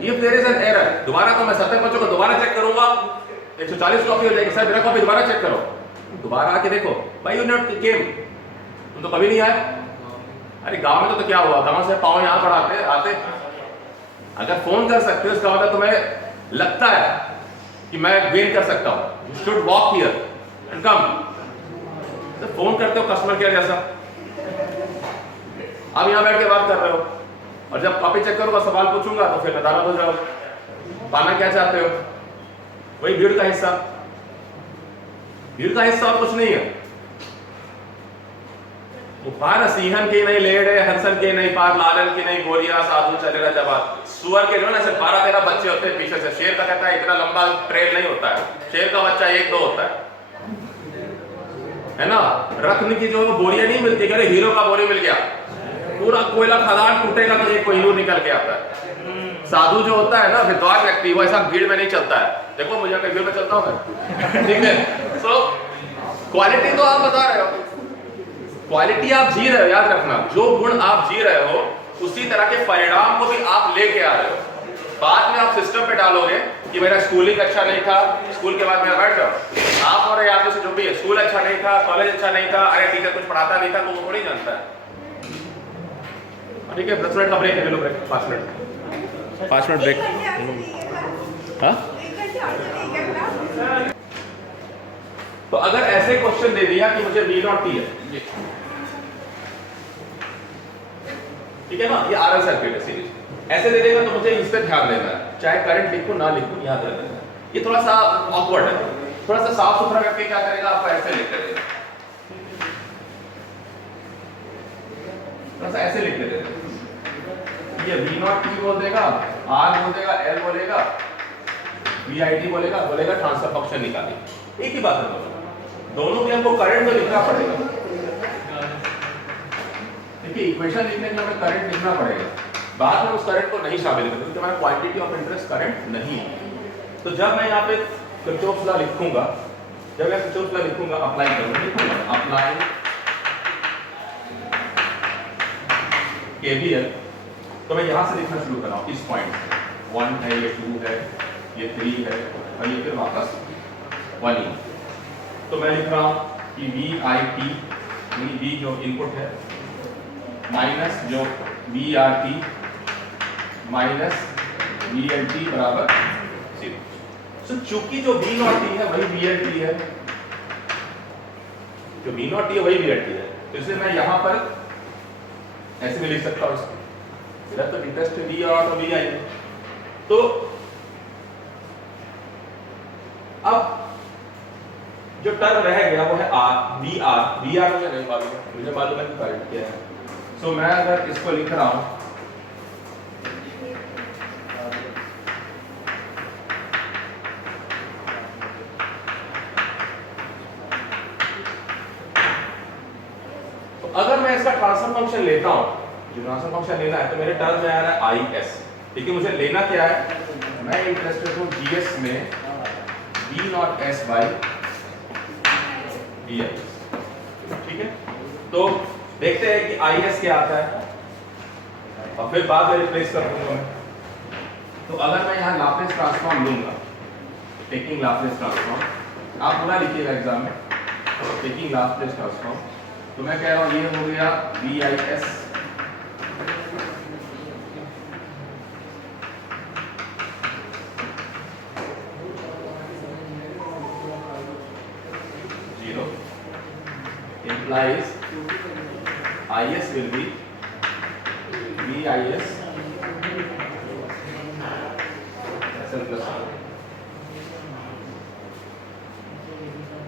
if there is an error, दोबारा तो मैं 70 बच्चों को दोबारा चेक करूंगा, 140 कॉपी हो जाएगी, सर मेरा कॉपी दोबारा चेक करो, दोबारा आके देखो, भाई यू नॉट केम, तुम तो कभी नहीं आए। अरे गांव में तो क्या हुआ, गांव से पाँव यहाँ पढ़ाते आते, अगर फोन कर सकते हो इसका मतलब तुम्हें लगता है कि मैं गेन कर सकता हूँ, you should walk here and come. तो फोन करते हो कस्टमर केयर जैसा, अब यहाँ बैठ के बात कर रहे हो और जब कॉपी चेक करूंगा सवाल पूछूंगा तो फिर नदारत हो जाओ। पाना क्या चाहते हो? वही भीड़ का हिस्सा, भीड़ का हिस्सा और कुछ नहीं है। पार सिंहन की नहीं लेड़े, हंसन की नहीं पार, लालन की नहीं गोलियां, साधु चलेगा जवाब। सुअर के जो ना सिर्फ 12-13 बच्चे होते हैं पीछे से, शेर का कहता है इतना लंबा ट्रेल नहीं होता है, शेर का बच्चा 1-2 होता है ना। रत्न की जो बोरियां नहीं मिलती, अरे हीरो का बोरी मिल गया, पूरा कोयला खदान टूटेगा तो एक कोहिनूर निकल के आता है। साधु जो होता है ना विद्वान व्यक्ति, वो ऐसा भीड़ में नहीं चलता है। देखो मुझे कहीं भीड़ में चलता हूँ मैं, ठीक है। सो क्वालिटी तो आप बता रहे हो, क्वालिटी आप जी रहे हो, याद रखना जो गुण आप जी रहे हो उसी तरह के परिणाम को भी आप लेके आ रहे हो। बाद में आप सिस्टम पे डालोगे कि मेरा स्कूलिंग अच्छा नहीं था, स्कूल के बाद मैं बैठ जाओ आप और याद से जो भी है, स्कूल अच्छा नहीं था, कॉलेज अच्छा नहीं था, अरे टीचर कुछ पढ़ाता नहीं था, तो वो थोड़ी जानता है। ठीक है, 10 मिनट का ब्रेक है, लो ब्रेक 5 मिनट 5 मिनट ब्रेक। हाँ, तो अगर ऐसे क्वेश्चन दे दिया कि मुझे V नॉट T है, ठीक है ना, ये RL सर्किट है सीरीज, ऐसे दे देगा तो मुझे इस पे ध्यान देना है, चाहे करंट लिखूं ना लिखूं याद रखना है। ये थोड़ा सा ऑकवर्ड है, थोड़ा सा साफ सुथरा करके क्या करेगा, आपको ऐसे लिख देगा, थोड़ा सा ऐसे लिख देगा, ये V नॉट T बोल देगा, R बोल देगा, L बोलेगा, VIT बोलेगा, ट्रांसफर फंक्शन निकालिए। एक ही बात है दोनों भी हमको करंट तो लिखना पड़ेगा, देखिए इक्वेशन लिखने के लिए हमें करंट लिखना पड़ेगा, बाद में उस करंट को नहीं शामिल करेंगे क्योंकि हमारा क्वांटिटी ऑफ इंटरेस्ट करंट नहीं है। तो जब मैं यहाँ पे किरचॉफ लॉ लिखूंगा, जब मैं किरचॉफ लॉ लिखूंगा, अप्लाई करूंगा, लिखूंगा अप्लाई KVL, तो मैं यहाँ से लिखना शुरू कर रहा हूँ, इस पॉइंट से 1 है, ये 2 है, ये 3 है और ये फिर वापस 1 ही। तो मैं लिख रहा हूँ कि VIT, V जो इनपुट है, माइनस जो VRT माइनस VLT बराबर 0। तो चूंकि जो V नॉट T है वही VLT है, जो V नॉट T है वही VLT है, तो इसलिए मैं यहाँ पर ऐसे भी लिख सकता हूँ इसको, इधर तो इंटरेस्ट V और VI है। तो अब जो टर्म रह गया वो है VR मुझे नहीं मालूम है, मुझे मालूम है कि करंट क्या है। सो मैं अगर इसको लिख रहा हूं तो अगर मैं इसका ट्रांसफर फंक्शन लेता हूं, जो ट्रांसफर फंक्शन लेना है, तो मेरे टर्म में आ रहा है IS, ठीक है। मुझे लेना क्या है, मैं इंटरेस्टेड हूं GS में V not S by VIS, ठीक है। तो देखते हैं कि IS क्या आता है और फिर बाद में रिप्लेस कर दूंगा मैं। तो अगर मैं यहाँ लाप्लास ट्रांसफॉर्म लूंगा, टेकिंग लाप्लास ट्रांसफॉर्म, आप पूरा लिखिएगा एग्जाम में, टेकिंग लाप्लास ट्रांसफॉर्म, तो मैं कह रहा हूँ ये हो गया VIS implies IS will be VIS SL plus R।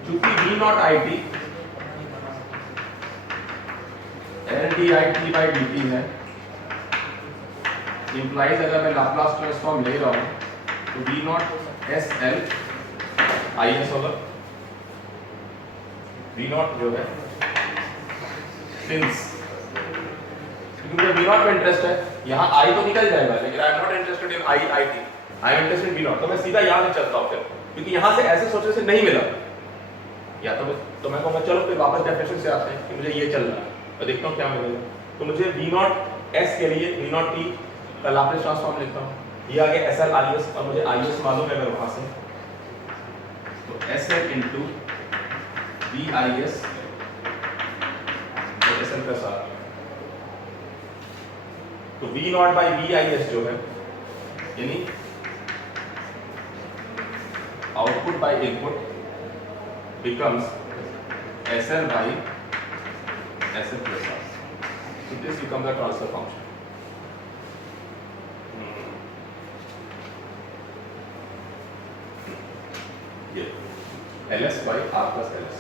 चूंकि V not IT LdIT by dt है, implies अगर मैं लाप्लास ट्रांसफॉर्म ले रहा हूँ तो V नॉट SL IS होगा। V नॉट जो है सिंस क्योंकि मुझे V नॉट में इंटरेस्ट है, यहाँ I तो निकल जाएगा, लेकिन I am not interested in IT, I am interested in V not, तो मैं सीधा यहाँ से चलता हूँ फिर, क्योंकि यहाँ से ऐसे सोचने से नहीं मिला, या तो मैं कहूँगा चलो फिर वापस डेफिनेशन से आते हैं कि मुझे ये चल रहा है और देखता हूँ क्या मिलेगा। तो मुझे V नॉट S के लिए V नॉट T का लाप्लास ट्रांसफॉर्म लिखता हूँ, ये आगे SL IS और मुझे IS मालूम है अगर वहाँ से, तो SL into VIS SL plus R, तो V नॉट बाई VIS जो है यानी output by input becomes SL by SL plus R. So this becomes the transfer function. ये LS by R plus LS,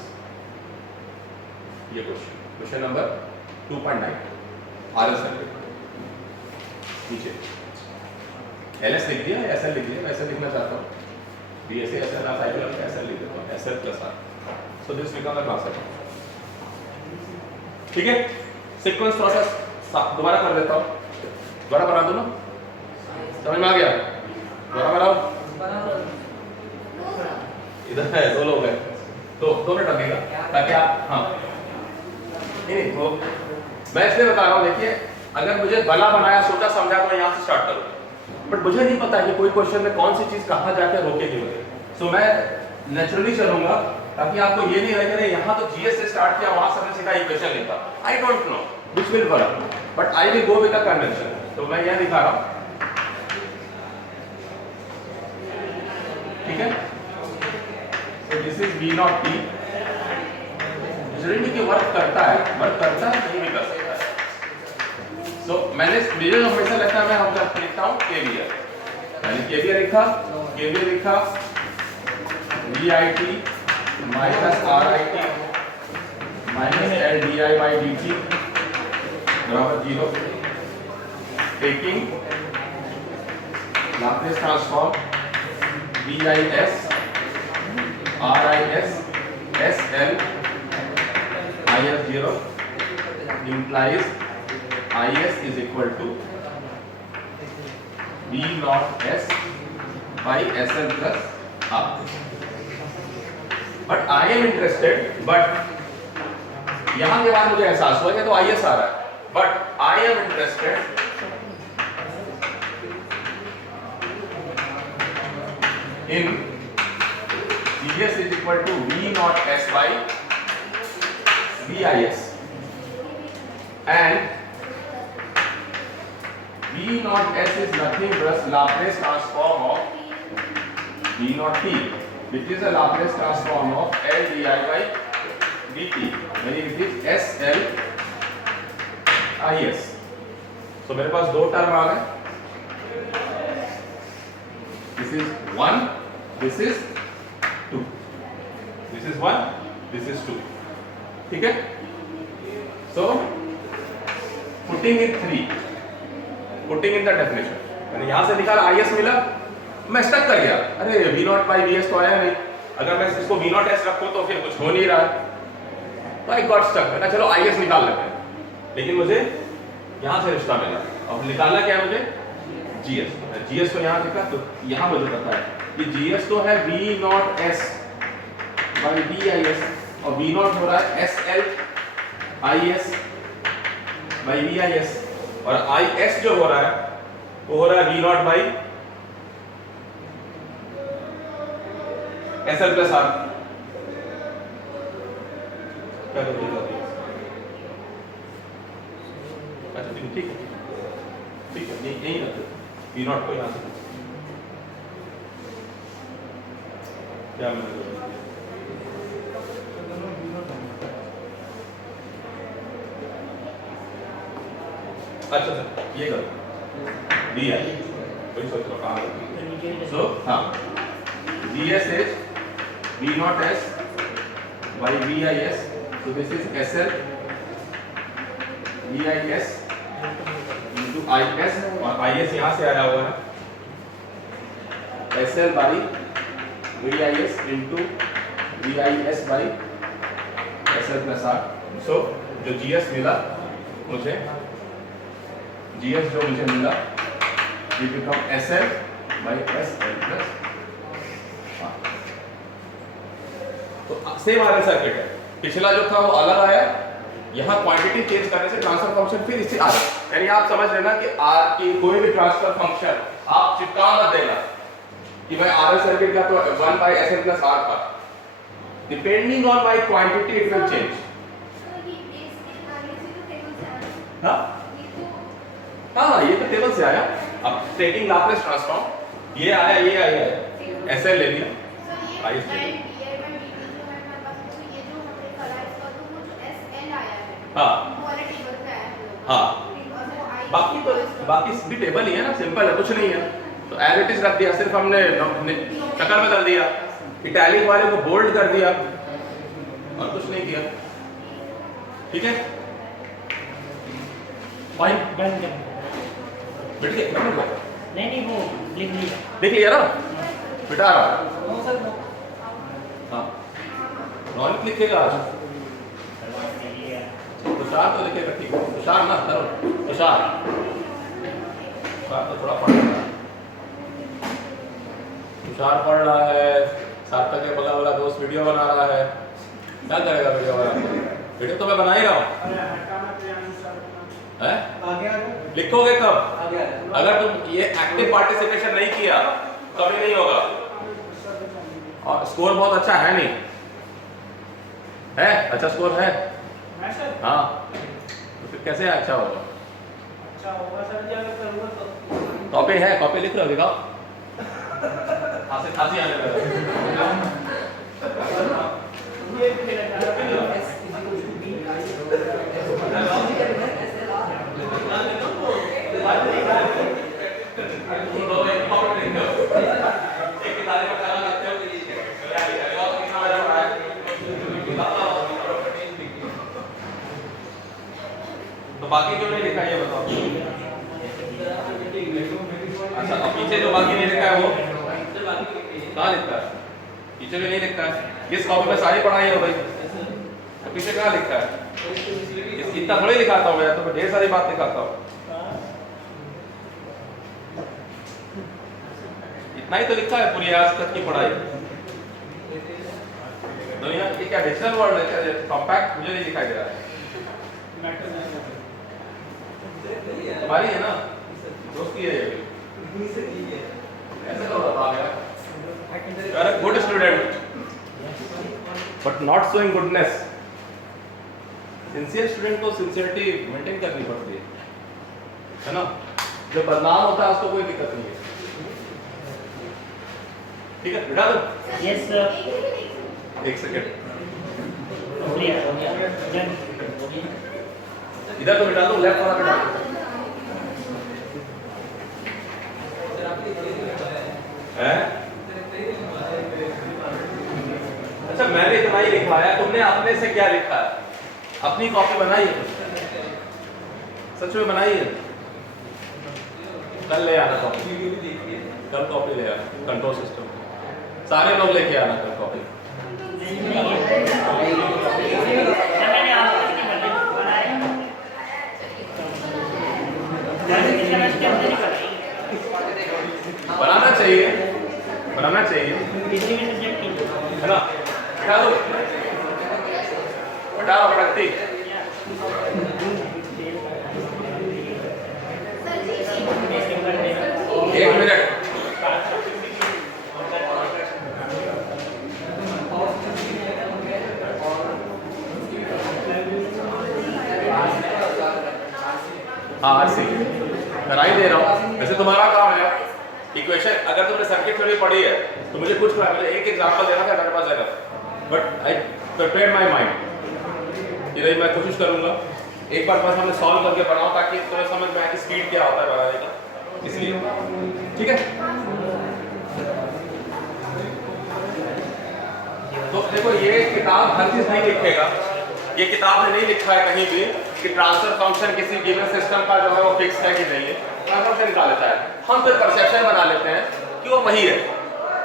ये क्वेश्चन नंबर 2.9 RL सर्किट। नीचे LS लिख दिया, SL लिख दिया, मैं SL लिखना चाहता हूँ, BSc SL आप साइकिल में SL लिख देता हूँ, SL plus R। So this becomes the transfer function, ठीक है। सीक्वेंस थोड़ा सा दोबारा कर लेता हूँ, दोबारा बना दो ना, समझ में आ गया? दोबारा बनाओ, इधर है 2 लोग हैं, तो 2 मिनट लगेगा ताकि आप हाँ नहीं तो मैं इसलिए बता रहा हूँ। देखिए अगर मुझे बना बनाया सोचा समझा तो मैं यहाँ से स्टार्ट करूँ, बट मुझे नहीं पता कि कोई क्वेश्चन में कौन सी चीज़ कहाँ जाके रोकेगी मुझे। सो मैं नेचुरली चलूंगा ताकि आपको ये नहीं लगे यहाँ तो जीएस से स्टार्ट किया वहां से सीधा इक्वेशन लिखा। I don't know which will work but I will go with the convention. तो मैं यह दिखा रहा हूँ, ठीक है। So this is V not T। कि वर्क करता है नहीं भी कर सकता है। सो मैंने मुझे हमेशा लगता है मैं हम जब लिखता हूँ केवीएल, मैंने केवीएल लिखा VIT minus RIT minus LDI by DT बराबर 0। Taking Laplace transform VIS RIS SL IS 0 implies IS is equal to V naught S by SL plus R. But I am interested, but यहाँ के बाद मुझे एहसास हुआ कि तो IS आ रहा है, but I am interested in GS is equal to V naught S by VIS and V naught S is nothing but Laplace transform of V naught T, which is a Laplace transform of LDI by dt, when it is SL IS. So मेरे पास दो term आ गए, this is 1, this is 2, this is 1, this is 2, ठीक है। So putting in 3, putting in the definition, मैंने यहाँ से निकाला IS मिला, मैं स्टक कर गया, अरे V नॉट बाई VS तो आया नहीं, अगर मैं इसको V नॉट S रखूँ तो फिर कुछ हो नहीं रहा है, तो I got stuck। मैंने चलो IS निकाल लेते हैं, लेकिन मुझे यहाँ से रिश्ता मिला। अब निकालना क्या है मुझे? GS को यहाँ लिखा, तो यहाँ मुझे पता है कि GS तो है V not S by VIS और V नॉट हो रहा है SL IS बाई VIS और IS जो हो रहा है वो हो रहा है V not by SL plus R। क्या करोगे? अच्छा ठीक है, ठीक है, यही रखो V नॉट को यहाँ से क्या मिलेगा? अच्छा सर ये करो डी आई वही सोच रहा कहाँ सो हाँ GS is V naught S by VIS, so this is SL VIS into IS और IS यहाँ से आया हुआ है SL by VIS into VIS by SL plus R। so जो GS मिला मुझे, GS जो मुझे मिला it become SL by SL plus R। तो सेम आर सर्किट है, पिछला जो था वो अलग आया, यहाँ क्वांटिटी चेंज करने से ट्रांसफर फंक्शन फिर इससे आ रहा है। यानी आप समझ लेना कि R की कोई भी ट्रांसफर फंक्शन आप चिपका मत देना कि भाई RL सर्किट का तो 1 by SL plus R था, depending on my quantity it will change. हाँ हाँ ये तो टेबल से आया। अब टेकिंग लाप्लास ट्रांसफॉर्म ये आया, ये आया SL ले लिया IS ले लिया। हाँ हाँ बाकी तो बाकी भी टेबल ही है ना, सिंपल है, कुछ नहीं है, तो एज इट इज रख दिया, सिर्फ हमने शक्ल बदल दिया, इटैलिक वाले को बोल्ड कर दिया और कुछ नहीं किया, ठीक है। पॉइंट बैठ गया नहीं वो लिख लिया ना, बिटा रहा हाँ रॉनिक लिखेगा आज, तुषार तो लिखेगा, ठीक है तुषार ना करो, तुषार तो थोड़ा पढ़ रहा है, तुषार पढ़ रहा है, सार्थक के बगल वाला दोस्त वीडियो बना रहा है, क्या करेगा वीडियो वाला? वीडियो तो मैं बना ही रहा हूँ। है? लिखोगे कब? अगर तुम ये एक्टिव पार्टिसिपेशन नहीं किया कभी नहीं होगा। और स्कोर बहुत अच्छा है नहीं है? अच्छा स्कोर है? हाँ, तो फिर कैसे अच्छा होगा? कॉपी है? कॉपी लिख रहे हो? दिखाओ। खांसी आने लगा। तो बाकी क्यों नहीं लिखा ये बताओ? अच्छा, अब पीछे जो बाकी नहीं लिखा है वो कहाँ लिखा है? पीछे भी नहीं लिखा है। किस कॉपी में सारी पढ़ाई हो गई, तो पीछे कहाँ लिखा है? इतना थोड़ी लिखाता हूँ मैं, तो मैं ढेर सारी बात लिखाता हूँ। इतना ही तो लिखा है पूरी आज तक की पढ़ाई। दुनिया की क्या डिजिटल वर्ल्ड है क्या? कॉम्पैक्ट मुझे नहीं दिखाई दे रहा है। तुम्हारी है ना, दोस्ती है ये। ऐसे तो बता यार। You are a good student, but not showing goodness. Sincere student को सिंसियरिटी मेंटेन करनी पड़ती है ना? जो बदनाम होता है उसको कोई दिक्कत नहीं है। ठीक है, बिठा दो। Yes sir. एक सेकेंड, क्लियर। इधर तो बिठा दो, लेफ्ट वाला बिठा दो। है? अच्छा, मैंने इतना ही लिखा है, तुमने अपने से क्या लिखा है? अपनी कॉपी बनाई है? सच में बनाई है? कल ले आना कॉपी, कल कॉपी ले आना। कंट्रोल सिस्टम सारे लोग लेके आना कल कॉपी। मैंने आपको नहीं बनाना चाहिए, बनाना चाहिए, किसी भी सब्जेक्ट की है ना? उठाओ, उठाओ प्रगति। एक मिनट। हाँ, आरसी करा ही दे रहा हूँ। वैसे तुम्हारा काम है इक्वेशन, अगर तुमने सर्किट थ्योरी पढ़ी है तो मुझे कुछ मुझे एक एग्जांपल देना था, मेरे पास जगह, but I prepare my mind. ये मैं कोशिश करूंगा एक बार बस हमने सॉल्व करके बनाओ, ताकि तुम्हें समझ में आए कि स्पीड क्या होता है बनाने का, इसलिए। ठीक है, तो देखो ये किताब हर चीज नहीं लिखेगा। ये किताब ने नहीं लिखा है कहीं भी कि ट्रांसफर फंक्शन किसी गिवन सिस्टम का जो है वो फिक्स है कि नहीं है। ट्रांसफर फंक्शन निकाल लेता है, हम फिर परसेप्शन बना लेते हैं कि वो वही है।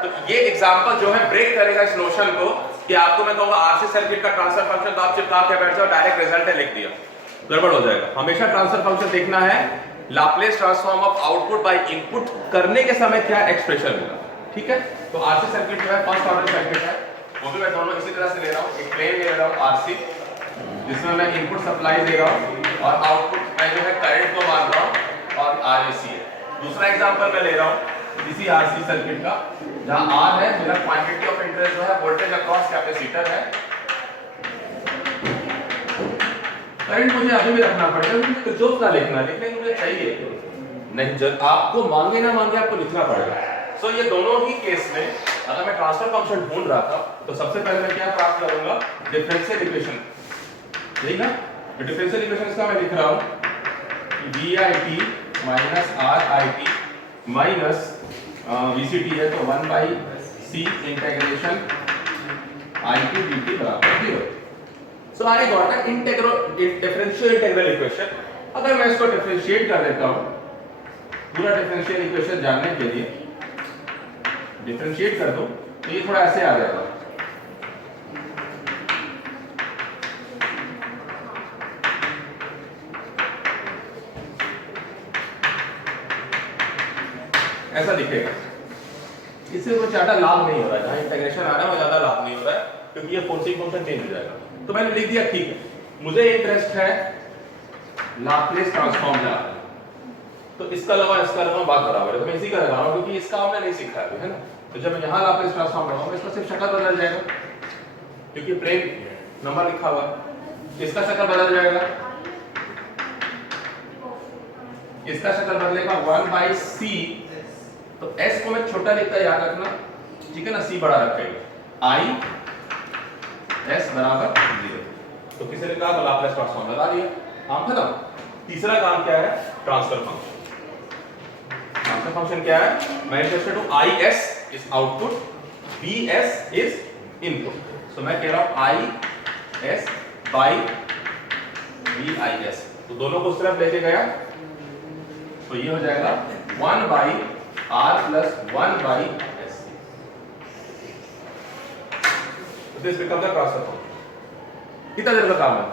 तो ये एग्जांपल जो है ब्रेक करेगा इस नोशन को कि आपको मैं कहूंगा आरसी सर्किट का ट्रांसफर फंक्शन तो आप चिपका के बैठ जाओ, डायरेक्ट रिजल्ट है लिख दिया, गड़बड़ हो जाएगा। हमेशा ट्रांसफर फंक्शन देखना है Laplace transform of output by input करने के समय क्या एक्सप्रेशन मिला। ठीक है, तो आरसी सर्किट जो है फर्स्ट ऑर्डर सर्किट है, वो भी मैं दोनों इसी तरह से ले रहा हूँ। एक प्लेन ले रहा हूँ आरसी, जिसमें मैं इनपुट सप्लाई दे रहा हूँ और आउटपुट मैं जो है करंट को मान रहा हूँ और आरएसी है। दूसरा एग्जांपल मैं ले रहा हूँ इसी आरसी सर्किट का, जहां आर है मेरा क्वांटिटी ऑफ इंटरेस्ट जो है वोल्टेज अक्रॉस कैपेसिटर है। करंट मुझे अभी भी रखना पड़ेगा, मुझे कुछ ना लिखना, लिखने को मुझे चाहिए नहीं, जब आपको मांगे ना मांगे आपको लिखना पड़ेगा। सो ये दोनों ही केस में अगर मैं ट्रांसफर फंक्शन ढूंढ रहा था तो सबसे पहले मैं क्या प्राप्त करूंगा? Differential equation. यही ना, डिफरेंशियल इक्वेशन का मैं लिख रहा हूं VIT minus RIT minus VCT है तो 1/C इंटीग्रेशन IT dt बराबर 0। So I got a differential integral equation. अगर मैं इसको डिफरेंशिएट कर देता हूं, पूरा डिफरेंशियल इक्वेशन जानने के लिए डिफरेंशिएट कर दूं तो ये थोड़ा ऐसे आ जाएगा। ऐसा दिखेगा। इससे कुछ ज्यादा लाभ नहीं हो रहा है, जहां इंटीग्रेशन आ रहा है वो ज्यादा लाभ नहीं हो रहा है। क्योंकि ये फोर्सिंग फंक्शन चेंज हो जाएगा। तो मैंने लिख दिया ठीक है, मुझे इंटरेस्ट है लाप्लेस ट्रांसफॉर्म जानना, तो इसका लगा बात बराबर है, तो मैं इसी का लगा रहा हूं क्योंकि इसका हमने नहीं सीखा है, है ना। तो जब मैं यहां लाप्लेस ट्रांसफॉर्म लगाऊंगा इसका सिर्फ शक्ल बदल जाएगा क्योंकि प्लेन नंबर लिखा हुआ है, इसका शक्ल बदल जाएगा, इसका शक्ल बदलेगा 1/c, तो s को मैं छोटा लिखता है, याद रखना, ठीक है ना, c बड़ा रखेगा, i s बराबर 0। तो किसी ने कहा तो लाप्लास ट्रांसफॉर्म लगा दिया, काम खत्म। तीसरा काम क्या है, ट्रांसफर फंक्शन। ट्रांसफर फंक्शन क्या है, मैं इंटरेस्टेड हूं is is output, vs is input, तो मैं कह रहा हूं is by vis, तो दोनों को उस तरफ लेके गया तो ये हो जाएगा 1/r plus 1/s, तो this become the transfer function. कितना देर का काम है,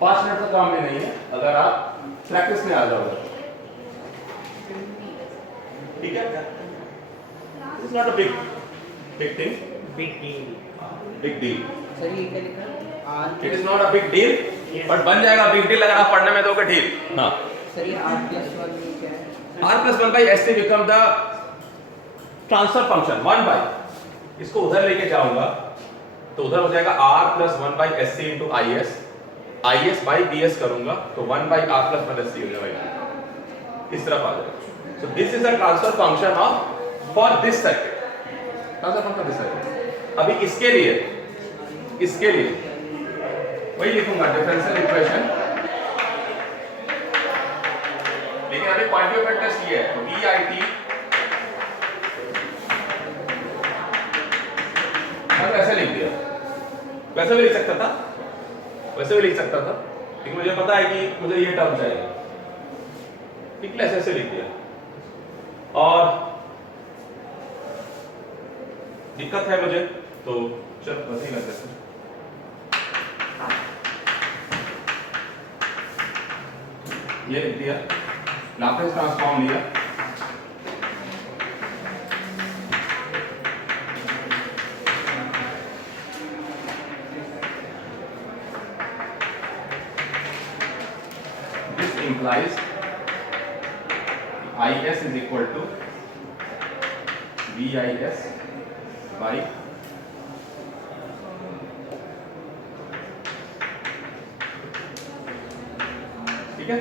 5 मिनट का काम भी नहीं है अगर आप प्रैक्टिस में आ जाओगे, ठीक है। It's not a big thing, big deal. Big deal, sir ये क्या लिखा है? R it is not a big deal, but बन जाएगा बिग डील अगर आप पढ़ने में दोगे ढील। हाँ, सर ये R+1 में क्या है? r plus 1/s become the transfer function 1/, इसको उधर लेके जाऊंगा तो उधर हो जाएगा r plus 1/sc into is by bs करूंगा तो 1/r plus 1sc हो जाएगा, इस तरफ आ जाएगा। So this is the transfer function of for this circuit, transfer function this circuit. अभी इसके लिए वही लिखूंगा डिफरेंशियल इक्वेशन, लेकिन अभी पॉइंट ऑफ इंटरेस्ट ये है VIT, मैं ऐसे लिख दिया, वैसे भी लिख सकता था, लेकिन मुझे पता है कि मुझे ये टर्म चाहिए, ठीक है, ऐसे लिख दिया। और दिक्कत है मुझे तो चल वैसे ही करते हैं, ये लिख दिया, लाप्लास ट्रांसफॉर्म लिया, this implies is is equal to vis by ठीक है।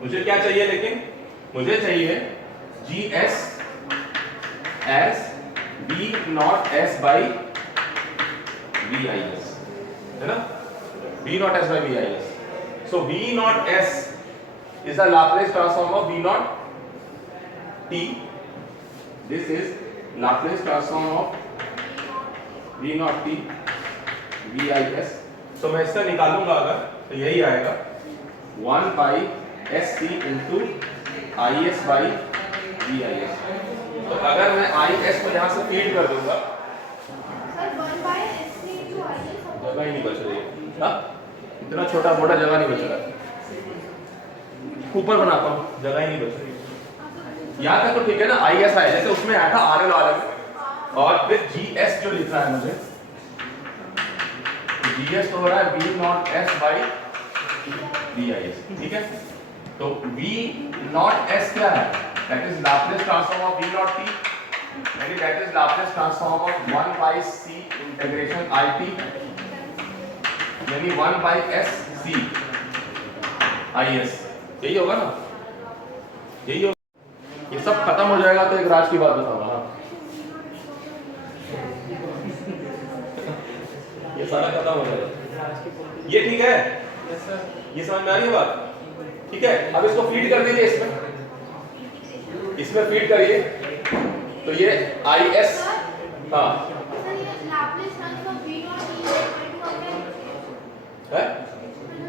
मुझे क्या चाहिए, लेकिन मुझे चाहिए GS as V naught S by VIS, है ना, V naught S by VIS। So V naught S is the Laplace transform of V naught T. This is Laplace transform of V naught T VIS। So मैं इसका निकालूंगा अगर तो यही आएगा 1/SC into IS by VIS। तो अगर मैं IS को यहाँ से फीड कर दूंगा, सर 1/SC into IS जगह ही नहीं बच रही है, हाँ, इतना छोटा मोटा जगह नहीं बच रहा है, ऊपर बनाता हूँ, जगह ही नहीं बच रही। यहाँ तक तो ठीक है ना, IS आया जैसे उसमें आया था RL वाले में, और फिर GS जो लिखना है मुझे, GS तो हो रहा है V naught S by VIS, ठीक है। तो V naught S क्या है, that is Laplace transform of V naught T, that is Laplace transform of 1/c integration IT, यानी 1/SC IS, यही होगा ना, यही होगा। ये सब खत्म हो जाएगा तो एक राज की बात बताऊंगा, ये सारा खत्म हो जाएगा, ये ठीक है, ये समझ में आ रही है बात, ठीक है। अब इसको फीड कर दीजिए, इसमें फीड करिए, तो ये IS, हाँ सर ये Laplace transform V naught T है, है,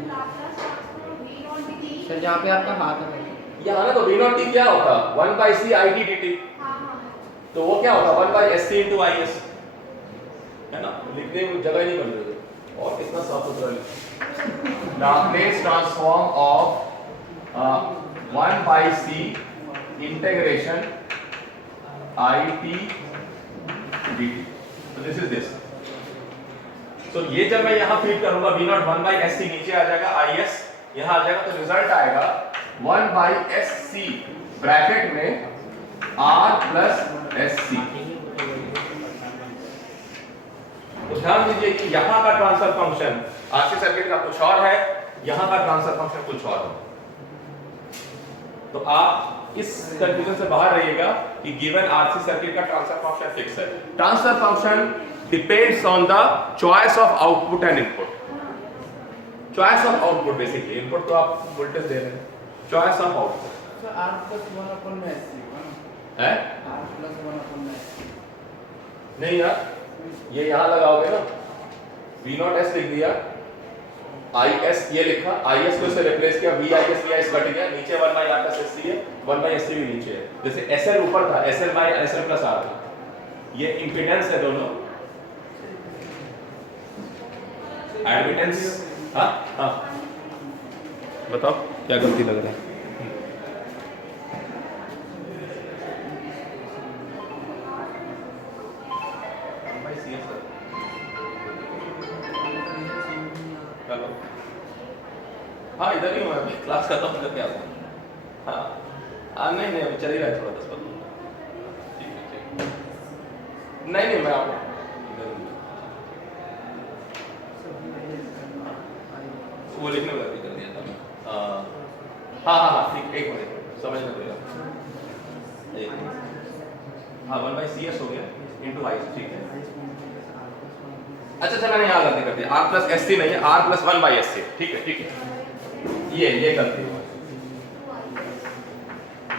Laplace transform V naught T। Sir जहाँ पे आपका हाथ है यहाँ ना, तो V naught T क्या होता, 1/c IT dt, हाँ हाँ तो वो क्या होता 1/SC into IS, है ना, लिखने में जगह नहीं बन रही, और कितना साफ सुथरा लिखा, Laplace transform of 1/c integration IT dt. So this is this. So ये जब मैं यहाँ फीड करूँगा v नॉट 1 by SC नीचे आ जाएगा is यहाँ आ जाएगा, तो रिजल्ट आएगा 1 by SC ब्रैकेट में R plus SC. तो ध्यान दीजिए कि यहाँ का ट्रांसफर फंक्शन RC सर्किट का कुछ और है, यहाँ का ट्रांसफर फंक्शन कुछ और है. तो आप इस कंफ्यूजन से बाहर रहिएगा कि गिवन RC सर्किट का ट्रांसफर फंक्शन फिक्स है. Transfer function depends on the choice of output and input. Choice of output basically, input तो आप वोल्टेज दे रहे हैं, choice of output So R plus 1 upon my SC, है. R plus 1 upon my SC. नहीं यार, ये यहाँ लगाओगे ना, V नॉट S लिख दिया, IS ये लिखा, IS को इससे रिप्लेस किया, VIS कट गया, नीचे 1 by R plus SC है, 1 by SC भी नीचे है. जैसे SL ऊपर था, SL by SL plus R था. ये इम्पीडेंस है दोनों. एडमिटेंस. हाँ बताओ क्या गलती लग रहा है. चलो हाँ इधर ही हूँ मैं, क्लास खत्म करके आता हूँ. हाँ नहीं नहीं अभी चल ही रहा है थोड़ा 10-15 मिनट. ठीक है ठीक. नहीं मैं आपको वो लिखने में गलती कर दिया था मैं. हाँ ठीक, एक मिनट समझना पड़ेगा. हाँ 1 by CS हो गया इंटू I. ठीक है. अच्छा मैंने यहाँ गलती कर दी, R plus SC नहीं है, R plus 1 by SC. ठीक है. ये गलती हुआ,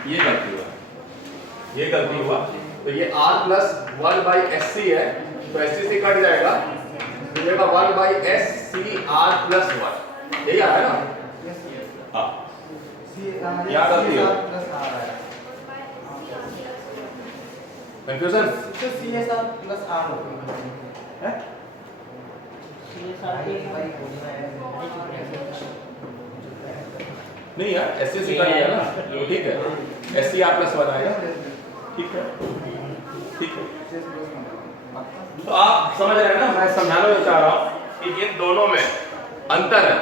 ये गलती हुआ. तो ये R plus 1 by SC है, तो SC से कट जाएगा, तो ये 1 by SC R plus 1. यही आ रहा है ना. हाँ क्या गलती है, confusion. So CSR plus R है. नहीं यार SC से कट गया ना, ठीक है. SC R plus 1 आएगा. ठीक है. तो आप समझ रहे हैं ना, मैं समझाना चाह रहा हूँ कि इन दोनों में अंतर है.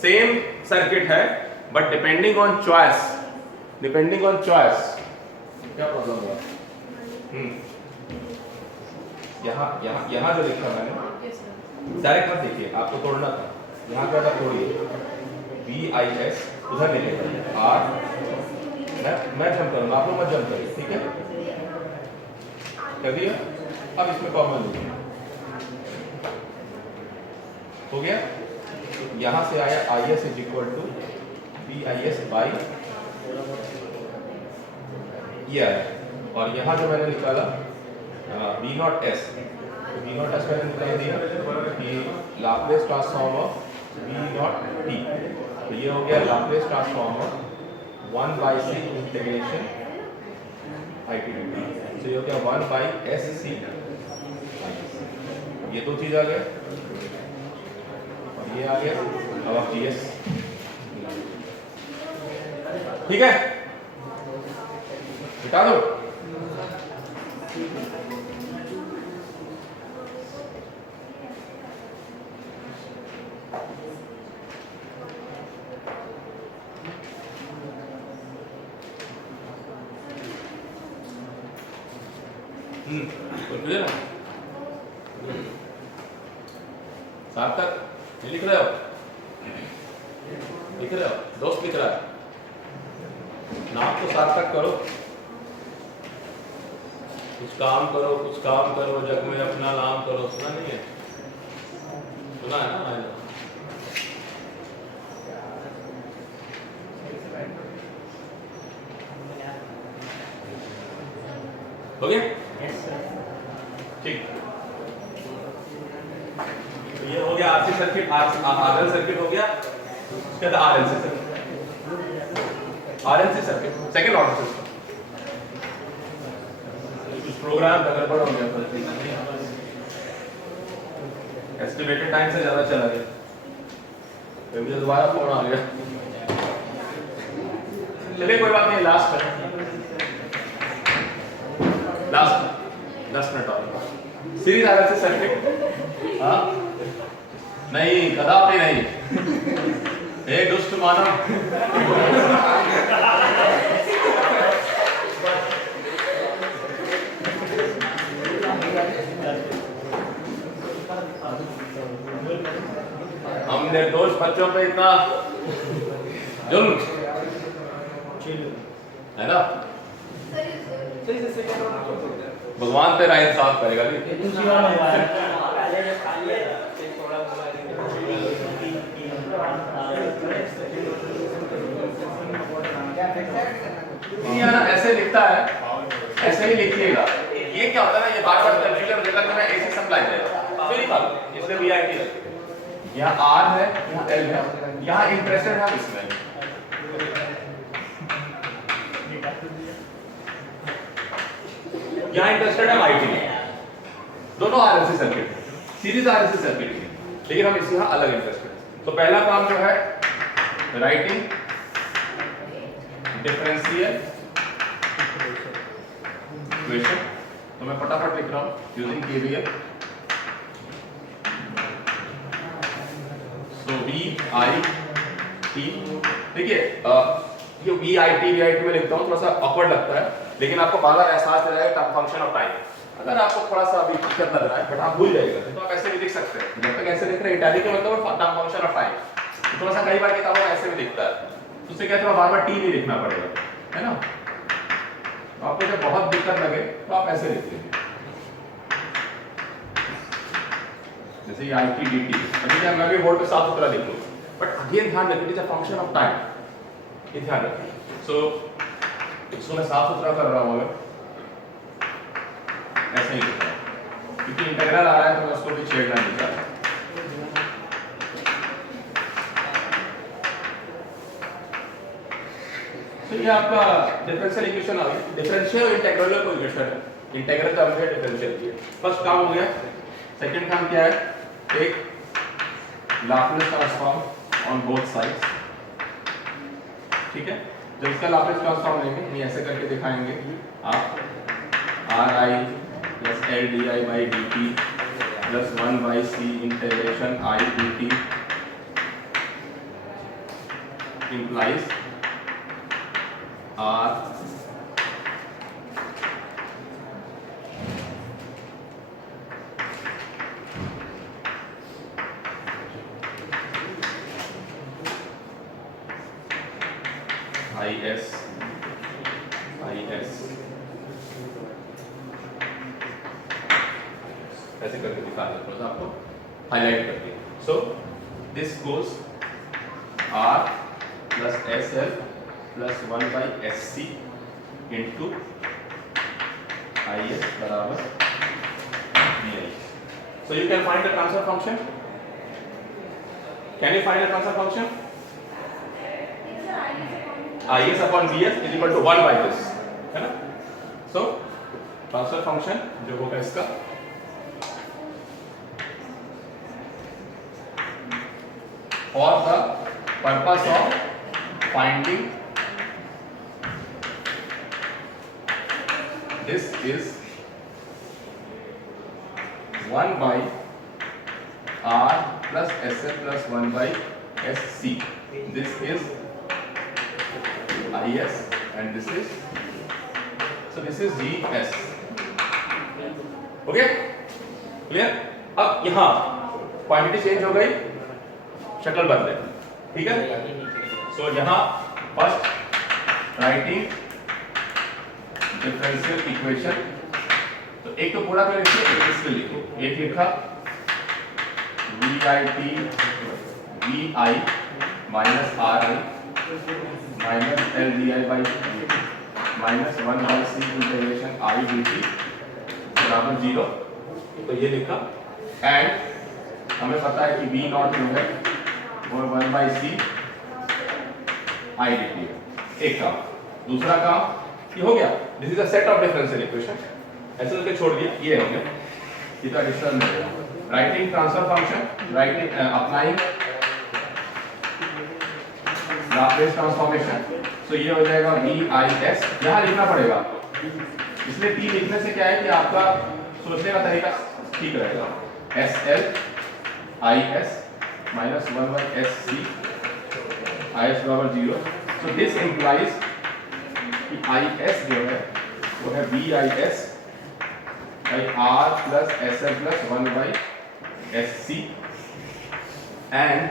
सेम सर्किट है बट डिपेंडिंग ऑन चॉइस. क्या प्रॉब्लम हुआ. यहाँ जो लिखा मैंने डायरेक्ट मत देखिए, आपको तोड़ना था. यहाँ पे अगर तोड़िए VIS उधर लिखेगा R. मैं जंप करूँगा, आप लोग मत जंप करिए. ठीक है कर दिया. अब इसमें कॉमन लिखिए, हो गया. यहाँ से आया IS is equal to VIS by ये आया. और यहाँ जो मैंने निकाला V नॉट S, तो V नॉट S मैंने निकाल दिया कि Laplace transform of V not T. तो ये हो गया Laplace transform of 1 by C integration IT dt. तो ये हो गया 1 by SC. ये दो चीज आ गए और ये आ गया. अब आप GS. ठीक है, बता दो. सार्थक ये लिख रहे हो, दोस्त लिख रहा है. नाम तो सार्थक करो. कुछ काम करो जग में अपना नाम करो. सुना नहीं है, सुना है ना. हो गया. ठीक. तो ये हो गया RC सर्किट, RL सर्किट हो गया. उसके बाद RLC circuit second order system. कुछ प्रोग्राम गड़बड़ हो गया था, एस्टिमेटेड टाइम से ज्यादा चला गया, फिर मुझे दोबारा फोन आ गया. चलिए कोई बात नहीं, लास्ट 10 मिनट और सीरीज आरएलसी सर्किट। हाँ नहीं कदापि नहीं, हे दुष्ट मानव। हम निर्दोष बच्चों पे इतना जुल्म है ना। सही से सेकंड और भगवान तेरा इंसाफ करेगा भी। दूसरी बार मंगवाया ये ना ऐसे लिखता है, ऐसे ही लिखिएगा। ये क्या होता है ना, ये बार बार कंफ्यूजन हो जाता है। मैं एसी सप्लाई जाएगा फिर ही बात, इसलिए वीआईटी है। यहाँ आर है, यहाँ एल है, यहाँ इंटरेस्टेड है इसमें। यहाँ इंटरेस्टेड है आईटी में, दोनों RLC circuit, series RLC circuit, लेकिन हम इसी यहाँ अलग इंटरेस्टेड। तो पहला काम जो है राइटिंग डिफरेंशियल इक्वेशन। तो मैं फटाफट लिख रहा हूँ using KVL. So v i t, देखिए ये वी आई टी में लिखता हूँ, थोड़ा सा ऑकवर्ड लगता है, लेकिन आपको बार बार एहसास हो जाएगा फंक्शन ऑफ टाइम। अगर आपको थोड़ा सा अभी दिक्कत लग रहा है बट आप भूल जाएगा तो आप ऐसे भी लिख सकते हैं। जब तक ऐसे लिख रहे हैं इटैलिक के मतलब फंक्शन ऑफ टाइम, थोड़ा सा कई बार किताबों में ऐसे भी दिखता है, तो उससे क्या थोड़ा बार बार टी नहीं लिखना पड़ेगा, है ना। तो आपको जब बहुत दिक्कत लगे तो आप ऐसे लिख लीजिए, जैसे आई टी डी टी। अभी मैं भी बोर्ड पे साफ सुथरा लिख लूँ, बट अगेन ध्यान रखिए it is a function of time, ये ध्यान रखिए। सो इसको मैं साफ सुथरा कर रहा हूँ, ऐसे ही लिख रहा हूँ क्योंकि इंटीग्रल आ रहा है तो मैं उसको भी छेड़ना नहीं चाहता। तो ये आपका डिफरेंशियल इक्वेशन आ गई। डिफरेंशियल इंटीग्रल कोई इक्वेशन है, इंटीग्रल का मतलब डिफरेंशियल की है। फर्स्ट काम हो गया। सेकंड काम क्या है, एक Laplace transform on both sides, ठीक है। जब इसका लाप्लास ट्रांसफॉर्म लेंगे, ये ऐसे करके दिखाएंगे आप r i plus l d i by D T plus 1 by c integration i d t implies R IS ऐसे करके दिखा देता हूँ आपको, हाईलाइट करके। So this goes R plus SL plus 1 by SC into IS बराबर VI. So you can find the transfer function. Can you find the transfer function? IS upon VS is equal to 1 by this, है ना? So transfer function जो होगा इसका for the purpose of finding this is 1 by R plus SL plus 1 by SC. This is IS and this is, so this is GS. Okay? Clear? अब यहाँ quantity change हो गई, शक्ल बदले, ठीक है। सो यहाँ फर्स्ट राइटिंग डिफरेंशियल इक्वेशन, तो एक तो पूरा कर लिखिए, एक इसमें लिखो। एक लिखा v i t v i minus r i minus l d i by minus 1 by c integration i d t बराबर 0। तो ये लिखा एंड हमें पता है कि वी नॉट जो है वो 1 by c i d t है। एक काम। दूसरा काम ये हो गया, this is a set of differential equation, ऐसे करके छोड़ दिया, ये हो गया। ये तो एडिशनल मिलेगा। Writing transfer function, writing applying Laplace transformation, so ये हो जाएगा वी आई एस। यहाँ लिखना पड़ेगा आपको, इसलिए टी लिखने से क्या है कि आपका सोचने का तरीका ठीक रहेगा। SL IS minus 1 by SC IS बराबर 0। सो दिस इम्प्लाइज कि IS जो है वो है BIS by R plus SL plus 1 by SC and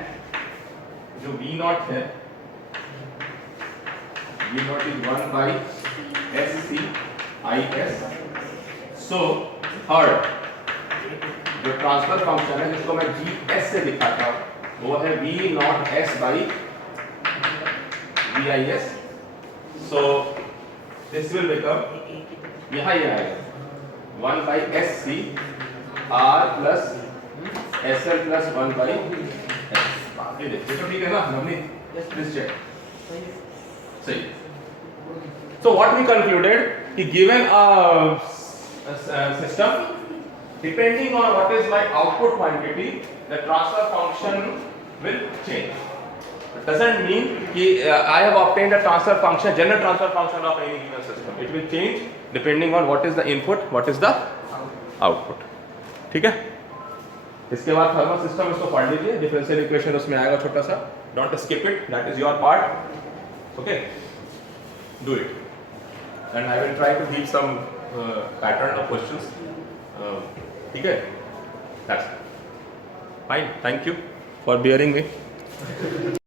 जो V नॉट है V not is 1 by SC IS। So third जो ट्रांसफर फंक्शन है जिसको मैं GS से दिखाता हूं वो है V not S by VIS। So this will become यहाँ ये आएगा 1 by SC R plus SL plus 1 by S। ये देखिए तो ठीक है ना नवनीत? Please check. सही। So what we concluded, कि given a system, depending on what is my output quantity, the transfer function will change. It doesn't mean कि I have obtained a transfer function, general transfer function of any given system. It will change depending on what is the input, what is the output. ठीक है? इसके बाद thermal system इसको पढ़ लीजिए, differential equation उसमें आएगा छोटा सा, don't skip it, that is your part. Okay, do it and I will try to give some pattern of questions. ठीक है, that's fine, thank you for bearing me.